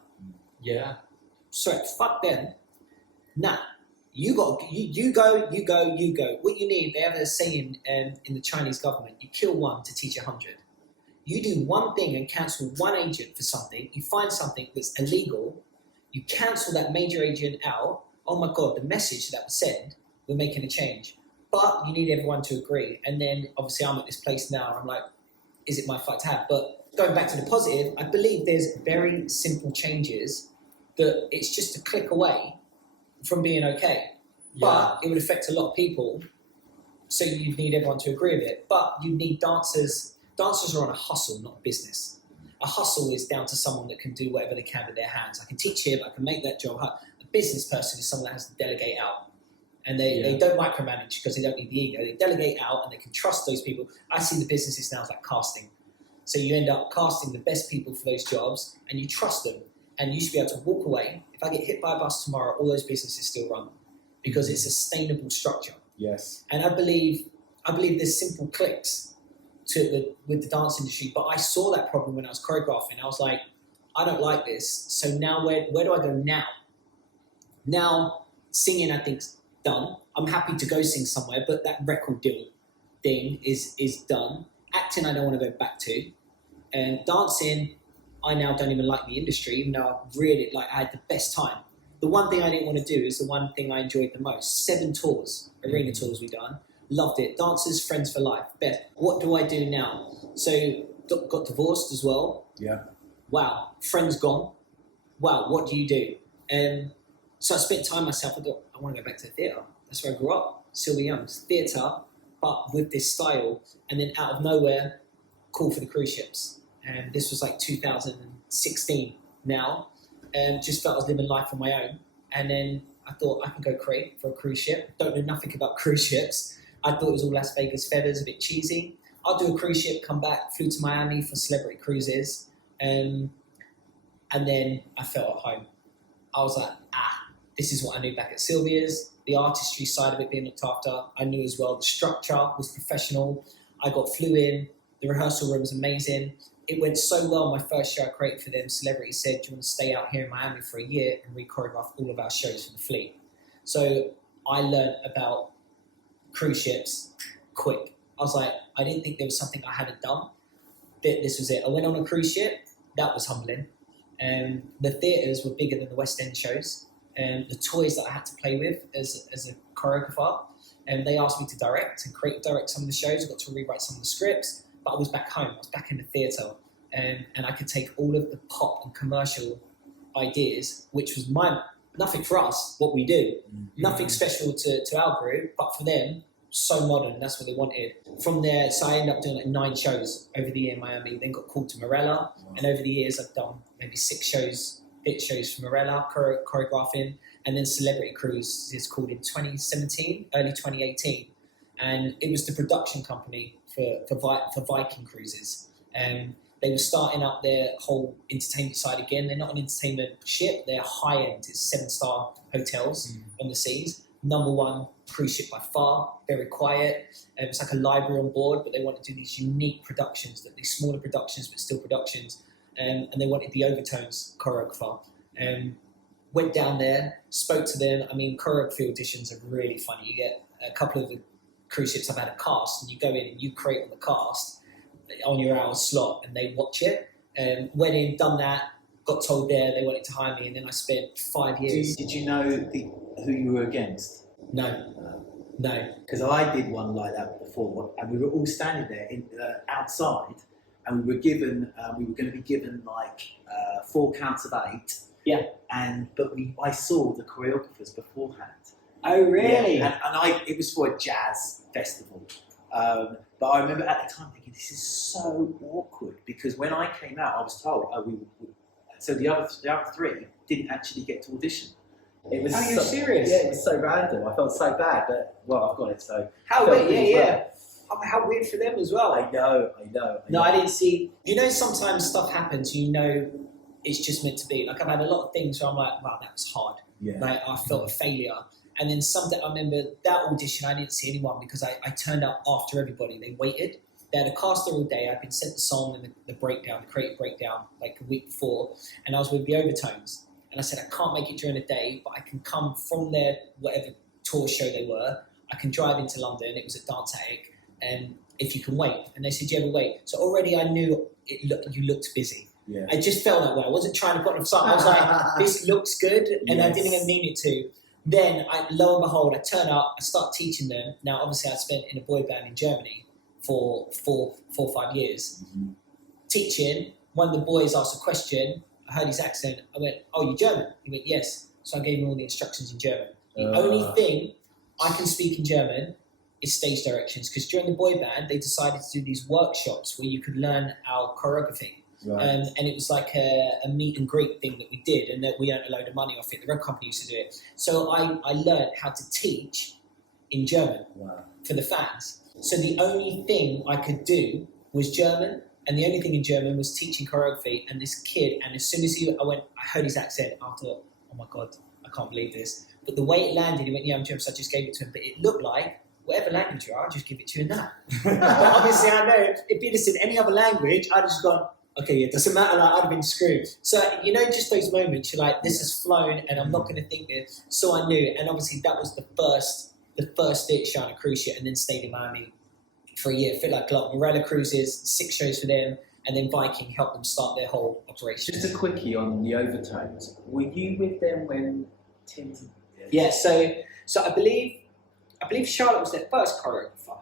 Yeah. So fuck them. Nah. You go. What you need, they have a saying in the Chinese government, you kill one to teach 100. You do one thing and cancel one agent for something, you find something that's illegal, you cancel that major agent out, oh my God, the message that was sent, we're making a change. But you need everyone to agree. And then obviously I'm at this place now, I'm like, is it my fight to have? But going back to the positive, I believe there's very simple changes that it's just a click away from being okay. But it would affect a lot of people, so you need everyone to agree with it. But you need dancers. Dancers are on a hustle, not a business. A hustle is down to someone that can do whatever they can with their hands. I can teach here, but I can make that job. A business person is someone that has to delegate out. And they don't micromanage because they don't need the ego. They delegate out and they can trust those people. I see the businesses now as like casting. So you end up casting the best people for those jobs and you trust them. And you should be able to walk away. If I get hit by a bus tomorrow, all those businesses still run because it's a sustainable structure. Yes. And I believe there's simple clicks with the dance industry. But I saw that problem when I was choreographing. I was like, I don't like this. So now where do I go now? Now, singing, I think's done. I'm happy to go sing somewhere, but that record deal thing is done. Acting, I don't want to go back to. And dancing, I now don't even like the industry, even though I had the best time. The one thing I didn't want to do is the one thing I enjoyed the most. 7 tours, arena tours we done. Loved it. Dancers, friends for life. Best. What do I do now? So, got divorced as well. Yeah. Wow. Friends gone. Wow, what do you do? So I spent time myself. I thought, I want to go back to the theatre. That's where I grew up. Sylvia Young's theatre, but with this style. And then out of nowhere, call for the cruise ships. And this was like 2016 now. And just felt I was living life on my own. And then I thought I can go create for a cruise ship. Don't know nothing about cruise ships. I thought it was all Las Vegas feathers, a bit cheesy. I'll do a cruise ship, come back, flew to Miami for celebrity cruises. And then I felt at home. I was like, this is what I knew back at Sylvia's. The artistry side of it being looked after, I knew as well. The structure was professional. I flew in. The rehearsal room was amazing. It went so well. My first show I created for them, Celebrity said, do you want to stay out here in Miami for a year and re-choreograph all of our shows for the fleet? So I learned about cruise ships quick. I was like, I didn't think there was something I hadn't done. This was it. I went on a cruise ship. That was humbling. The theatres were bigger than the West End shows. The toys that I had to play with as a choreographer, and they asked me to direct some of the shows. I got to rewrite some of the scripts, but I was back home. I was back in the theatre, and I could take all of the pop and commercial ideas, which was nothing for us, what we do, nothing special to our group, but for them, so modern. That's what they wanted. From there, so I ended up doing like 9 shows over the year in Miami. Then got called to Morella, and over the years I've done maybe 6 shows. Bit shows for Morella, choreographing, and then Celebrity Cruise is called in 2017, early 2018, and it was the production company for Viking Cruises. They were starting up their whole entertainment side again. They're not an entertainment ship; they're high end. It's 7-star hotels on the seas. Number 1 cruise ship by far. Very quiet. It's like a library on board, but they want to do these unique productions, these smaller productions, but still productions. And they wanted the Overtones choreographer. Went down there, spoke to them. I mean, choreography auditions are really funny. You get a couple of the cruise ships have had a cast, and you go in and you create on the cast on your hour slot, and they watch it. Went in, done that, got told there they wanted to hire me, and then I spent 5 years. Did you know who you were against? No. Because I did one like that before, and we were all standing there outside. And we were going to be given like 4 counts of 8. Yeah. But I saw the choreographers beforehand. Oh, really? Yeah. And it was for a jazz festival. But I remember at the time thinking, this is so awkward, because when I came out, I was told, so the other 3 didn't actually get to audition. It was you're serious? Yeah, it was so random. I felt so bad, but I've got it. So how weird? Yeah. How weird for them as well. I know. No, I didn't see. Sometimes stuff happens. It's just meant to be. Like, I've had a lot of things where I'm like, wow, that was hard. Yeah. Like, I felt a failure. And then someday, I remember that audition, I didn't see anyone because I turned up after everybody. They waited. They had a caster all day. I'd been sent the song and the breakdown, the creative breakdown, like a week before. And I was with the Overtones. And I said, I can't make it during the day, but I can come from their whatever tour show they were. I can drive into London. It was at Dance Attic. And if you can wait. And they said, you ever wait? So already I knew you looked busy. Yeah. I just felt that way. I wasn't trying to put on something. I was like, this looks good. And I didn't even mean it to. Then, lo and behold, I turn up, I start teaching them. Now, obviously, I spent in a boy band in Germany for 4 or 5 years. Mm-hmm. Teaching, one of the boys asked a question. I heard his accent. I went, oh, you German? He went, yes. So I gave him all the instructions in German. The only thing I can speak in German is stage directions, because during the boy band they decided to do these workshops where you could learn our choreographing. Right. And it was like a meet and greet thing that we did, and that we earned a load of money off it. The record company used to do it. So I learned how to teach in German for the fans. So the only thing I could do was German, and the only thing in German was teaching choreography. And this kid, and as soon as I heard his accent, I thought, oh my God, I can't believe this. But the way it landed, he went, yeah, I'm German, so I just gave it to him. But it looked like, whatever language you are, I'll just give it to you in that. But obviously, I know if you'd have said any other language, I'd have just gone, okay, it doesn't matter, like, I'd have been screwed. So, just those moments, you're like, this has flown, and I'm not going to think this. So I knew, and obviously that was the first theatre show on a cruise ship, and then stayed in Miami for a year. I feel like Morella Cruises, 6 shows for them, and then Viking helped them start their whole operation. Just a quickie on the Overtones. Were you with them when Tim's... Yeah, so I believe Charlotte was their first choreographer.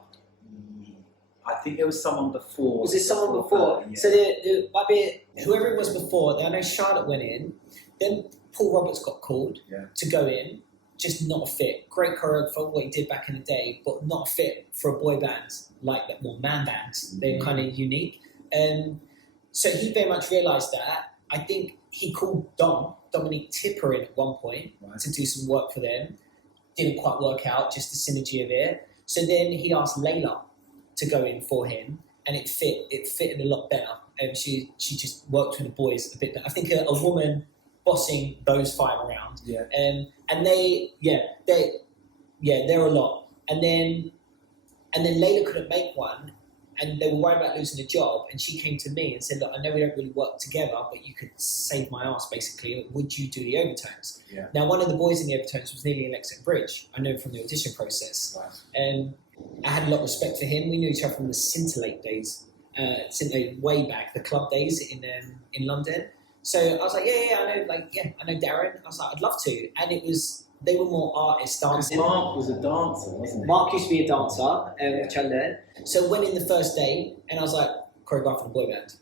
I think there was someone before. Was there someone before? Yeah. So there might be whoever it was before. I know Charlotte went in. Then Paul Roberts got called to go in. Just not a fit. Great choreographer, what he did back in the day, but not a fit for a boy band like that. Well, man bands. Mm-hmm. They're kind of unique. So he very much realised that. I think he called Dominique Tipper in at one point to do some work for them. Didn't quite work out, just the synergy of it. So then he asked Layla to go in for him. and it fitted a lot better. And she just worked with the boys a bit better. I think a woman bossing those 5 around. Yeah. And they're a lot. And then Layla couldn't make one, and they were worried about losing a job. And she came to me and said, "Look, I know we don't really work together, but you could save my ass, basically. Would you do the Overtones?" Yeah. Now, one of the boys in the Overtones was nearly in Lexington Bridge. I know him from the audition process. Right. And I had a lot of respect for him. We knew each other from the Scintillate days, way back, the club days in London. So I was like, I know Darren. I was like, I'd love to. And they were more artists dancing. Mark was a dancer, wasn't he? Mark used to be a dancer, which I learned. So went in the first day, and I was like, choreographing a boy band.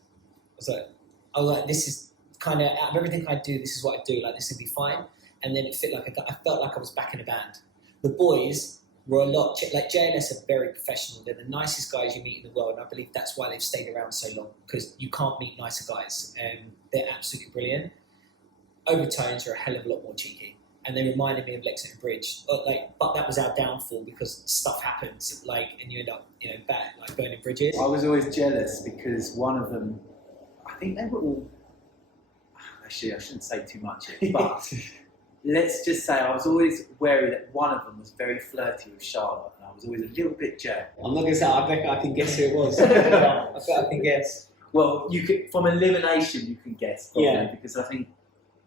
I was like, this is kind of, out of everything I do, this is what I do. Like, this would be fine. And then it I felt like I was back in a band. The boys were a lot, like JLS are very professional. They're the nicest guys you meet in the world, and I believe that's why they've stayed around so long, because you can't meet nicer guys. They're absolutely brilliant. Overtones are a hell of a lot more cheeky, and they reminded me of Lexington Bridge. But that was our downfall, because stuff happens, and you end up, burning bridges. I was always jealous because one of them, I think they were all. Actually, I shouldn't say too much, but. Let's just say I was always wary that one of them was very flirty with Charlotte, and I was always a little bit jealous. I'm not going to say, I bet I can guess who it was. I bet I can guess. Well, you could, from elimination, you can guess, probably, Yeah. because I think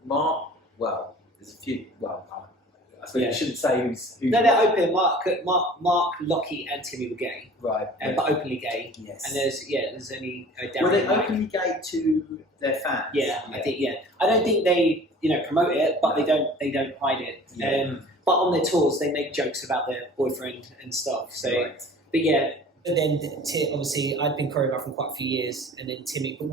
Mark, there's a few, I suppose you shouldn't say who's. No, they're open. Mark, Lockie, and Timmy were gay, Right. but openly gay. Yes. And there's only Darren. Were they and Mike. openly gay to their fans? Yeah, I think. Yeah, I don't think they promote it, but they don't hide it. Yeah. But on their tours, they make jokes about their boyfriend and stuff. So, Right. but yeah. But then obviously I'd been choreographing quite a few years, and then Timmy. But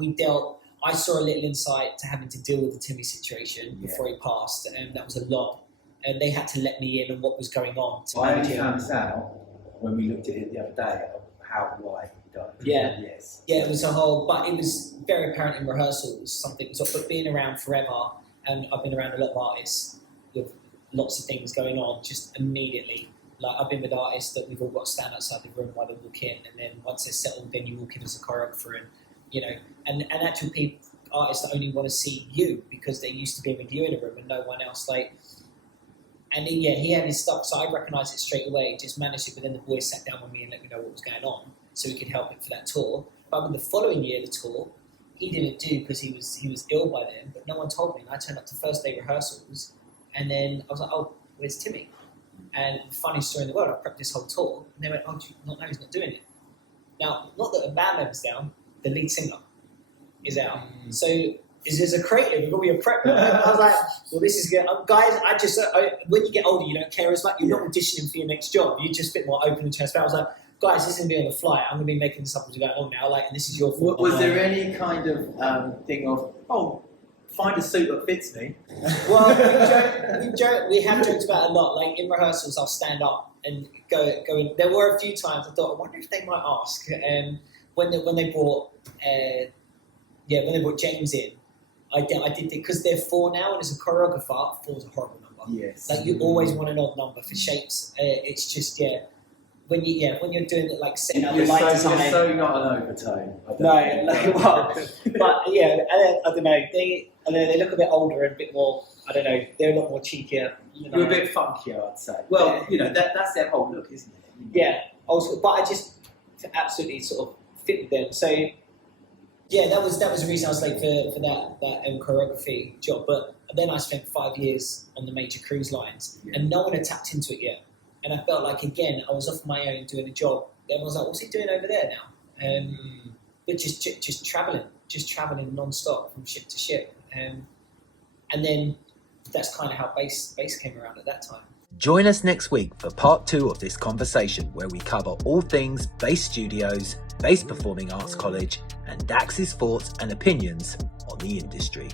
I saw a little insight to having to deal with the Timmy situation before he passed, and that was a lot. And they had to let me in on what was going on. I only found this out when we looked at it the other day, why he died. Yeah. Yes. Yeah, it was but it was very apparent in rehearsals, but being around forever, and I've been around a lot of artists with lots of things going on, just immediately. Like, I've been with artists that we've all got to stand outside the room while they walk in, and then once they're settled, then you walk in as a choreographer, and actual artists that only want to see you because they used to be with you in a room and no one else, And he had his stuff, so I recognised it straight away, just managed it, but then the boys sat down with me and let me know what was going on, so we could help him for that tour. But the following year, the tour, he didn't do because he was ill by then, but no one told me, and I turned up to first day rehearsals, and then I was like, oh, where's Timmy? And the funniest story in the world, I prepped this whole tour, and they went, oh, do you not know he's not doing it? Now, not that a band member's down, the lead singer is out. So, as a creative, you've got to be a prep. I was like, well, this is good. Guys, when you get older, you don't care as much. You're not auditioning for your next job. You're just a bit more open and transparent. I was like, guys, this is going to be on the fly. I'm going to be making this up as we go along now. And this is your fault. Was there any kind of thing of, find a suit that fits me? Well, we have joked about it a lot. Like, in rehearsals, I'll stand up and go in. There were a few times I thought, I wonder if they might ask. When they brought James in, I did it because they're 4 now, and as a choreographer, 4's a horrible number. Yes. Like, you always want an odd number for shapes. It's just when you're doing it, like setting up the light design. You're so not an overtone. But I don't know. They look a bit older and a bit more. I don't know. They're a lot more cheekier. You're a bit funkier, I'd say. Well, that's their whole look, isn't it? Yeah. Also, but I just absolutely sort of fit with them. So. Yeah, that was the reason I was late for that choreography job. But then I spent 5 years on the major cruise lines, and no one had tapped into it yet. And I felt like, again, I was off my own doing a job. Everyone was like, what's he doing over there now? But just traveling non-stop from ship to ship. And then that's kind of how bass came around at that time. Join us next week for part 2 of this conversation, where we cover all things Bass Studios, Bass Performing Arts College, and Dax's thoughts and opinions on the industry.